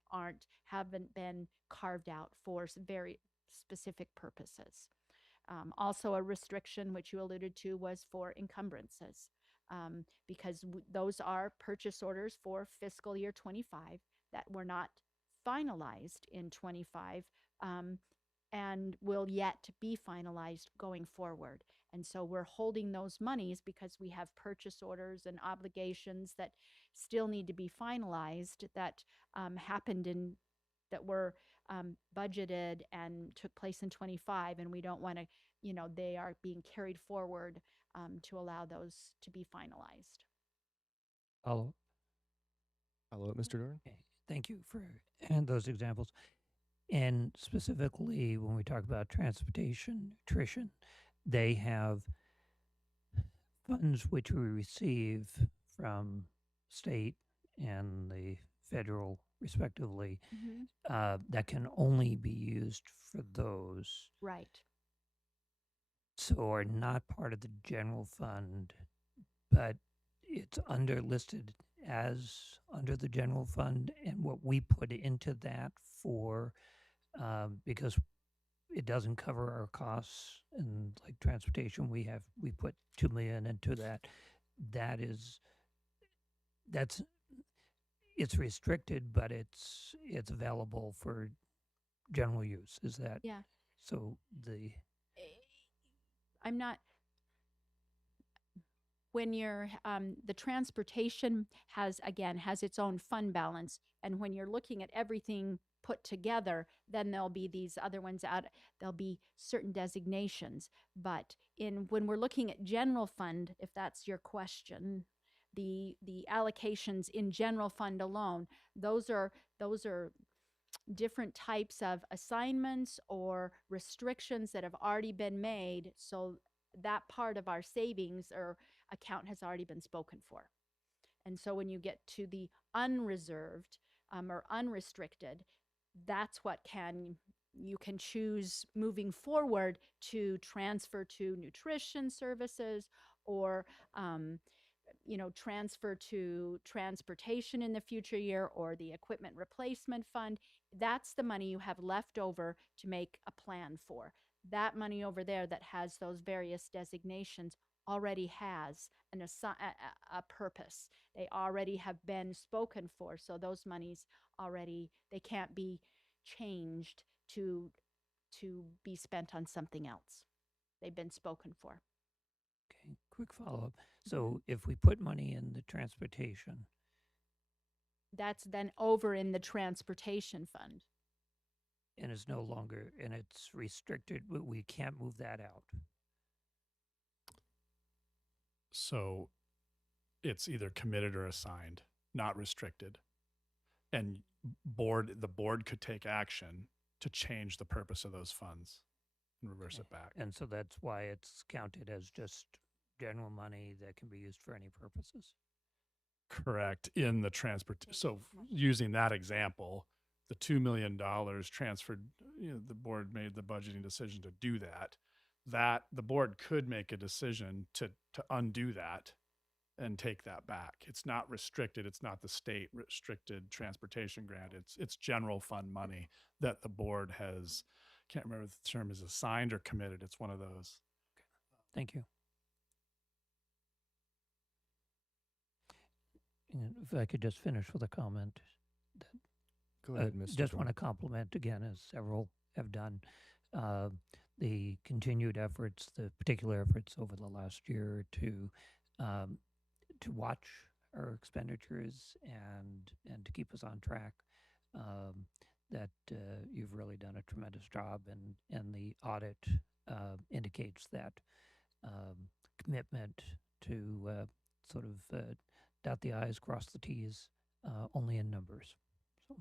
haven't been carved out for very specific purposes. Also a restriction, which you alluded to, was for encumbrances, because those are purchase orders for fiscal year 25 that were not finalized in 25 and will yet be finalized going forward. And so we're holding those monies because we have purchase orders and obligations that still need to be finalized that happened that were budgeted and took place in 25, and we don't want to, they are being carried forward to allow those to be finalized. Follow up, Mr. Doran. Okay. Thank you for those examples. And specifically, when we talk about transportation, nutrition, they have funds which we receive from state and the federal respectively, Mhm. that can only be used for those. Right. So are not part of the general fund, but it's listed as under the general fund, and what we put into that for, because it doesn't cover our costs and like transportation, we put 2 million into that. That's it's restricted, but it's available for general use. Is that Yeah. so? I'm not. When you're the transportation has its own fund balance, and when you're looking at everything put together, then there'll be these other ones out. There'll be certain designations, but when we're looking at general fund, if that's your question, the allocations in general fund alone, those are different types of assignments or restrictions that have already been made, so that part of our savings or account has already been spoken for. And so when you get to the unreserved or unrestricted, that's what you can choose moving forward to transfer to nutrition services or transfer to transportation in the future year or the equipment replacement fund. That's the money you have left over to make a plan for. That money over there that has those various designations already has a purpose. They already have been spoken for. So those monies they can't be changed to be spent on something else. They've been spoken for. Okay, quick follow-up. So if we put money in the transportation, that's then over in the transportation fund. and it's no longer, and it's restricted, we can't move that out. So it's either committed or assigned, not restricted. And the board could take action to change the purpose of those funds and reverse it back. And so that's why it's counted as just general money that can be used for any purposes. Correct. In the so using that example, the $2 million transferred, the board made the budgeting decision to do that. That the board could make a decision to undo that and take that back. It's not restricted. It's not the state restricted transportation grant. It's general fund money that the board has, can't remember if the term is assigned or committed. It's one of those. Thank you. And if I could just finish with a comment. Go ahead, Mr. Just want Dorn. to compliment again, as several have done, the continued efforts, the particular efforts over the last year to watch our expenditures and to keep us on track. That you've really done a tremendous job, and the audit indicates that commitment to sort of dot the I's, cross the T's, only in numbers. So.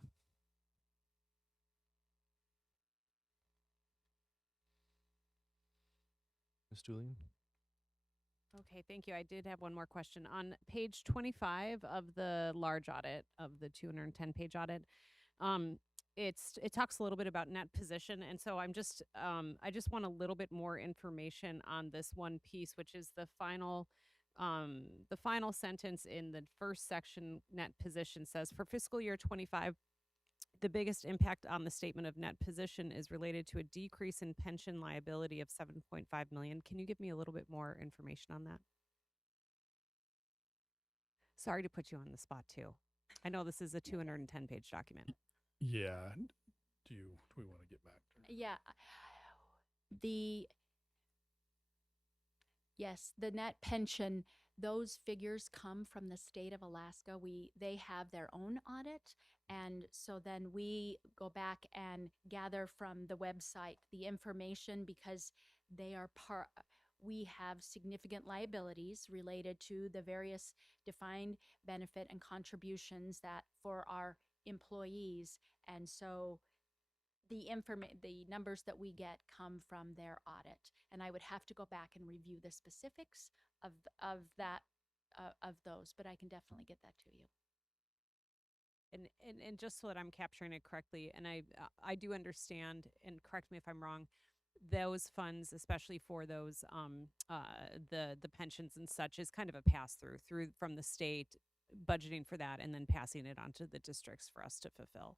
Ms. Julian? Okay, thank you. I did have one more question. On page 25 of the large audit, of the 210-page audit, it talks a little bit about net position, and so I just want a little bit more information on this one piece, which is the final sentence in the first section. Net position says, for fiscal year 25, the biggest impact on the statement of net position is related to a decrease in pension liability of $7.5 million. Can you give me a little bit more information on that? Sorry to put you on the spot too. I know this is a 210-page document. Yeah. Do we want to get back to Yeah. The net pension, those figures come from the state of Alaska. They have their own audit, and so then we go back and gather from the website the information, because we have significant liabilities related to the various defined benefit and contributions that for our employees, and so the numbers that we get come from their audit, and I would have to go back and review the specifics of those, but I can definitely get that to you. and just so that I'm capturing it correctly, and I do understand, and correct me if I'm wrong, those funds, especially for those the pensions and such, is kind of a pass through from the state budgeting for that and then passing it on to the districts for us to fulfill.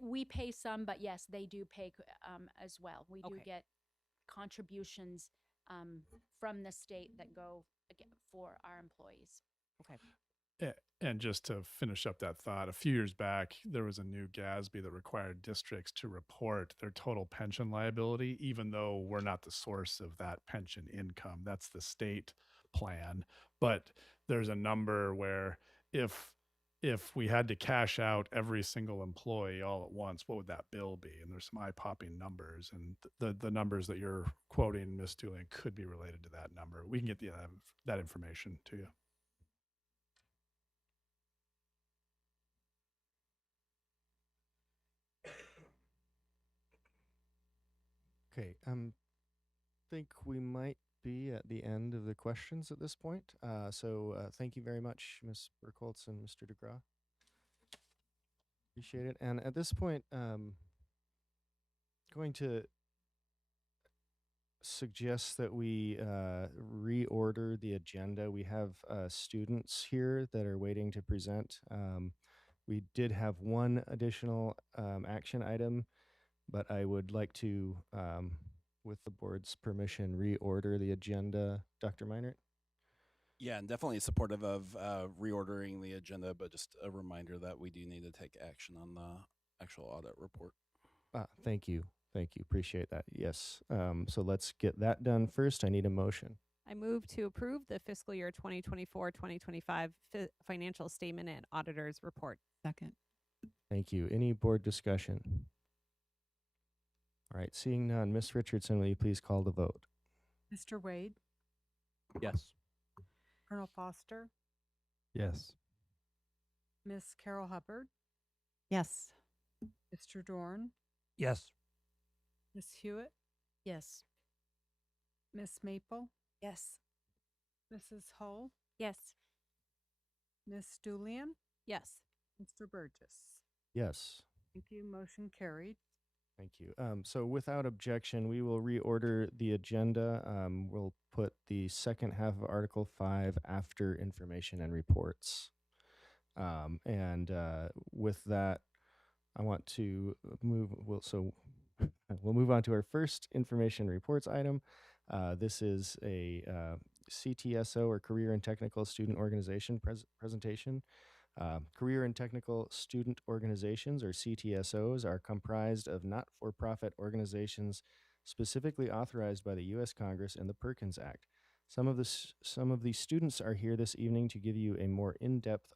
We pay some, but yes, they do pay as well. We do Okay. get contributions from the state that go for our employees. Okay. And just to finish up that thought, a few years back, there was a new GASB that required districts to report their total pension liability, even though we're not the source of that pension income. That's the state plan. But there's a number where if we had to cash out every single employee all at once, what would that bill be? And there's some eye-popping numbers, and the numbers that you're quoting, Ms. Julian, could be related to that number. We can get that information to you. Okay, think we might be at the end of the questions at this point. So thank you very much, Ms. Burkholz and Mr. DeGraw. Appreciate it. And at this point, going to suggest that we reorder the agenda. We have students here that are waiting to present. We did have one additional action item, but I would like to, with the board's permission, reorder the agenda. Dr. Meinert? Yeah, and definitely supportive of reordering the agenda, but just a reminder that we do need to take action on the actual audit report. Thank you. Thank you. Appreciate that. Yes. So let's get that done first. I need a motion. I move to approve the fiscal year 2024-2025 financial statement and auditor's report. Second. Thank you. Any board discussion? All right. Seeing none, Ms. Richardson, will you please call the vote? Mr. Wade, Yes. Colonel Foster, Yes. Miss Carol Hubbard, Yes. Mr. Dorn, Yes. Miss Hewitt, Yes. Miss Maple, Yes. Mrs. Hull, Yes. Miss Julian, Yes. Mr. Burgess. Yes. Thank you. Motion carried. Thank you. So without objection, we will reorder the agenda. We'll put the second half of Article 5 after information and reports. With that, I want to move, we'll move on to our first information reports item. This is a CTSO, or Career and Technical Student Organization presentation. Career and Technical Student Organizations, or CTSOs, are comprised of not-for-profit organizations specifically authorized by the U.S. Congress and the Perkins Act. Some of the students are here this evening to give you a more in-depth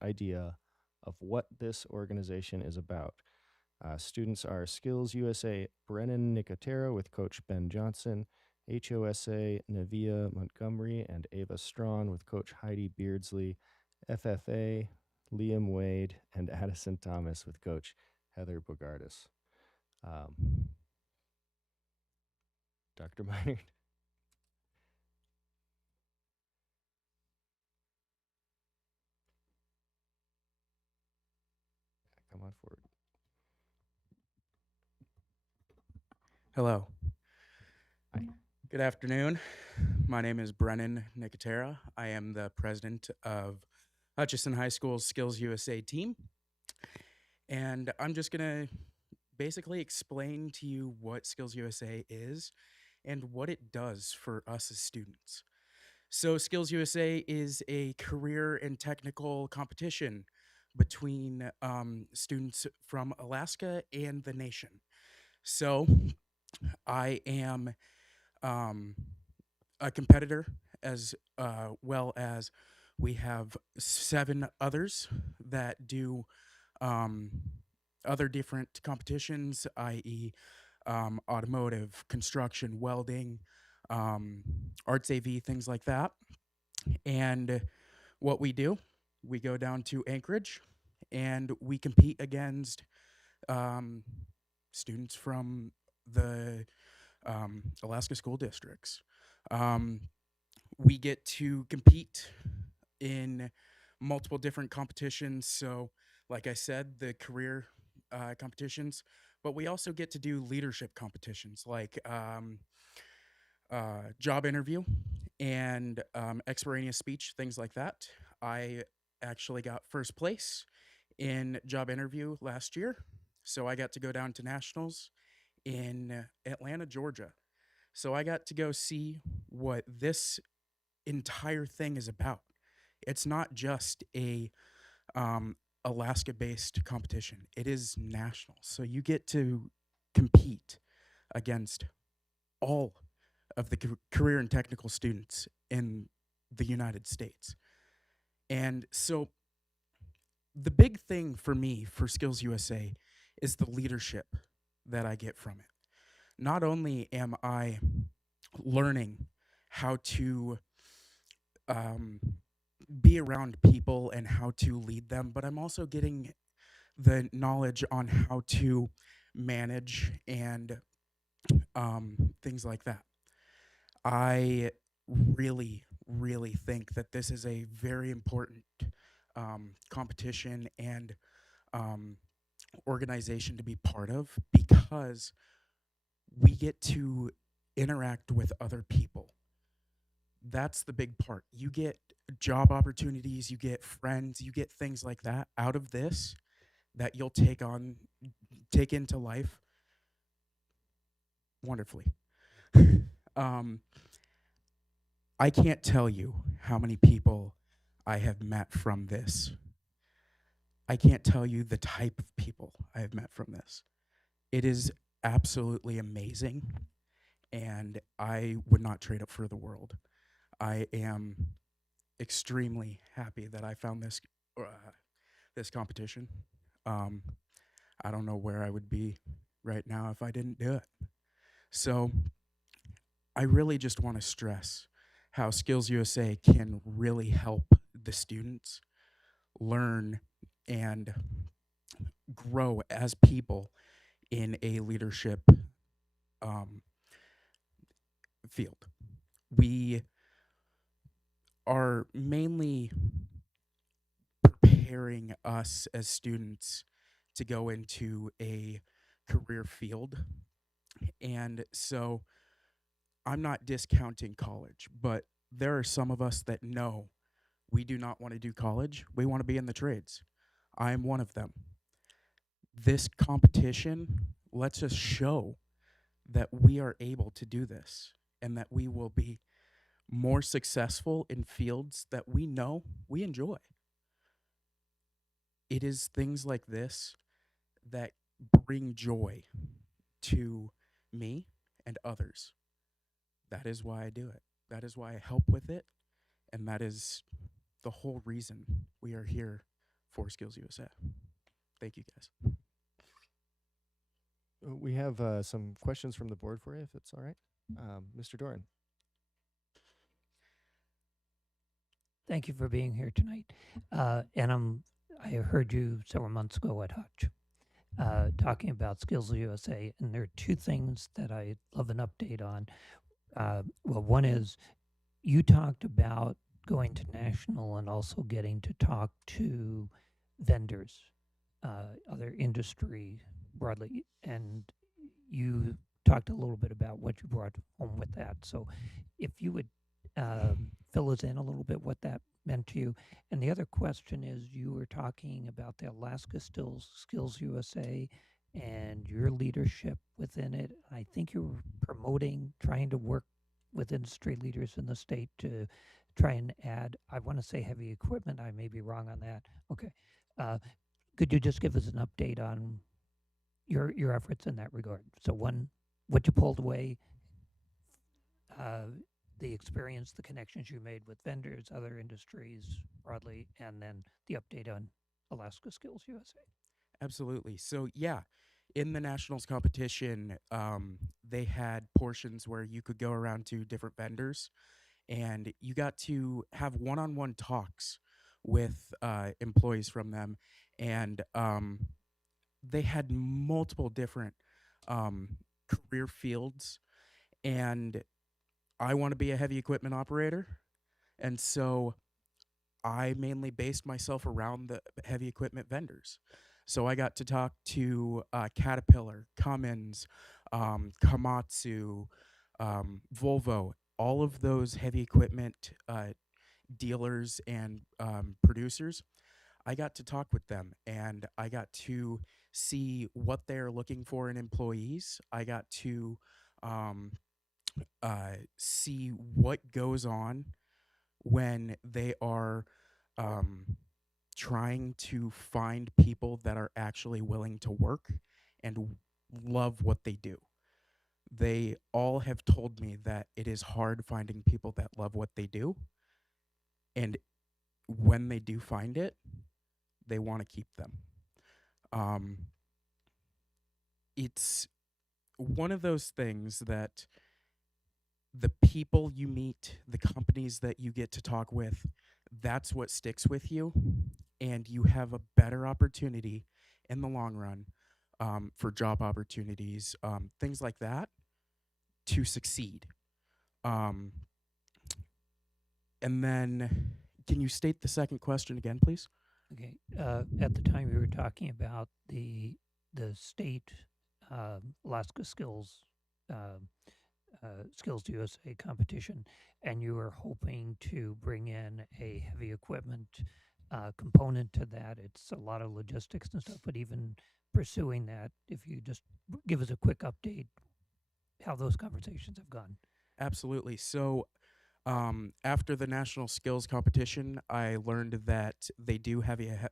idea of what this organization is about. Students are Skills USA Brennan Nicotero with Coach Ben Johnson, HOSA Navia Montgomery and Ava Strawn with Coach Heidi Beardsley, FFA Liam Wade, and Addison Thomas with Coach Heather Bogardus. Dr. Meinert? Come on forward. Hello. Hi. Good afternoon. My name is Brennan Nicotera. I am the president of Hutchinson High School's Skills USA team. And I'm just going to basically explain to you what Skills USA is and what it does for us as students. So Skills USA is a career and technical competition between students from Alaska and the nation. So I am a competitor, as well as we have 7 others that do other different competitions, i.e. Automotive, construction, welding, arts AV, things like that. And what we do, we go down to Anchorage and we compete against students from the Alaska school districts. We get to compete in multiple different competitions. So like I said, the career competitions, but we also get to do leadership competitions like job interview and extemporaneous speech, things like that. I actually got first place in job interview last year, so I got to go down to nationals in Atlanta, Georgia. So I got to go see what this entire thing is about. It's not just a Alaska-based competition. It is national. So you get to compete against all of the career and technical students in the United States. And so the big thing for me for Skills USA is the leadership that I get from it. Not only am I learning how to be around people and how to lead them, but I'm also getting the knowledge on how to manage and things like that. I really, really think that this is a very important competition and organization to be part of, because we get to interact with other people. That's the big part. You get job opportunities, you get friends, you get things like that out of this that you'll take into life wonderfully. I can't tell you how many people I have met from this. I can't tell you the type of people I have met from this. It is absolutely amazing, and I would not trade it for the world. I am extremely happy that I found this this competition. I don't know where I would be right now if I didn't do it. So I really just want to stress how Skills USA can really help the students learn and grow as people in a leadership field. We are mainly preparing us as students to go into a career field. And so I'm not discounting college, but there are some of us that know we do not want to do college. We want to be in the trades. I am one of them. This competition lets us show that we are able to do this and that we will be more successful in fields that we know we enjoy. It is things like this that bring joy to me and others. That is why I do it. That is why I help with it. And that is the whole reason we are here for Skills USA. Thank you, guys. We have some questions from the board for you, if it's all right. Mr. Doran. Thank you for being here tonight. And I heard you several months ago at Hutch talking about Skills USA, and there are two things that I'd love an update on. Well, one is you talked about going to national and also getting to talk to vendors, other industry broadly, and you talked a little bit about what you brought home with that. So if you would fill us in a little bit what that meant to you. And the other question is, you were talking about the Alaska Skills USA and your leadership within it. I think you were promoting, trying to work with industry leaders in the state to try and add, I want to say heavy equipment. I may be wrong on that. Okay. Could you just give us an update on your efforts in that regard? So one, what you pulled away, the experience, the connections you made with vendors, other industries broadly, and then the update on Alaska Skills USA. Absolutely. So yeah, in the nationals competition, they had portions where you could go around to different vendors, and you got to have one-on-one talks with employees from them, and they had multiple different career fields, and I want to be a heavy equipment operator, and so I mainly based myself around the heavy equipment vendors. So I got to talk to Caterpillar, Cummins, Komatsu, Volvo, all of those heavy equipment dealers and producers. I got to talk with them and I got to see what they're looking for in employees. I got to see what goes on when they are trying to find people that are actually willing to work and love what they do. They all have told me that it is hard finding people that love what they do. And when they do find it, they want to keep them. It's one of those things that the people you meet, the companies that you get to talk with, that's what sticks with you. And you have a better opportunity in the long run for job opportunities, things like that, to succeed. And then, can you state the second question again, please? Okay. At the time, we were talking about the state Alaska Skills USA competition, and you were hoping to bring in a heavy equipment component to that. It's a lot of logistics and stuff, but even pursuing that, if you just give us a quick update, how those conversations have gone. Absolutely. So, after the national skills competition, I learned that they do have a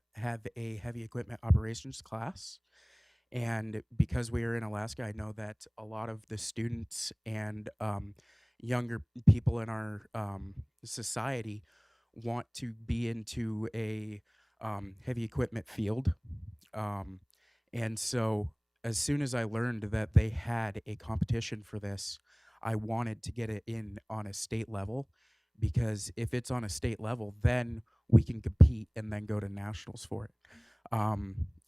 heavy equipment operations class. And because we are in Alaska, I know that a lot of the students and younger people in our society want to be into a heavy equipment field. And so as soon as I learned that they had a competition for this, I wanted to get it in on a state level, because if it's on a state level, then we can compete and then go to nationals for it.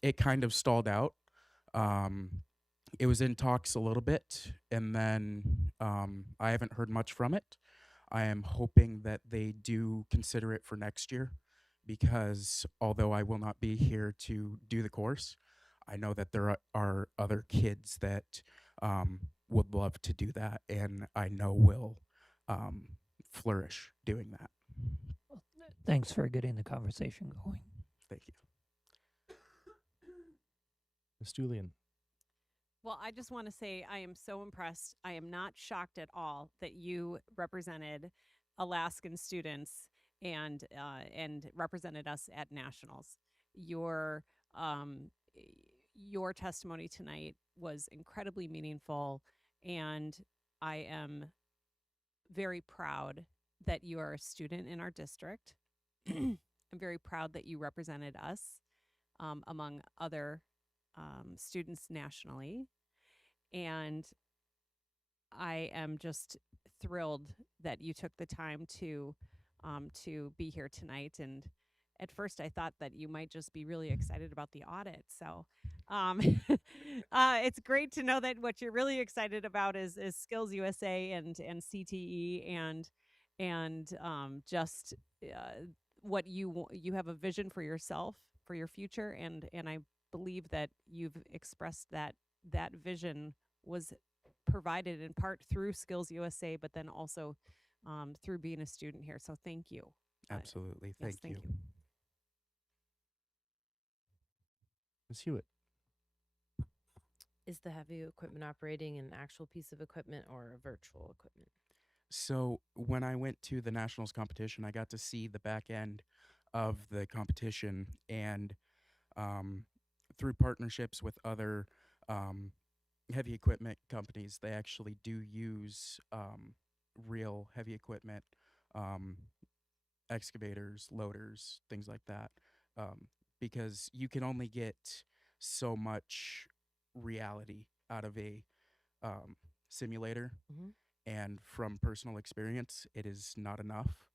It kind of stalled out. It was in talks a little bit, and then I haven't heard much from it. I am hoping that they do consider it for next year, because although I will not be here to do the course, I know that there are other kids that would love to do that, and I know will flourish doing that. Thanks for getting the conversation going. Thank you. Ms. Julian. Well, I just want to say I am so impressed. I am not shocked at all that you represented Alaskan students and represented us at nationals. Your testimony tonight was incredibly meaningful, and I am very proud that you are a student in our district. I'm very proud that you represented us among other students nationally. And I am just thrilled that you took the time to be here tonight. And at first I thought that you might just be really excited about the audit. So it's great to know that what you're really excited about is Skills USA and CTE and just what you have a vision for yourself, for your future. And I believe that you've expressed that vision was provided in part through Skills USA, but then also through being a student here. So thank you. Absolutely. Yes, Thank you. Ms. Hewitt. Is the heavy equipment operating an actual piece of equipment or a virtual equipment? So when I went to the nationals competition, I got to see the back end of the competition, and through partnerships with other heavy equipment companies, they actually do use real heavy equipment, excavators, loaders, things like that, because you can only get so much reality out of a simulator. Mm-hmm. And from personal experience, it is not enough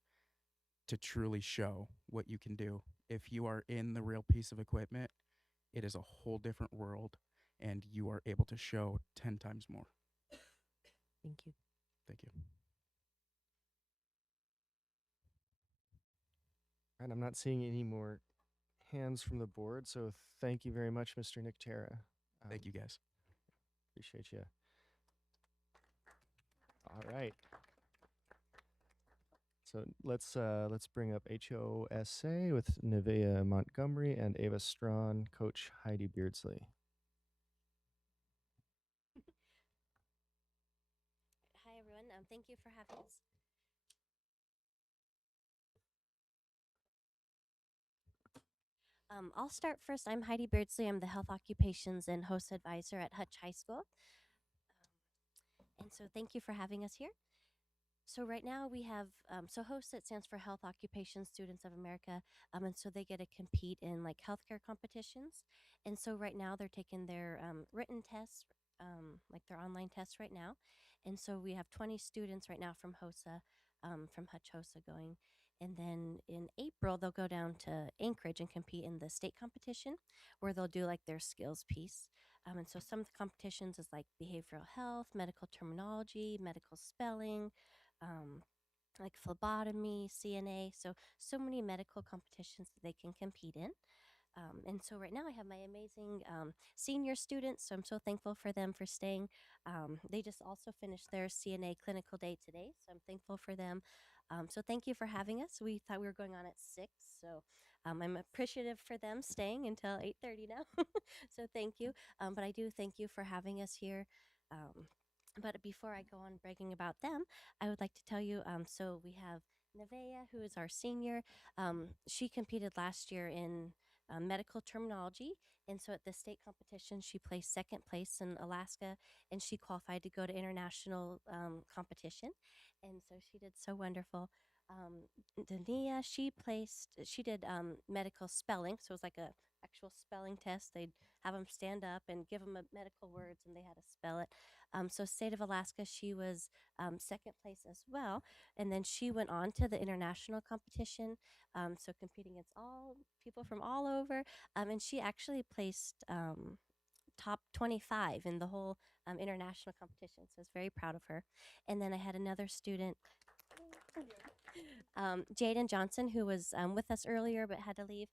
to truly show what you can do. If you are in the real piece of equipment, it is a whole different world, and you are able to show 10 times more. Thank you. Thank you. And I'm not seeing any more hands from the board, so thank you very much, Mr. Nictera. Thank you, guys. Appreciate you. All right. So let's bring up HOSA with Nevaeh Montgomery and Ava Strawn, Coach Heidi Beardsley. Hi, everyone. Thank you for having us. I'll start first. I'm Heidi Beardsley. I'm the Health Occupations and Host Advisor at Hutch High School. And so thank you for having us here. So right now we have, so HOST, it stands for Health Occupations Students of America. And so they get to compete in like healthcare competitions. And so right now they're taking their written tests, like their online tests right now. And so we have 20 students right now from HOSA, from Hutch HOSA going. And then in April, they'll go down to Anchorage and compete in the state competition where they'll do like their skills piece. And so some of the competitions is like behavioral health, medical terminology, medical spelling, like phlebotomy, CNA. So many medical competitions that they can compete in. And so right now I have my amazing senior students, so I'm so thankful for them for staying. They just also finished their CNA clinical day today, so I'm thankful for them. So thank you for having us. We thought we were going on at 6, so I'm appreciative for them staying until 8:30 now. So thank you. But I do thank you for having us here. But before I go on bragging about them, I would like to tell you, so we have Nevaeh, who is our senior. She competed last year in medical terminology. And so at the state competition, she placed second place in Alaska, and she qualified to go to international competition. And so she did so wonderful. Dania, she did medical spelling. So it was like a actual spelling test. They'd have them stand up and give them medical words, and they had to spell it. So state of Alaska, she was second place as well. And then she went on to the international competition. So competing against all people from all over. And she actually placed top 25 in the whole international competition. So I was very proud of her. And then I had another student, Jaden Johnson, who was with us earlier but had to leave.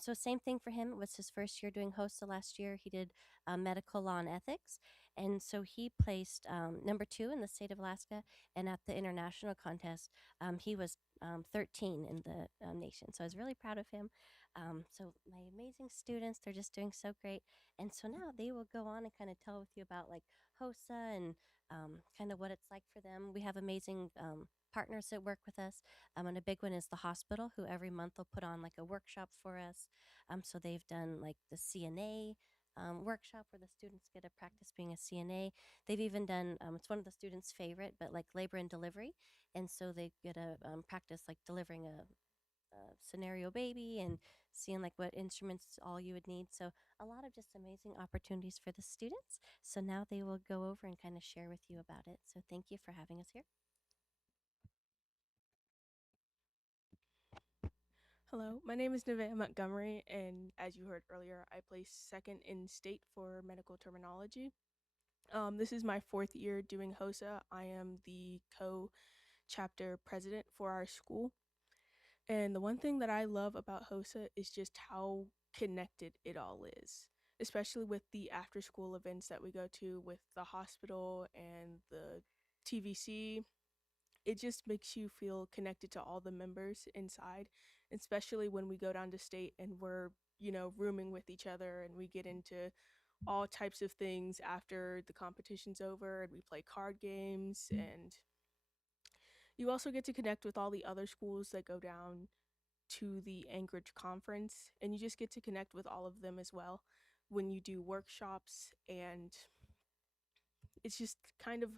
So same thing for him. It was his first year doing HOSA last year. He did medical law and ethics. And so he placed number 2 in the state of Alaska. And at the international contest, he was 13 in the nation. So I was really proud of him. So my amazing students, they're just doing so great. And so now they will go on and kind of tell with you about like HOSA and kind of what it's like for them. We have amazing partners that work with us. And a big one is the hospital, who every month they'll put on like a workshop for us. So they've done like the CNA workshop where the students get to practice being a CNA. They've even done, it's one of the students' favorite, but like labor and delivery. And so they get to practice like delivering a scenario baby and seeing like what instruments all you would need. So a lot of just amazing opportunities for the students. So now they will go over and kind of share with you about it. So thank you for having us here. Hello, my name is Nevaeh Montgomery, and as you heard earlier, I placed second in state for medical terminology. This is my 4th year doing HOSA. I am the co-chapter president for our school. And the one thing that I love about HOSA is just how connected it all is, especially with the after-school events that we go to with the hospital and the TVC. It just makes you feel connected to all the members inside, especially when we go down to state and we're, rooming with each other and we get into all types of things after the competition's over and we play card games. And you also get to connect with all the other schools that go down to the Anchorage conference, and you just get to connect with all of them as well when you do workshops. And it's just kind of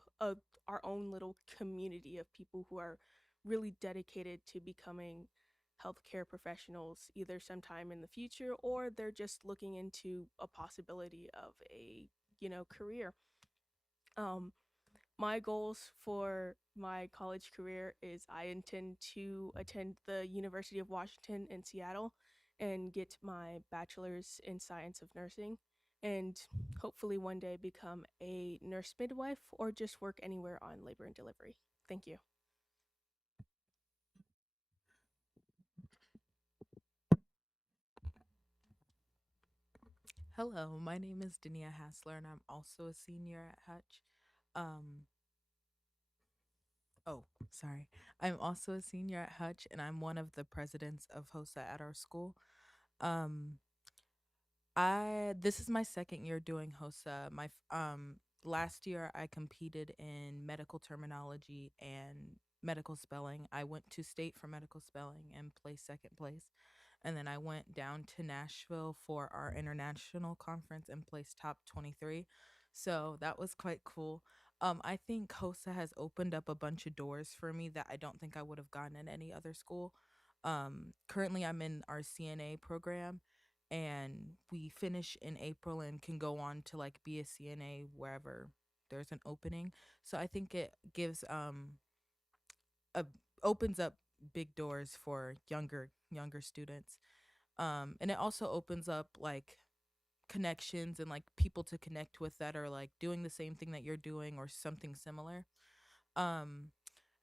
our own little community of people who are really dedicated to becoming healthcare professionals, either sometime in the future or they're just looking into a possibility of a career. My goals for my college career is I intend to attend the University of Washington in Seattle and get my bachelor's in science of nursing, and hopefully one day become a nurse midwife or just work anywhere on labor and delivery. Thank you. Hello, my name is Dania Hassler, and I'm also a senior at Hutch. Um, oh, sorry. I'm also a senior at Hutch, and I'm one of the presidents of HOSA at our school. Um, this is my second year doing HOSA. Last year I competed in medical terminology and medical spelling. I went to state for medical spelling and placed second place. And then I went down to Nashville for our international conference and placed top 23. So that was quite cool. I think HOSA has opened up a bunch of doors for me that I don't think I would have gotten at any other school. Currently, I'm in our CNA program, and we finish in April and can go on to like be a CNA wherever there's an opening. So I think it gives a opens up big doors for younger students. And it also opens up like connections and like people to connect with that are like doing the same thing that you're doing or something similar. Um,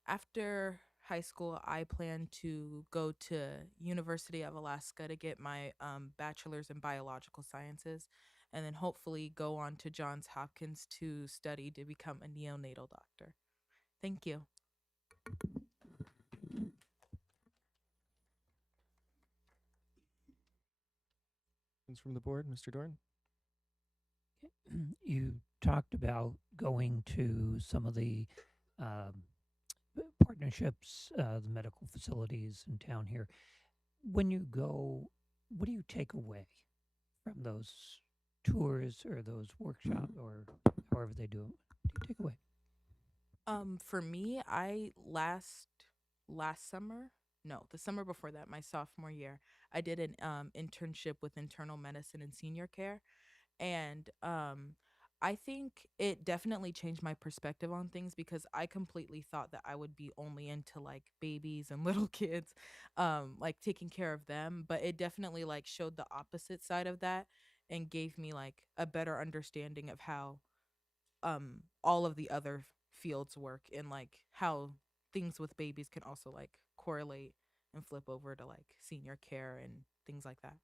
After high school, I plan to go to University of Alaska to get my bachelor's in biological sciences, and then hopefully go on to Johns Hopkins to study to become a neonatal doctor. Thank you. Questions from the board, Mr. Dorn? You talked about going to some of the partnerships, the medical facilities in town here. When you go, what do you take away from those tours or those workshops or however they do it? What do you take away? For me, I last summer, no, the summer before that, my sophomore year, I did an internship with internal medicine and senior care, and I think it definitely changed my perspective on things because I completely thought that I would be only into like babies and little kids, like taking care of them, but it definitely like showed the opposite side of that and gave me like a better understanding of how all of the other fields work and like how things with babies can also like correlate and flip over to like senior care and things like that.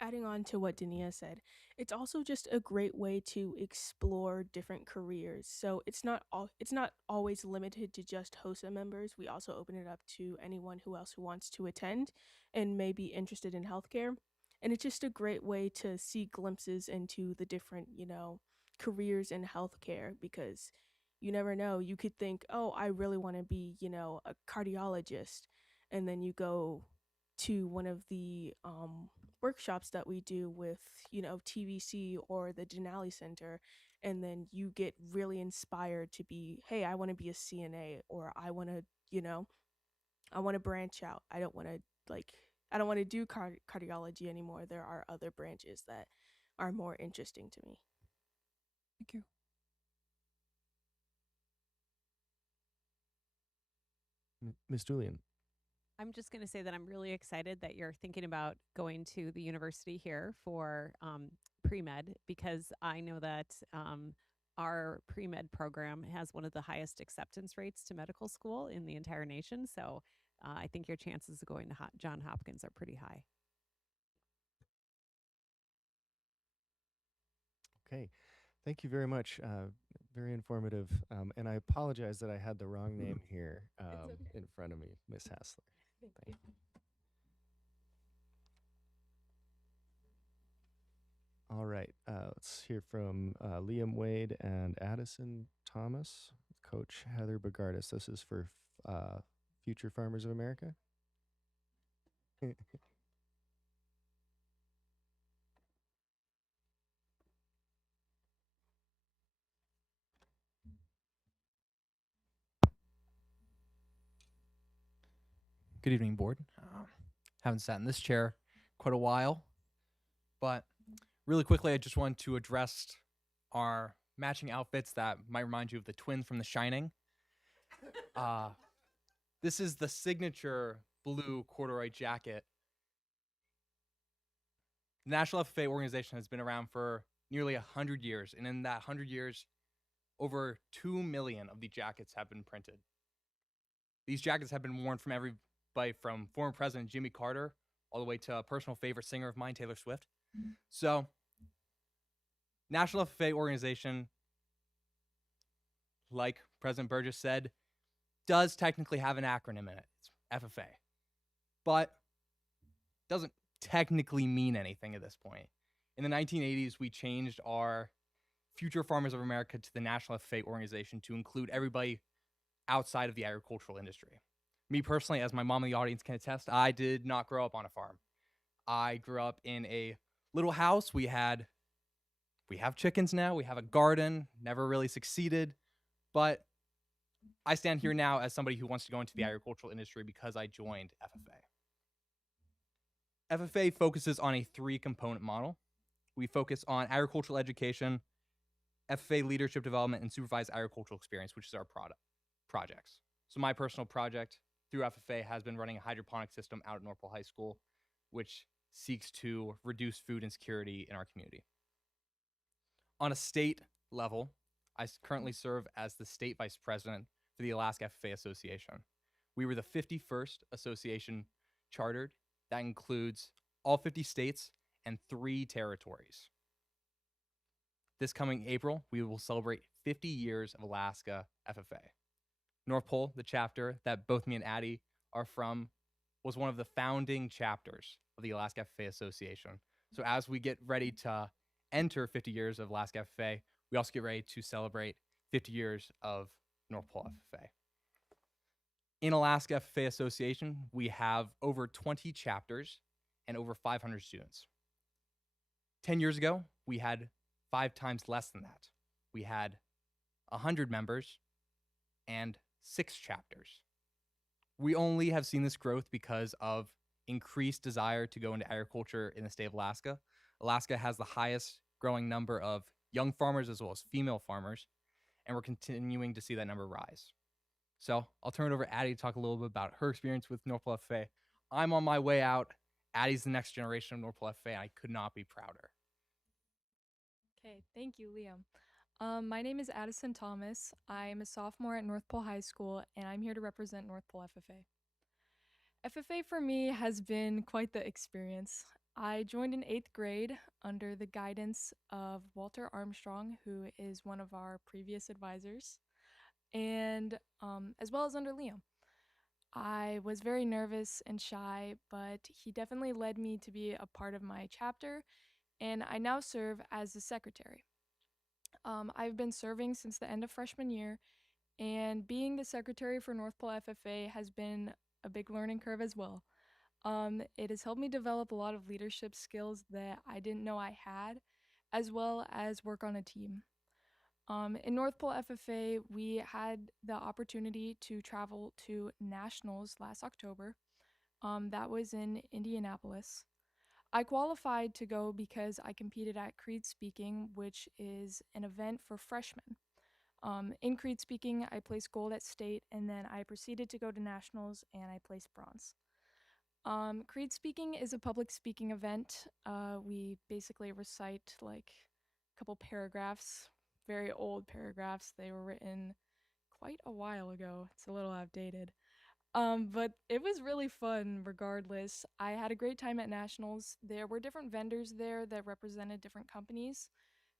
Adding on to what Dania said, it's also just a great way to explore different careers. So it's not always limited to just HOSA members. We also open it up to anyone who wants to attend and may be interested in healthcare. And it's just a great way to see glimpses into the different, careers in healthcare because you never know. You could think, oh, I really want to be, a cardiologist. And then you go to one of the workshops that we do with, TVC or the Denali Center. And then you get really inspired to be, hey, I want to be a CNA or I want to, I want to branch out. I don't want to do cardiology anymore. There are other branches that are more interesting to me. Thank you. Ms. Julian. I'm just going to say that I'm really excited that you're thinking about going to the university here for pre-med because I know that our pre-med program has one of the highest acceptance rates to medical school in the entire nation. So I think your chances of going to Johns Hopkins are pretty high. Okay. Thank you very much. Very informative. And I apologize that I had the wrong name here in front of me, Miss Hassler. Thank you. All right. Let's hear from Liam Wade and Addison Thomas, Coach Heather Bogardus. This is for Future Farmers of America. Good evening, board. Haven't sat in this chair quite a while, but really quickly, I just wanted to address our matching outfits that might remind you of the twins from The Shining. This is the signature blue corduroy jacket. The National FFA organization has been around for nearly 100 years, and in that 100 years, over 2 million of the jackets have been printed. These jackets have been worn from everybody from former President Jimmy Carter all the way to a personal favorite singer of mine, Taylor Swift. So, National FFA organization, like President Burgess said, does technically have an acronym in it. It's FFA. But doesn't technically mean anything at this point. In the 1980s, we changed our Future Farmers of America to the National FFA organization to include everybody outside of the agricultural industry. Me personally, as my mom in the audience can attest, I did not grow up on a farm. I grew up in a little house. We have chickens now. We have a garden. Never really succeeded. But I stand here now as somebody who wants to go into the agricultural industry because I joined FFA. FFA focuses on a 3-component model. We focus on agricultural education, FFA leadership development, and supervised agricultural experience, which is our projects. So my personal project through FFA has been running a hydroponic system out at North Pole High School, which seeks to reduce food insecurity in our community. On a state level, I currently serve as the state vice president for the Alaska FFA Association. We were the 51st association chartered. That includes all 50 states and 3 territories. This coming April, we will celebrate 50 years of Alaska FFA. North Pole, the chapter that both me and Addie are from, was one of the founding chapters of the Alaska FFA Association. So as we get ready to enter 50 years of Alaska FFA, we also get ready to celebrate 50 years of North Pole FFA. In Alaska FFA Association, we have over 20 chapters and over 500 students. 10 years ago, we had 5 times less than that. We had 100 members and 6 chapters. We only have seen this growth because of increased desire to go into agriculture in the state of Alaska. Alaska has the highest growing number of young farmers as well as female farmers, and we're continuing to see that number rise. So I'll turn it over to Addie to talk a little bit about her experience with North Pole FFA. I'm on my way out. Addie's the next generation of North Pole FFA, and I could not be prouder. Okay, thank you, Liam. My name is Addison Thomas. I am a sophomore at North Pole High School, and I'm here to represent North Pole FFA. FFA for me has been quite the experience. I joined in 8th grade under the guidance of Walter Armstrong, who is one of our previous advisors, and as well as under Liam. I was very nervous and shy, but he definitely led me to be a part of my chapter, and I now serve as the secretary. I've been serving since the end of freshman year, and being the secretary for North Pole FFA has been a big learning curve as well. It has helped me develop a lot of leadership skills that I didn't know I had, as well as work on a team. In North Pole FFA, we had the opportunity to travel to nationals last October. That was in Indianapolis. I qualified to go because I competed at Creed Speaking, which is an event for freshmen. In Creed Speaking, I placed gold at state, and then I proceeded to go to nationals, and I placed bronze. Creed Speaking is a public speaking event. We basically recite like a couple paragraphs, very old paragraphs. They were written quite a while ago. It's a little outdated. But it was really fun regardless. I had a great time at nationals. There were different vendors there that represented different companies.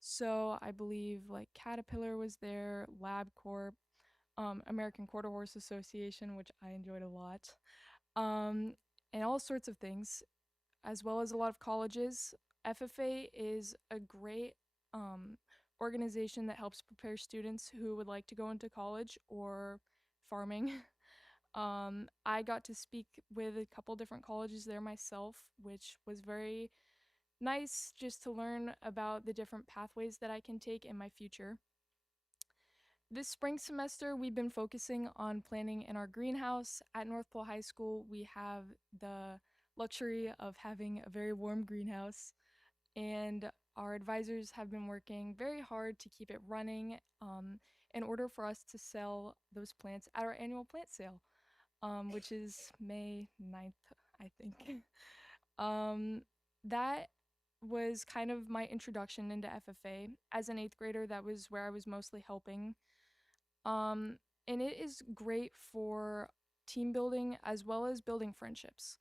So I believe like Caterpillar was there, LabCorp, American Quarter Horse Association, which I enjoyed a lot, and all sorts of things, as well as a lot of colleges. FFA is a great organization that helps prepare students who would like to go into college or farming. I got to speak with a couple different colleges there myself, which was very nice just to learn about the different pathways that I can take in my future. This spring semester, we've been focusing on planning in our greenhouse. At North Pole High School, we have the luxury of having a very warm greenhouse, and our advisors have been working very hard to keep it running in order for us to sell those plants at our annual plant sale, which is May 9th, I think. That was kind of my introduction into FFA. As an 8th grader, that was where I was mostly helping. And it is great for team building as well as building friendships.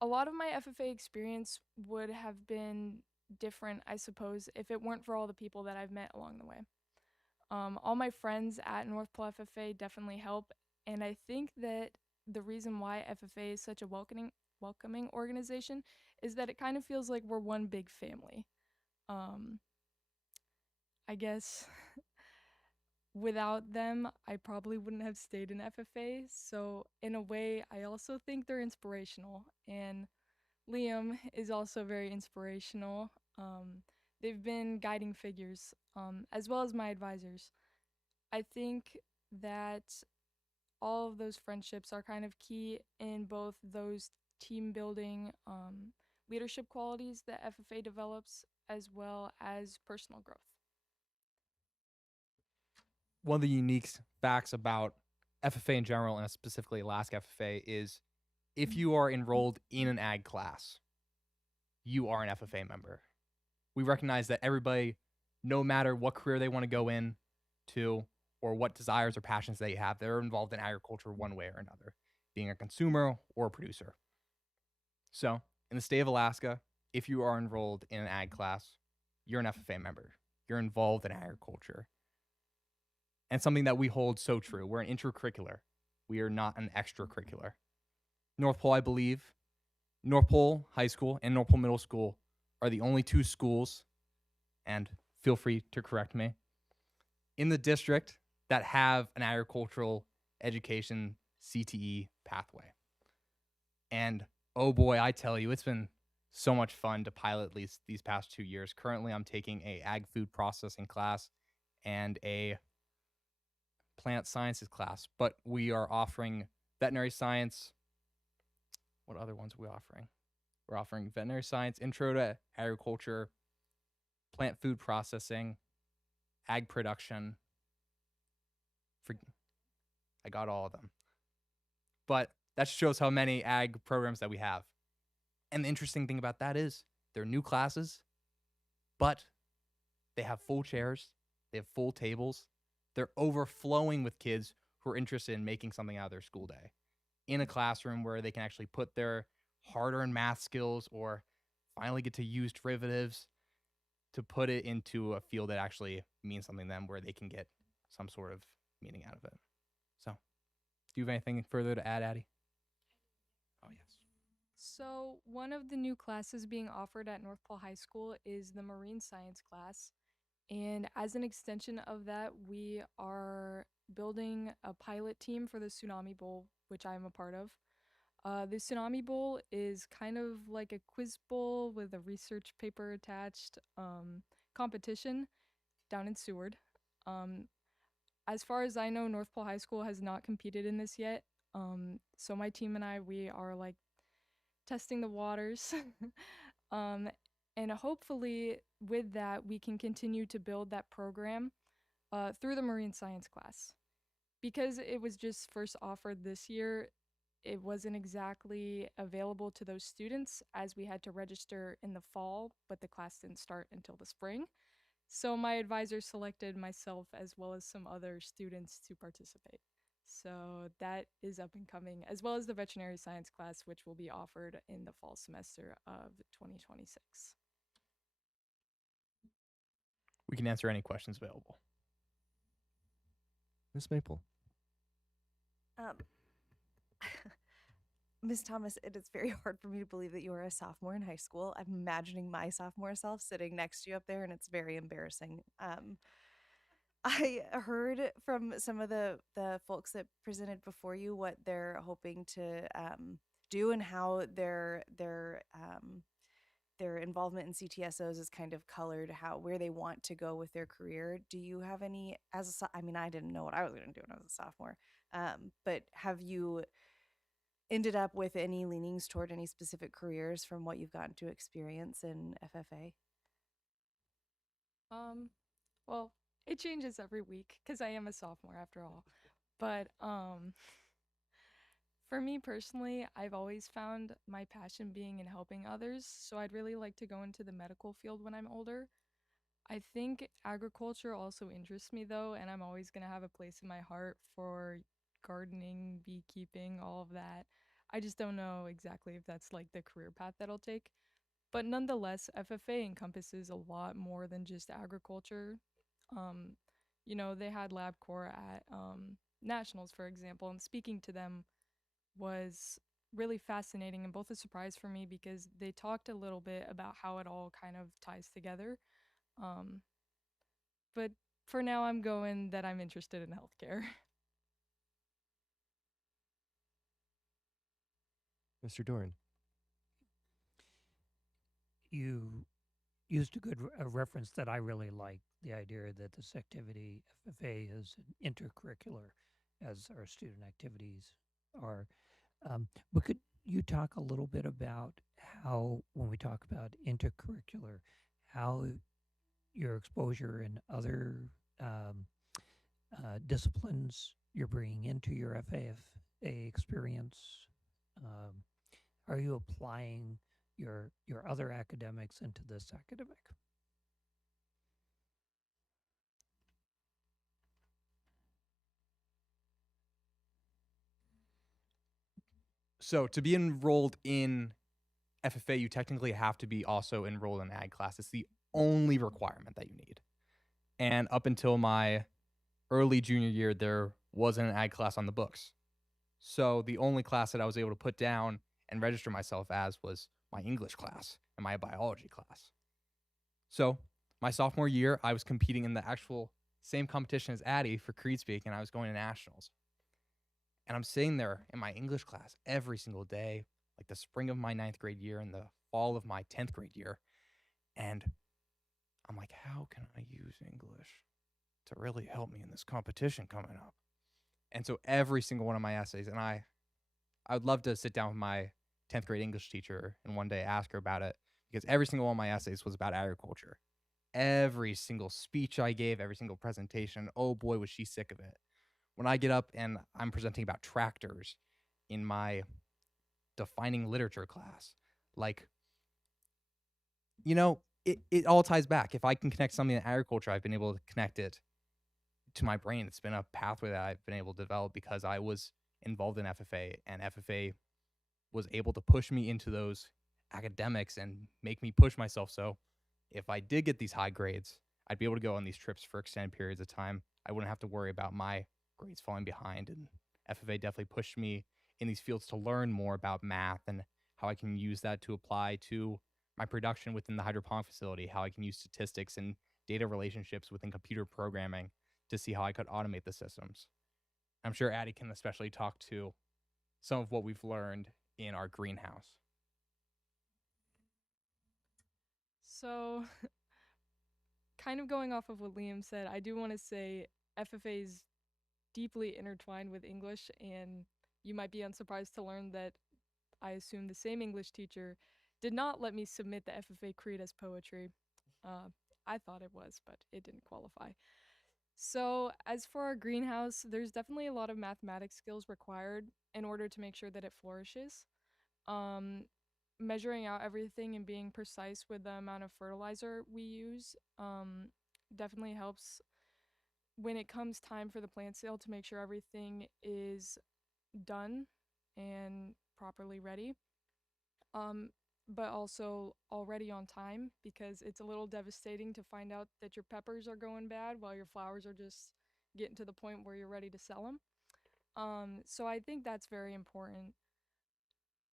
a lot of my FFA experience would have been different, I suppose, if it weren't for all the people that I've met along the way. All my friends at North Pole FFA definitely help, and I think that the reason why FFA is such a welcoming organization is that it kind of feels like we're one big family. Um, I guess without them, I probably wouldn't have stayed in FFA. So in a way, I also think they're inspirational, and Liam is also very inspirational. They've been guiding figures, as well as my advisors. I think that all of those friendships are kind of key in both those team building, leadership qualities that FFA develops, as well as personal growth. One of the unique facts about FFA in general, and specifically Alaska FFA, is if you are enrolled in an ag class, you are an FFA member. We recognize that everybody, no matter what career they want to go in to or what desires or passions they have, they're involved in agriculture one way or another, being a consumer or a producer. So in the state of Alaska, if you are enrolled in an ag class, you're an FFA member. You're involved in agriculture. And something that we hold so true. We're an intracurricular. We are not an extracurricular. North Pole, I believe, North Pole High School and North Pole Middle School are the only two schools, and feel free to correct me, in the district that have an agricultural education CTE pathway. And oh boy, I tell you, it's been so much fun to pilot these past 2 years. Currently, I'm taking a ag food processing class and a plant sciences class, but we are offering veterinary science. What other ones are we offering? We're offering veterinary science, intro to agriculture, plant food processing, ag production. I got all of them. But that shows how many ag programs that we have. And the interesting thing about that is they're new classes, but they have full chairs, they have full tables. They're overflowing with kids who are interested in making something out of their school day in a classroom where they can actually put their hard-earned math skills or finally get to use derivatives to put it into a field that actually means something to them, where they can get some sort of meaning out of it. So, do you have anything further to add, Addie? Oh, yes. So, one of the new classes being offered at North Pole High School is the marine science class. And as an extension of that, we are building a pilot team for the Tsunami Bowl, which I'm a part of. The Tsunami Bowl is kind of like a quiz bowl with a research paper attached competition down in Seward. As far as I know, North Pole High School has not competed in this yet. So my team and I, we are like testing the waters. And hopefully with that, we can continue to build that program through the marine science class. Because it was just first offered this year, it wasn't exactly available to those students, as we had to register in the fall, but the class didn't start until the spring. So my advisor selected myself as well as some other students to participate. So that is up and coming, as well as the veterinary science class, which will be offered in the fall semester of 2026. We can answer any questions available. Miss Maple. Ms. Thomas, it is very hard for me to believe that you are a sophomore in high school. I'm imagining my sophomore self sitting next to you up there, and it's very embarrassing. I heard from some of the folks that presented before you what they're hoping to do and how their involvement in CTSOs is kind of colored where they want to go with their career. Do you have any, I mean, I didn't know what I was going to do when I was a sophomore, but have you ended up with any leanings toward any specific careers from what you've gotten to experience in FFA? Well, it changes every week because I am a sophomore after all. But for me personally, I've always found my passion being in helping others, so I'd really like to go into the medical field when I'm older. I think agriculture also interests me though, and I'm always going to have a place in my heart for gardening, beekeeping, all of that. I just don't know exactly if that's like the career path that I'll take. But nonetheless, FFA encompasses a lot more than just agriculture. Um, they had LabCorp at nationals, for example, and speaking to them was really fascinating and both a surprise for me because they talked a little bit about how it all kind of ties together. Um, but for now, I'm going that I'm interested in healthcare. Mr. Doran. You used a reference that I really like, the idea that this activity, FFA, is intercurricular as our student activities are. But could you talk a little bit about how, when we talk about intercurricular, how your exposure in other disciplines you're bringing into your FAFA experience? Are you applying your other academics into this academic? So to be enrolled in FFA, you technically have to be also enrolled in ag class. It's the only requirement that you need. And up until my early junior year, there wasn't an ag class on the books. So the only class that I was able to put down and register myself as was my English class and my biology class. So my sophomore year, I was competing in the actual same competition as Addie for Creed Speak, and I was going to nationals. And I'm sitting there in my English class every single day, like the spring of my 9th grade year and the fall of my 10th grade year. And I'm like, how can I use English to really help me in this competition coming up? And so every single one of my essays, and I would love to sit down with my 10th grade English teacher and one day ask her about it, because every single one of my essays was about agriculture. Every single speech I gave, every single presentation, oh boy, was she sick of it. When I get up and I'm presenting about tractors in my defining literature class, like, it all ties back. If I can connect something in agriculture, I've been able to connect it to my brain. It's been a pathway that I've been able to develop because I was involved in FFA, and FFA was able to push me into those academics and make me push myself. So if I did get these high grades, I'd be able to go on these trips for extended periods of time. I wouldn't have to worry about my grades falling behind. And FFA definitely pushed me in these fields to learn more about math and how I can use that to apply to my production within the hydroponic facility, how I can use statistics and data relationships within computer programming to see how I could automate the systems. I'm sure Addie can especially talk to some of what we've learned in our greenhouse. So, kind of going off of what Liam said, I do want to say FFA is deeply intertwined with English, and you might be unsurprised to learn that I assume the same English teacher did not let me submit the FFA Creed as poetry. I thought it was, but it didn't qualify. So, as for our greenhouse, there's definitely a lot of mathematics skills required in order to make sure that it flourishes. Um, Measuring out everything and being precise with the amount of fertilizer we use definitely helps when it comes time for the plant sale to make sure everything is done and properly ready. But also already on time, because it's a little devastating to find out that your peppers are going bad while your flowers are just getting to the point where you're ready to sell them. So I think that's very important.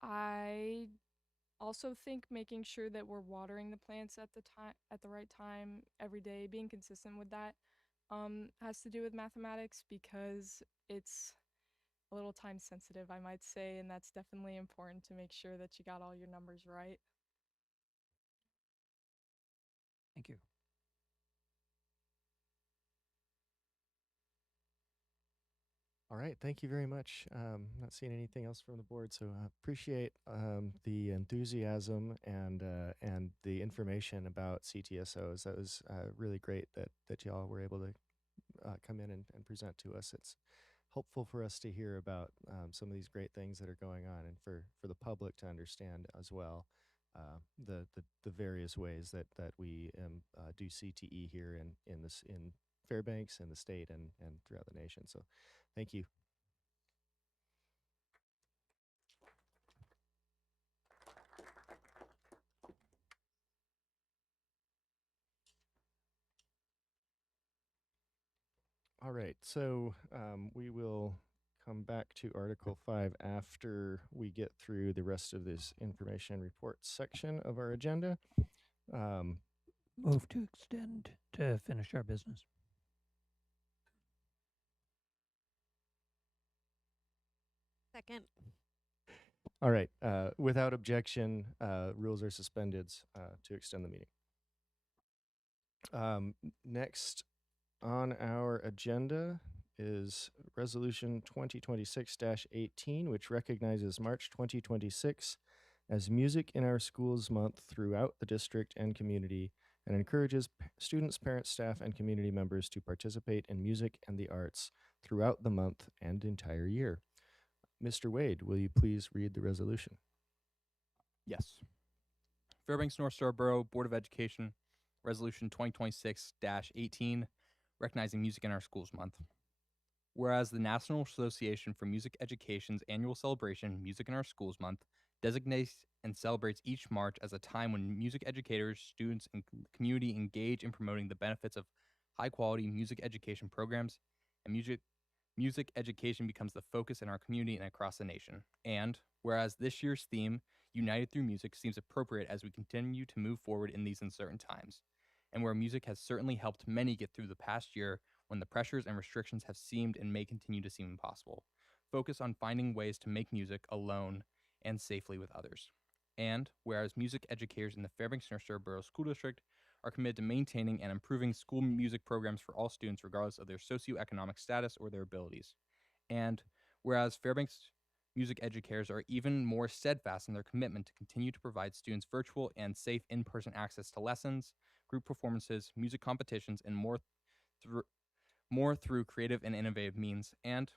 I also think making sure that we're watering the plants at the right time every day, being consistent with that, has to do with mathematics because it's a little time sensitive, I might say, and that's definitely important to make sure that you got all your numbers right. Thank you. All right, thank you very much. Not seeing anything else from the board, so appreciate the enthusiasm and the information about CTSOs. That was really great that y'all were able to come in and present to us. It's helpful for us to hear about some of these great things that are going on, and for the public to understand as well the various ways that we do CTE here in Fairbanks and the state and throughout the nation. So thank you. All right, so we will come back to Article 5 after we get through the rest of this information and reports section of our agenda. Move to extend to finish our business. Second. All right, without objection, rules are suspended to extend the meeting. Next on our agenda is Resolution 2026-18, which recognizes March 2026 as Music in Our Schools Month throughout the district and community, and encourages students, parents, staff, and community members to participate in music and the arts throughout the month and entire year. Mr. Wade, will you please read the resolution? Yes. Fairbanks North Star Borough Board of Education, Resolution 2026-18, recognizing Music in Our Schools Month. Whereas the National Association for Music Education's annual celebration, Music in Our Schools Month, designates and celebrates each March as a time when music educators, students, and community engage in promoting the benefits of high-quality music education programs, and music education becomes the focus in our community and across the nation. And whereas this year's theme, United Through Music, seems appropriate as we continue to move forward in these uncertain times, and where music has certainly helped many get through the past year when the pressures and restrictions have seemed and may continue to seem impossible. Focus on finding ways to make music alone and safely with others. And whereas music educators in the Fairbanks North Star Borough School District are committed to maintaining and improving school music programs for all students regardless of their socioeconomic status or their abilities. And whereas Fairbanks music educators are even more steadfast in their commitment to continue to provide students virtual and safe in-person access to lessons, group performances, music competitions, and more through creative and innovative means. And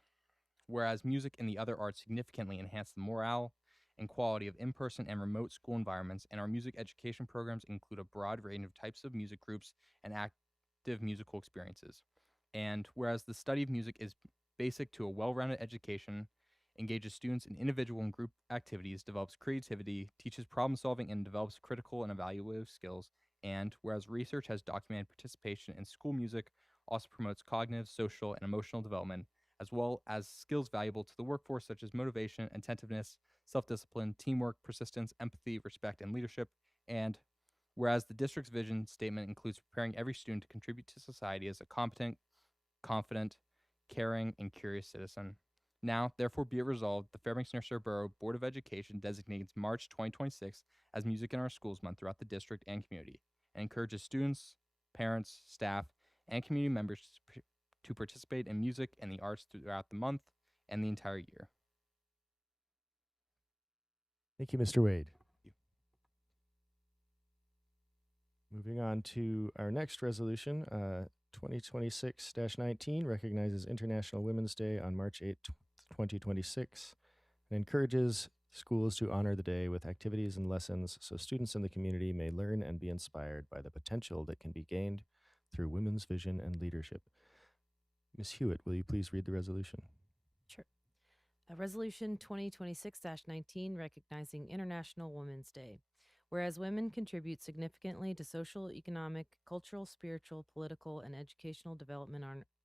whereas music and the other arts significantly enhance the morale and quality of in-person and remote school environments, and our music education programs include a broad range of types of music groups and active musical experiences. And whereas the study of music is basic to a well-rounded education, engages students in individual and group activities, develops creativity, teaches problem solving, and develops critical and evaluative skills. And whereas research has documented participation in school music also promotes cognitive, social, and emotional development, as well as skills valuable to the workforce such as motivation, attentiveness, self-discipline, teamwork, persistence, empathy, respect, and leadership. And whereas the district's vision statement includes preparing every student to contribute to society as a competent, confident, caring, and curious citizen. Now, therefore, be it resolved, the Fairbanks North Star Borough Board of Education designates March 2026 as Music in Our Schools Month throughout the district and community, and encourages students, parents, staff, and community members to participate in music and the arts throughout the month and the entire year. Thank you, Mr. Wade. Moving on to our next resolution, 2026-19 recognizes International Women's Day on March 8, 2026, and encourages schools to honor the day with activities and lessons so students in the community may learn and be inspired by the potential that can be gained through women's vision and leadership. Ms. Hewitt, will you please read the resolution? Sure. Resolution 2026-19 recognizing International Women's Day. Whereas women contribute significantly to social, economic, cultural, spiritual, political, and educational development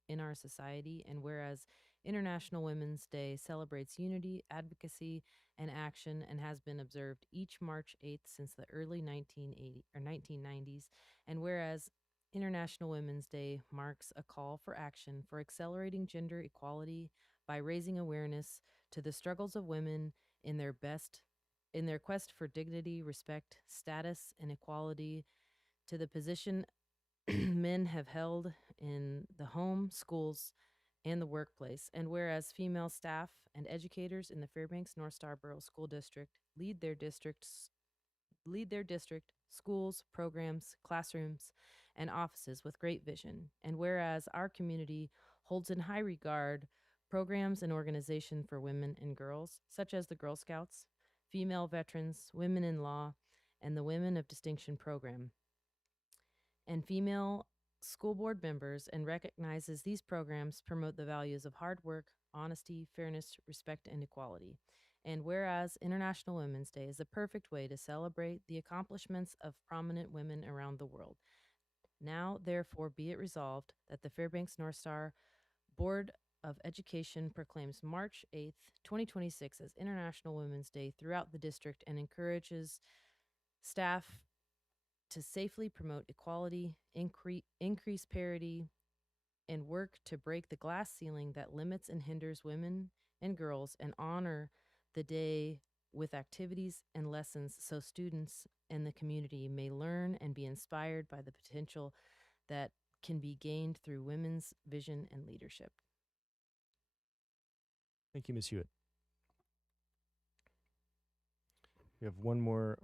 in our society, and whereas International Women's Day celebrates unity, advocacy, and action and has been observed each March 8th since the early 1990s, and whereas International Women's Day marks a call for action for accelerating gender equality by raising awareness to the struggles of women in their quest for dignity, respect, status, and equality, to the position men have held in the home, schools, and the workplace. And whereas female staff and educators in the Fairbanks North Star Borough School District lead their district, schools, programs, classrooms, and offices with great vision. And whereas our community holds in high regard programs and organization for women and girls, such as the Girl Scouts, female veterans, women in law, and the Women of Distinction program, and female school board members, and recognizes these programs promote the values of hard work, honesty, fairness, respect, and equality. And whereas International Women's Day is the perfect way to celebrate the accomplishments of prominent women around the world. Now, therefore, be it resolved that the Fairbanks North Star Board of Education proclaims March 8th, 2026 as International Women's Day throughout the district and encourages staff to safely promote equality, increase parity, and work to break the glass ceiling that limits and hinders women and girls, and honor the day with activities and lessons so students and the community may learn and be inspired by the potential that can be gained through women's vision and leadership. Thank you, Ms. Hewitt. We have one more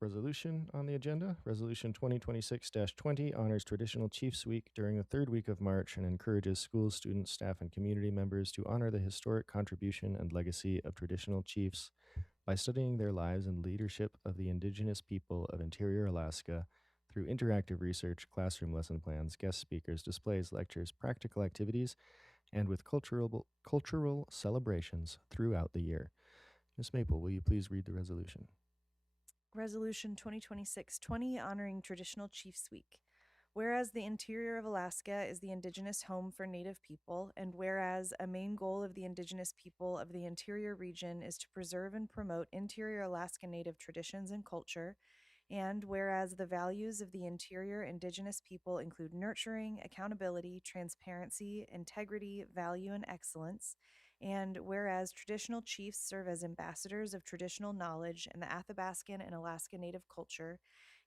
resolution on the agenda. Resolution 2026-20 honors Traditional Chiefs Week during the third week of March and encourages schools, students, staff, and community members to honor the historic contribution and legacy of traditional chiefs by studying their lives and leadership of the indigenous people of interior Alaska through interactive research, classroom lesson plans, guest speakers, displays, lectures, practical activities, and with cultural celebrations throughout the year. Ms. Maple, will you please read the resolution? Resolution 2026-20 honoring Traditional Chiefs Week. Whereas the interior of Alaska is the indigenous home for Native people, and whereas a main goal of the indigenous people of the interior region is to preserve and promote interior Alaska Native traditions and culture, and whereas the values of the interior indigenous people include nurturing, accountability, transparency, integrity, value, and excellence, and whereas traditional chiefs serve as ambassadors of traditional knowledge in the Athabascan and Alaska Native culture,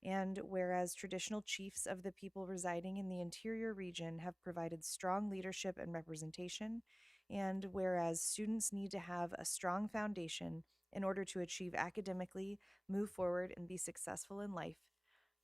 and whereas traditional chiefs of the people residing in the interior region have provided strong leadership and representation, and whereas students need to have a strong foundation in order to achieve academically, move forward, and be successful in life.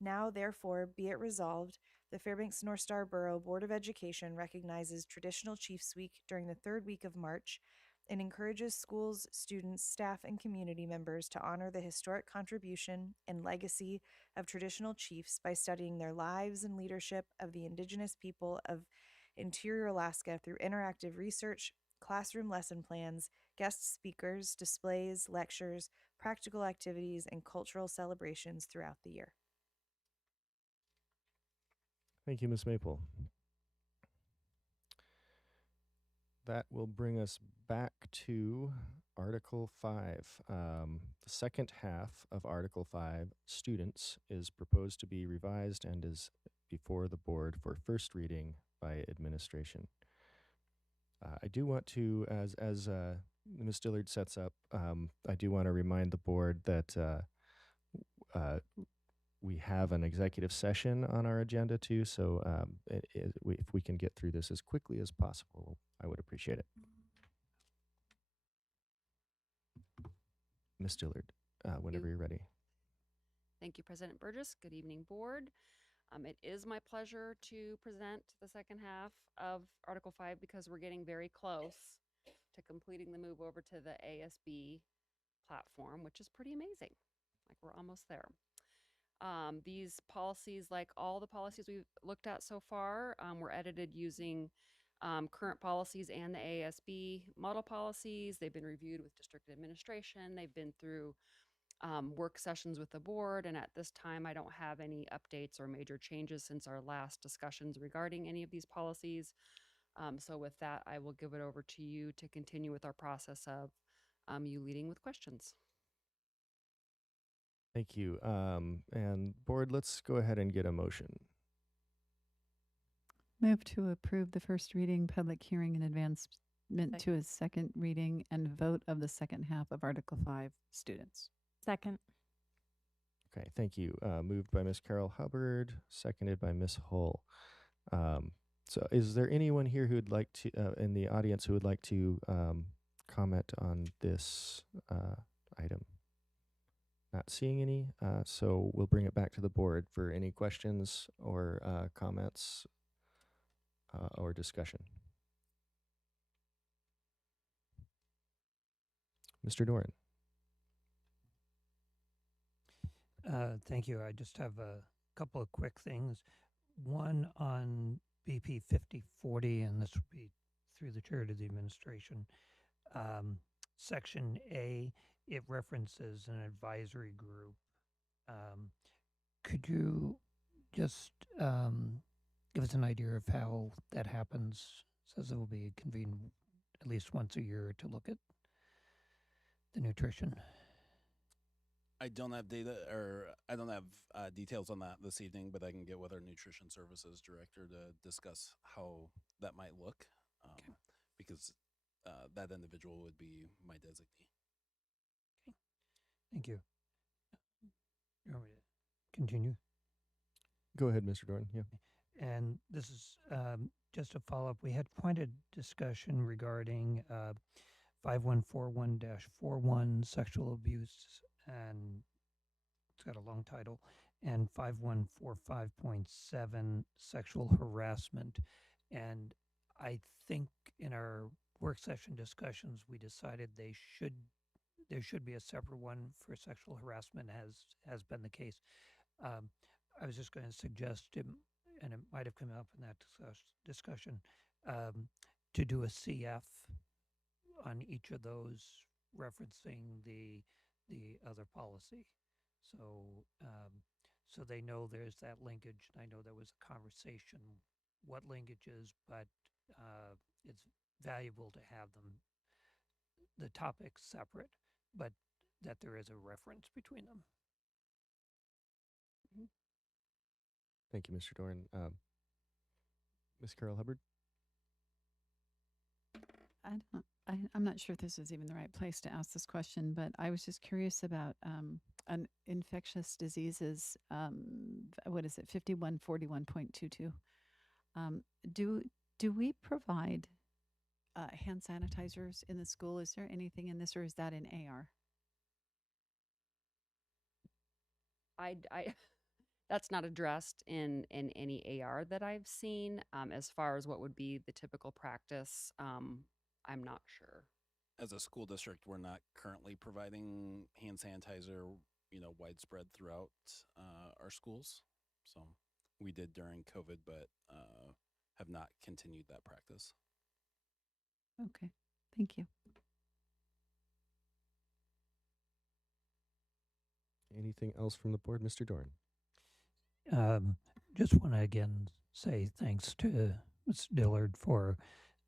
Now, therefore, be it resolved, the Fairbanks North Star Borough Board of Education recognizes Traditional Chiefs Week during the third week of March and encourages schools, students, staff, and community members to honor the historic contribution and legacy of traditional chiefs by studying their lives and leadership of the indigenous people of interior Alaska through interactive research, classroom lesson plans, guest speakers, displays, lectures, practical activities, and cultural celebrations throughout the year. Thank you, Ms. Maple. That will bring us back to Article 5. The second half of Article 5, students, is proposed to be revised and is before the board for first reading by administration. I do want to, as Ms. Dillard sets up, I do want to remind the board that we have an executive session on our agenda too, so if we can get through this as quickly as possible, I would appreciate it. Ms. Dillard, whenever you're ready. Thank you, President Burgess. Good evening, board. It is my pleasure to present the second half of Article 5 because we're getting very close to completing the move over to the ASB platform, which is pretty amazing. Like, we're almost there. These policies, like all the policies we've looked at so far, were edited using current policies and the ASB model policies. They've been reviewed with district administration. They've been through work sessions with the board, and at this time I don't have any updates or major changes since our last discussions regarding any of these policies. So with that, I will give it over to you to continue with our process of you leading with questions. Thank you. And board, let's go ahead and get a motion. Move to approve the first reading, public hearing, and advancement to a second reading and vote of the second half of Article 5, students. Second. Okay, thank you. Moved by Ms. Carol Hubbard, seconded by Ms. Hull. So is there anyone here who would like to, in the audience, who would like to comment on this item? Not seeing any, so we'll bring it back to the board for any questions or comments or discussion. Mr. Doran. Thank you. I just have a couple of quick things. One on BP 5040, and this would be through the chair to the administration. Section A, it references an advisory group. Could you just give us an idea of how that happens says it will be convened at least once a year to look at the nutrition. I don't have details on that this evening, but I can get with our nutrition services director to discuss how that might look, because that individual would be my designee. Thank you. You want me to continue? Go ahead, Mr. Dorn. Yeah. And this is just a follow-up. We had quite a discussion regarding 5141-41 sexual abuse, and it's got a long title, and 5145.7 sexual harassment. And I think in our work session discussions, we decided there should be a separate one for sexual harassment, as has been the case. I was just going to suggest, and it might have come up in that discussion, to do a CF on each of those, referencing the other policy. So so they know there's that linkage. I know there was a conversation what linkage is, but it's valuable to have the topics separate, but that there is a reference between them. Thank you, Mr. Dorn. Ms. Carol Hubbard? I'm not sure if this is even the right place to ask this question, but I was just curious about an infectious diseases. What is it? 5141.22. Do we provide hand sanitizers in the school? Is there anything in this, or is that in AR? That's not addressed in any AR that I've seen. As far as what would be the typical practice, I'm not sure. As a school district, we're not currently providing hand sanitizer, widespread throughout our schools. So we did during COVID, but have not continued that practice. Okay, thank you. Anything else from the board, Mr. Dorn? Just want to again say thanks to Ms. Dillard for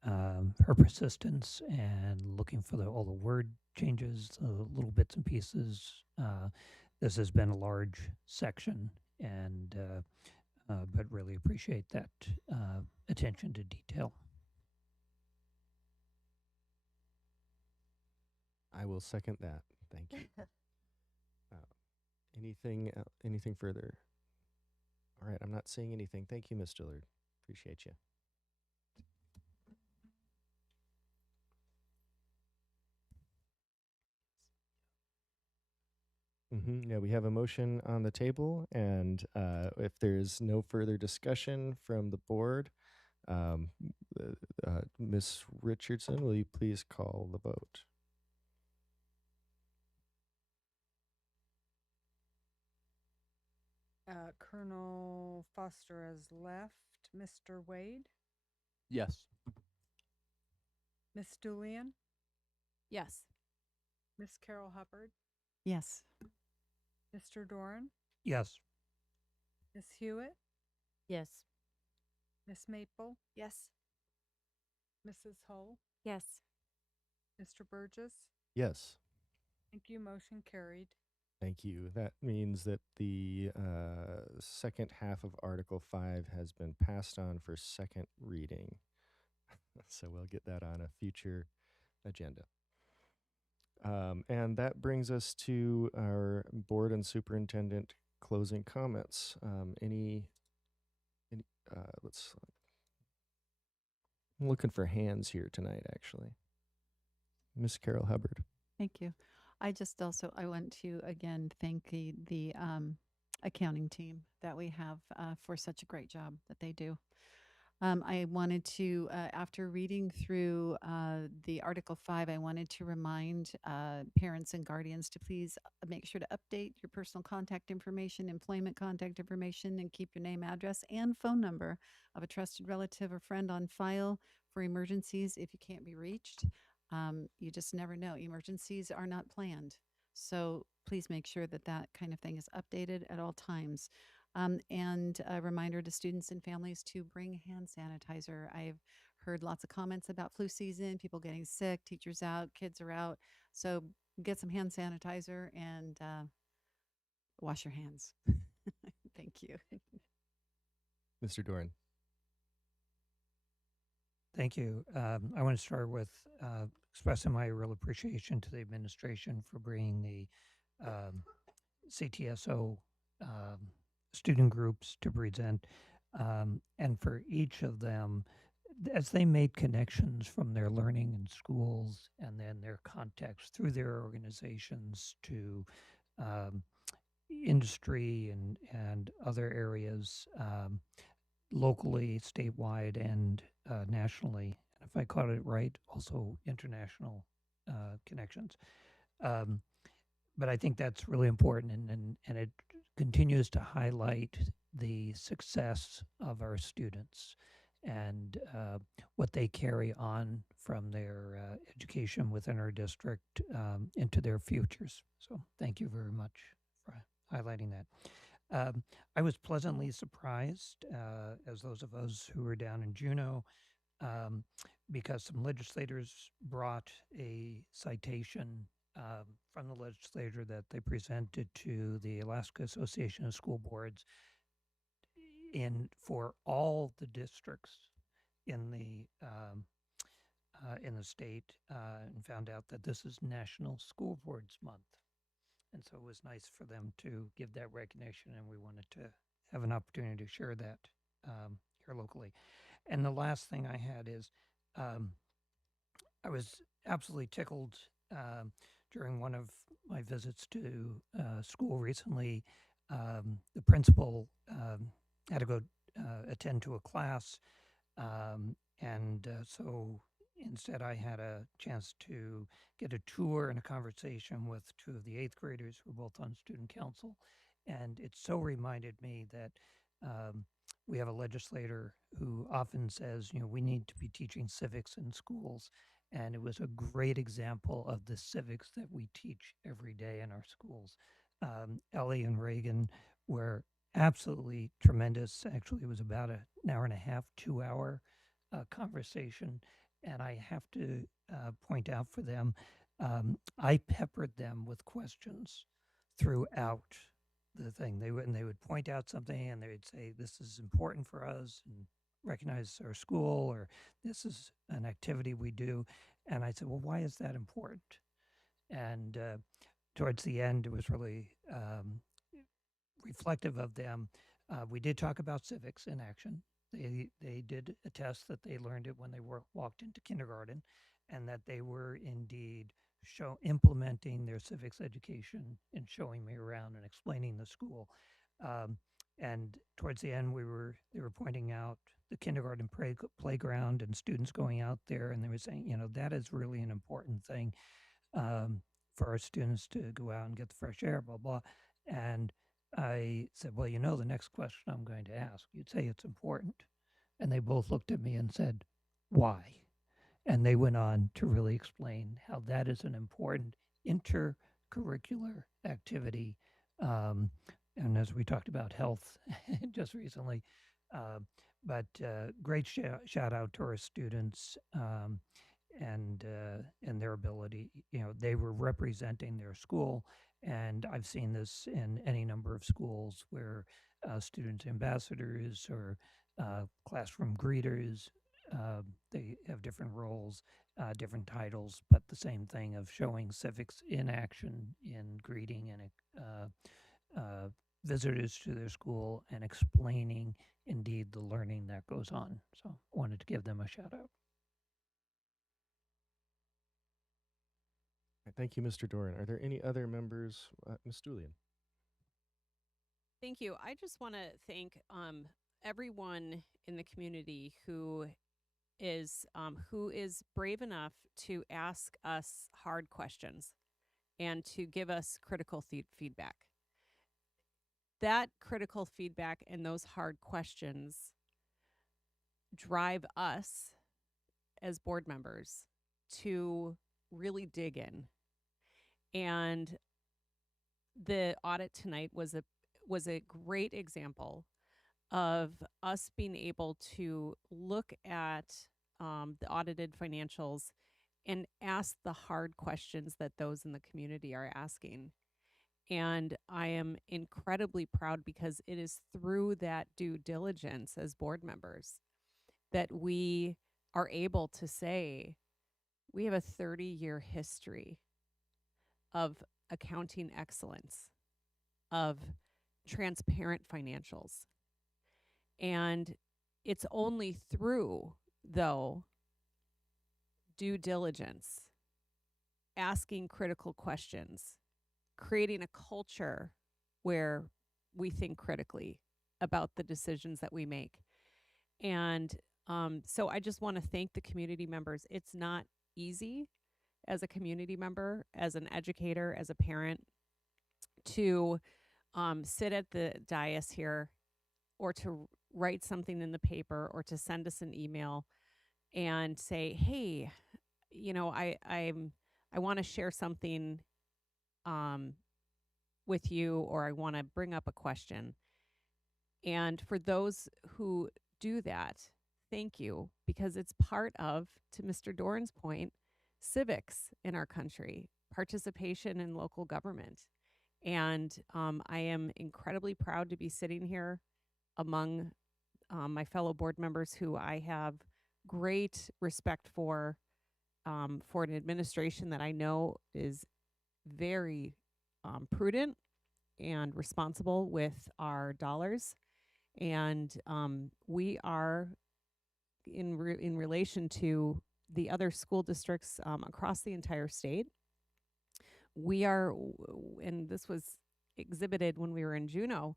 her persistence and looking for all the word changes, the little bits and pieces. This has been a large section, and but really appreciate that attention to detail. I will second that. Thank you. Anything further? All right, I'm not seeing anything. Thank you, Ms. Dillard. Appreciate you. Yeah, we have a motion on the table, and if there's no further discussion from the board, Ms. Richardson, will you please call the vote? Colonel Foster has left. Mr. Wade? Yes. Miss Julian? Yes. Miss Carol Hubbard? Yes. Mr. Doran? Yes. Miss Hewitt? Yes. Miss Maple? Yes. Mrs. Hull? Yes. Mr. Burgess? Yes. Thank you. Motion carried. Thank you. That means that the second half of Article 5 has been passed on for second reading. So we'll get that on a future agenda. And that brings us to our board and superintendent closing comments. I'm looking for hands here tonight, actually. Miss Carol Hubbard. Thank you. I want to again thank the accounting team that we have for such a great job that they do. I wanted to, after reading through the Article 5, I wanted to remind parents and guardians to please make sure to update your personal contact information, employment contact information, and keep your name, address, and phone number of a trusted relative or friend on file for emergencies if you can't be reached. You just never know. Emergencies are not planned. So please make sure that that kind of thing is updated at all times. And a reminder to students and families to bring hand sanitizer. I've heard lots of comments about flu season, people getting sick, teachers out, kids are out. So get some hand sanitizer and wash your hands. Thank you. Mr. Doran. Thank you. I want to start with expressing my real appreciation to the administration for bringing the CTSO student groups to present, and for each of them, as they made connections from their learning in schools and then their context through their organizations to industry and other areas, locally, statewide, and nationally. And if I caught it right, also international connections. But I think that's really important, and it continues to highlight the success of our students and what they carry on from their education within our district into their futures. So thank you very much for highlighting that. I was pleasantly surprised, as those of us who were down in Juneau, because some legislators brought a citation from the legislature that they presented to the Alaska Association of School Boards for all the districts in the state, and found out that this is National School Boards Month. And so it was nice for them to give that recognition, and we wanted to have an opportunity to share that here locally. And the last thing I had is I was absolutely tickled during one of my visits to school recently. The principal had to go attend to a class, and so instead, I had a chance to get a tour and a conversation with two of the 8th graders who were both on student council. And it so reminded me that we have a legislator who often says, we need to be teaching civics in schools. And it was a great example of the civics that we teach every day in our schools. Ellie and Reagan were absolutely tremendous. Actually, it was about an hour and a half, 2-hour conversation. And I have to point out for them, I peppered them with questions throughout the thing. They would point out something and they would say, this is important for us, and recognize our school, or this is an activity we do. And I said, well, why is that important? And towards the end, it was really reflective of them. We did talk about civics in action. They did attest that they learned it when they walked into kindergarten, and that they were indeed implementing their civics education and showing me around and explaining the school. And towards the end, they were pointing out the kindergarten playground and students going out there, and they were saying, that is really an important thing for our students to go out and get the fresh air, blah, blah. And I said, well, the next question I'm going to ask, you'd say it's important. And they both looked at me and said, why? And they went on to really explain how that is an important intercurricular activity. And as we talked about health just recently, but great shout out to our students and their ability. They were representing their school. And I've seen this in any number of schools where student ambassadors or classroom greeters, they have different roles, different titles, but the same thing of showing civics in action in greeting and visitors to their school and explaining indeed the learning that goes on. So I wanted to give them a shout out. Thank you, Mr. Doran. Are there any other members? Ms. Julian. Thank you. I just want to thank everyone in the community who is brave enough to ask us hard questions and to give us critical feedback. That critical feedback and those hard questions drive us as board members to really dig in. And the audit tonight was a great example of us being able to look at the audited financials and ask the hard questions that those in the community are asking. And I am incredibly proud because it is through that due diligence as board members that we are able to say we have a 30-year history of accounting excellence, of transparent financials. And it's only through, though, due diligence, asking critical questions, creating a culture where we think critically about the decisions that we make. And so I just want to thank the community members. It's not easy as a community member, as an educator, as a parent, to sit at the dais here or to write something in the paper or to send us an email and say, hey, you know, I want to share something with you, or I want to bring up a question. And for those who do that, thank you, because it's part of, to Mr. Doran's point, civics in our country, participation in local government. And I am incredibly proud to be sitting here among my fellow board members who I have great respect for an administration that I know is very prudent and responsible with our dollars. And we are, in relation to the other school districts across the entire state, we are, and this was exhibited when we were in Juneau,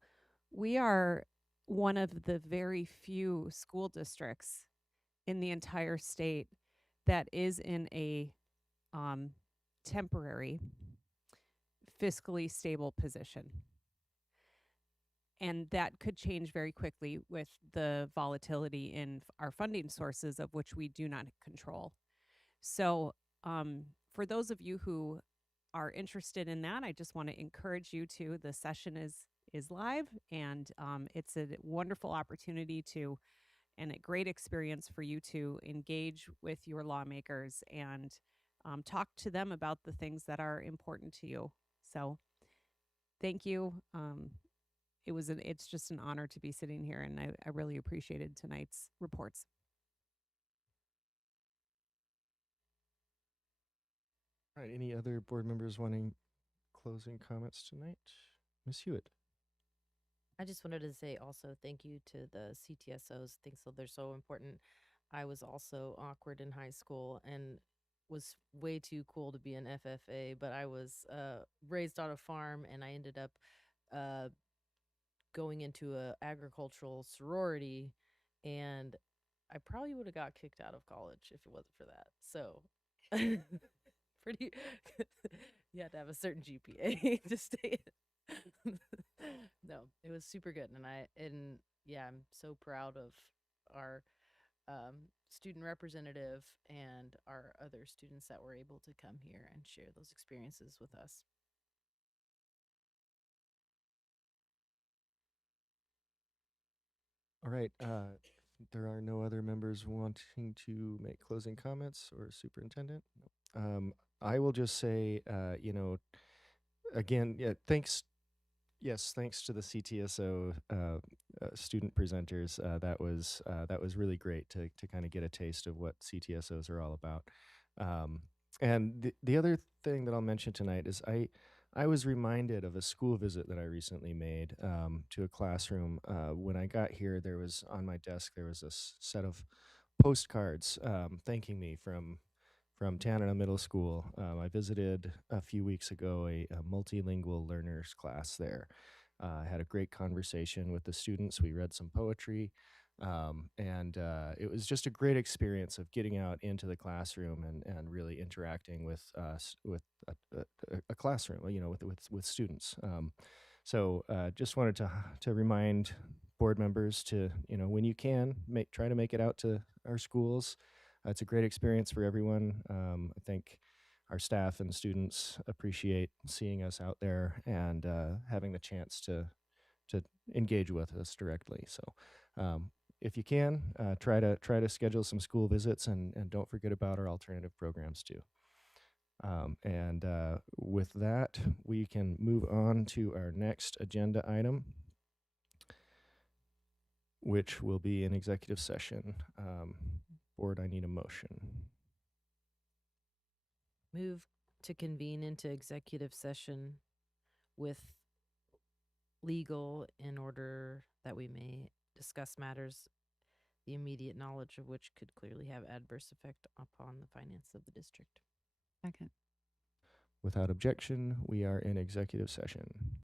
we are one of the very few school districts in the entire state that is in a temporary, fiscally stable position. And that could change very quickly with the volatility in our funding sources, of which we do not control. So for those of you who are interested in that, I just want to encourage you to, the session is live, and it's a wonderful opportunity to, and a great experience for you to engage with your lawmakers and talk to them about the things that are important to you. So thank you. It's just an honor to be sitting here, and I really appreciated tonight's reports. All right, any other board members wanting closing comments tonight? Ms. Hewitt. I just wanted to say also thank you to the CTSOs. I think so they're so important. I was also awkward in high school and was way too cool to be an FFA, but I was raised on a farm, and I ended up going into a agricultural sorority, and I probably would have got kicked out of college if it wasn't for that. So pretty you had to have a certain GPA to stay in. No, it was super good, and yeah, I'm so proud of our student representative and our other students that were able to come here and share those experiences with us. All right, there are no other members wanting to make closing comments, or superintendent? Nope. I will just say, you know, again, yeah, thanks to the CTSO student presenters. That was really great to kind of get a taste of what CTSOs are all about. And the other thing that I'll mention tonight is I was reminded of a school visit that I recently made to a classroom. When I got here, there was on my desk, there was a set of postcards thanking me from Tanana Middle School. I visited a few weeks ago a multilingual learners class there. I had a great conversation with the students. We read some poetry. And it was just a great experience of getting out into the classroom and really interacting with a classroom, you know, with students. So just wanted to remind board members to, you know, when you can, try to make it out to our schools. It's a great experience for everyone. I think our staff and students appreciate seeing us out there and having the chance to engage with us directly. So if you can, try to schedule some school visits, and don't forget about our alternative programs too. And with that, we can move on to our next agenda item, which will be an executive session. Board, I need a motion. Move to convene into executive session with legal in order that we may discuss matters the immediate knowledge of which could clearly have adverse effect upon the finance of the district. Second. Without objection, we are in executive session.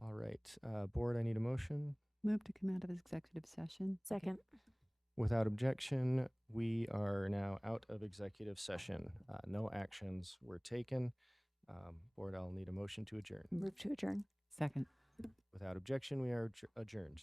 All right, board, I need a motion. Move to come out of executive session. Second. Without objection, we are now out of executive session. No actions were taken. Board, I'll need a motion to adjourn. Move to adjourn. Second. Without objection, we are adjourned.